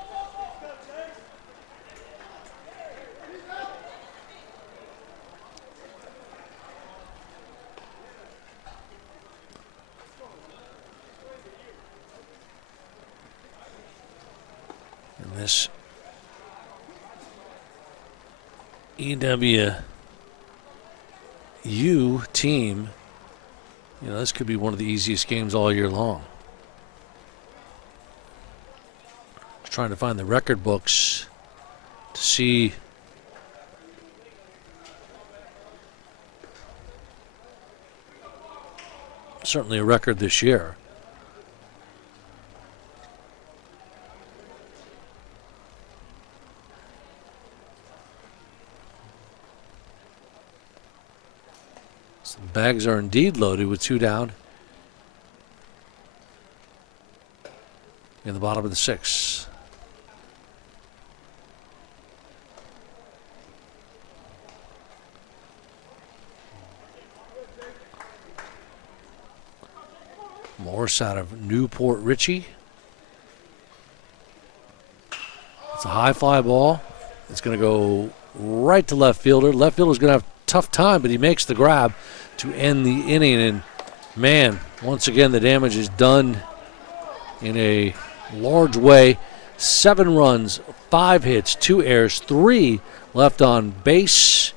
And this EWU team, this could be one of the easiest games all year long. Trying to find the record books to see certainly a record this year. So the bags are indeed loaded with 2 down in the bottom of the 6th. Morse out of Newport Richie. It's a high fly ball. It's going to go right to left fielder. Left fielder's going to have a tough time, but he makes the grab to end the inning. And man, once again, the damage is done in a large way. 7 runs, 5 hits, 2 errors, 3 left on base.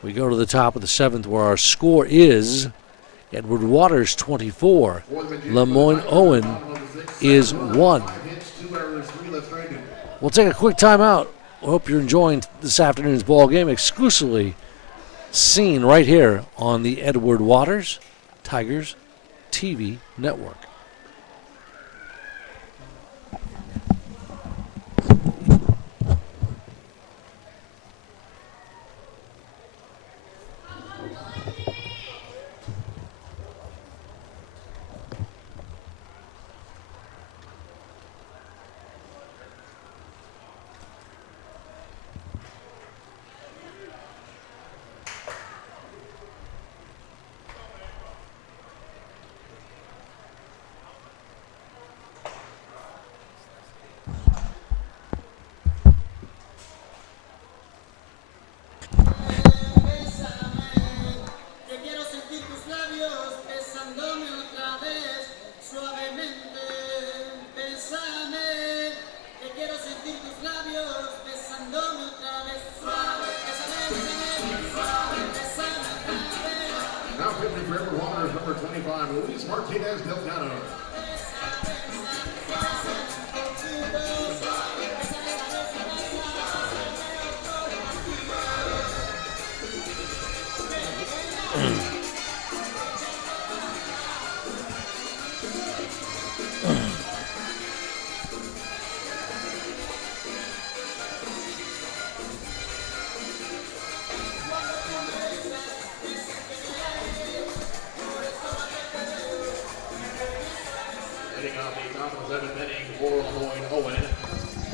We go to the top of the 7th where our score is Edward Waters 24, Lemoyne-Owen is 1. We'll take a quick timeout. I hope you're enjoying this afternoon's ball game, exclusively seen right here on the Edward Waters Tigers TV network.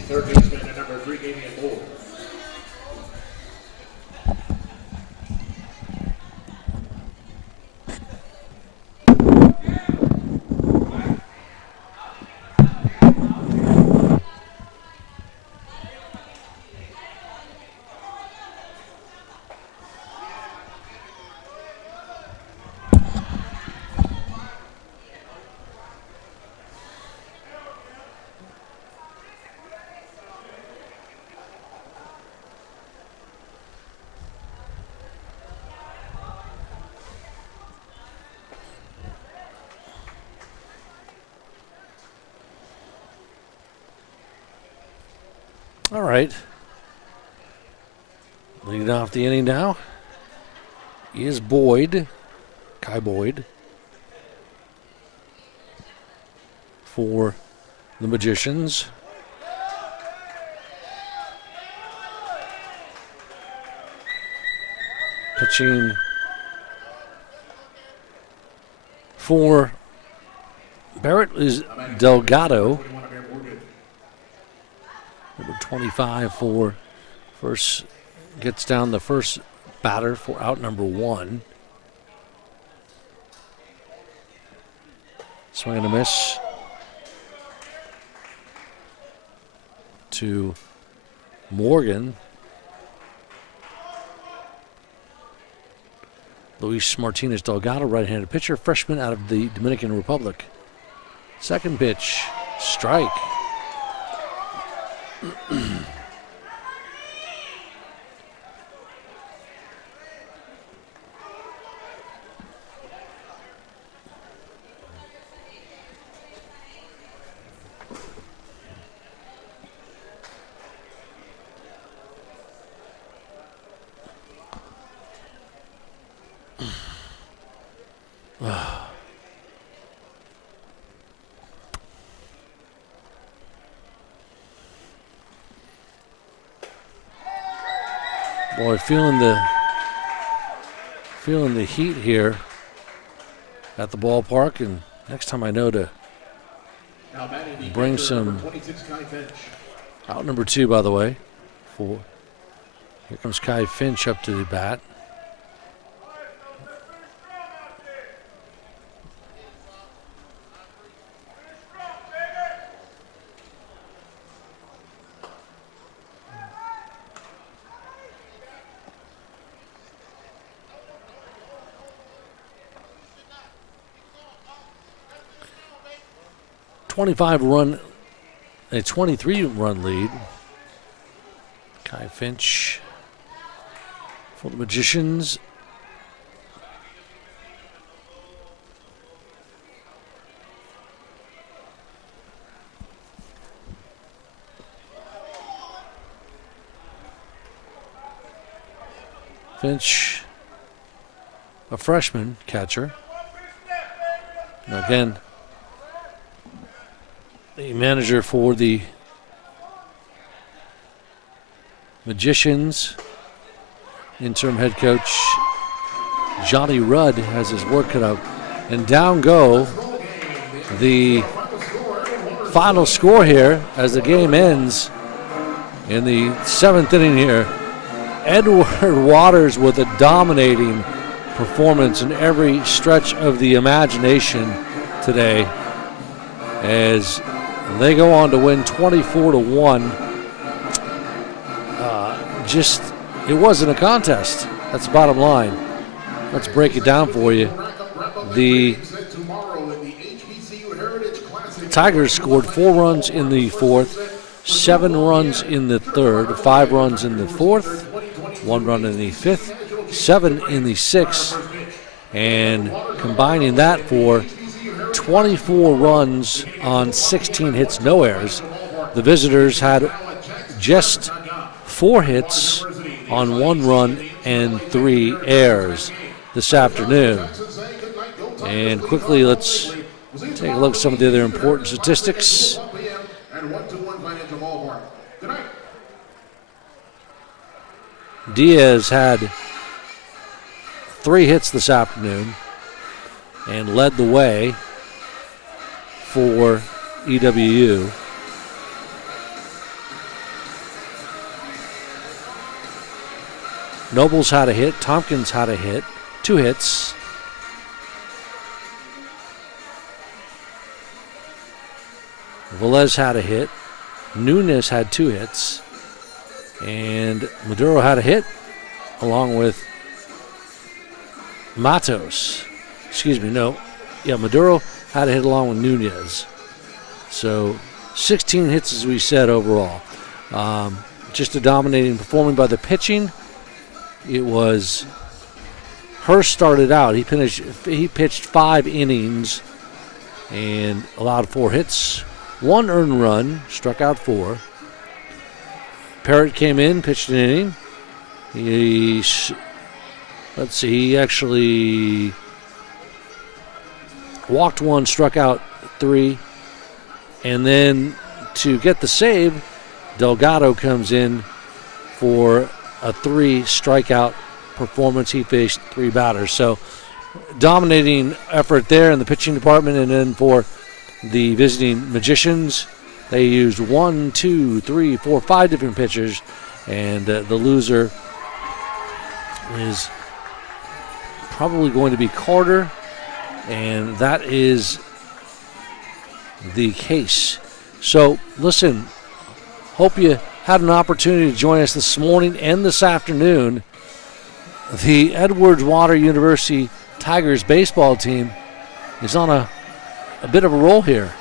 Third baseman at number 3, Damian Moore. All right. Leading off the inning now is Boyd. Kai Boyd for the Magicians. Pitching for Barrett is Delgado. Number 25 for first, gets down the first batter for out number 1. Swing and a miss to Morgan. Luis Martinez Delgado, right-handed pitcher, freshman out of the Dominican Republic. Second pitch, strike. Boy, feeling the heat here at the ballpark, and next time I know to bring some out number 2, by the way. For here comes Kai Finch up to the bat. A 23-run lead. Kai Finch for the Magicians. Finch, a freshman catcher. Now again, the manager for the Magicians, interim head coach Johnny Rudd, has his work cut out. And down go the final score here as the game ends in the 7th inning here. Edward Waters with a dominating performance in every stretch of the imagination today as they go on to win 24-1. It wasn't a contest. That's the bottom line. Let's break it down for you. The Tigers scored 4 runs in the 4th, 7 runs in the 3rd, 5 runs in the 4th, 1 run in the 5th, 7 in the 6th, and combining that for 24 runs on 16 hits, no errors. The visitors had just 4 hits on 1 run and 3 errors this afternoon. And quickly, let's take a look at some of the other important statistics. Diaz had 3 hits this afternoon and led the way for EWU. Nobles had a hit. Tompkins had a hit. 2 hits. Velez had a hit. Nunez had 2 hits. And Maduro had a hit along with Matos. Maduro had a hit along with Nunez. So 16 hits, as we said, overall. Just a dominating performance by the pitching. It was Hurst started out. He pitched 5 innings and allowed 4 hits, 1 earned run, struck out 4. Parrott came in, pitched an inning. He actually walked 1, struck out 3, and then to get the save, Delgado comes in for a 3 strikeout performance. He faced 3 batters. So dominating effort there in the pitching department. And then for the visiting Magicians, they used 1, 2, 3, 4, 5 different pitchers. And the loser is probably going to be Carter. And that is the case. So listen, hope you had an opportunity to join us this morning and this afternoon. The Edwards Water University Tigers baseball team is on a bit of a roll here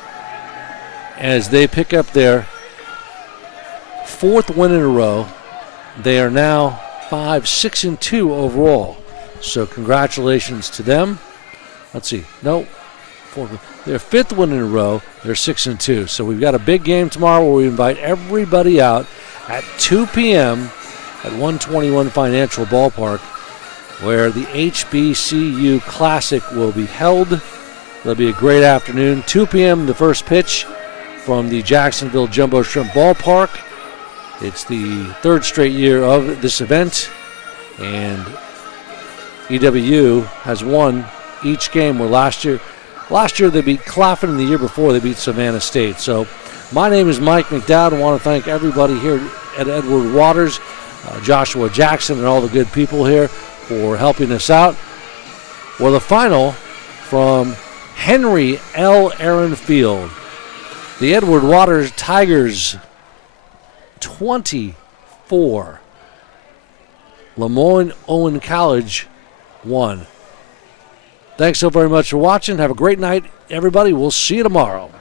as they pick up their 4th win in a row. They are now 5-6-2 overall. So congratulations to them. Let's see. No, 4th. Their 5th win in a row. They're 6-2. So we've got a big game tomorrow where we invite everybody out at 2 p.m. at 121 Financial Ballpark, where the HBCU Classic will be held. It'll be a great afternoon. 2 p.m. the first pitch from the Jacksonville Jumbo Shrimp Ballpark. It's the 3rd straight year of this event, and EWU has won each game. Where last year they beat Claflin, and the year before they beat Savannah State. So my name is Mike McDowd. I want to thank everybody here at Edward Waters, Joshua Jackson, and all the good people here for helping us out. Well, the final from Henry L. Aaron Field. The Edward Waters Tigers 24. Lemoyne-Owen College 1. Thanks so very much for watching. Have a great night, everybody. We'll see you tomorrow.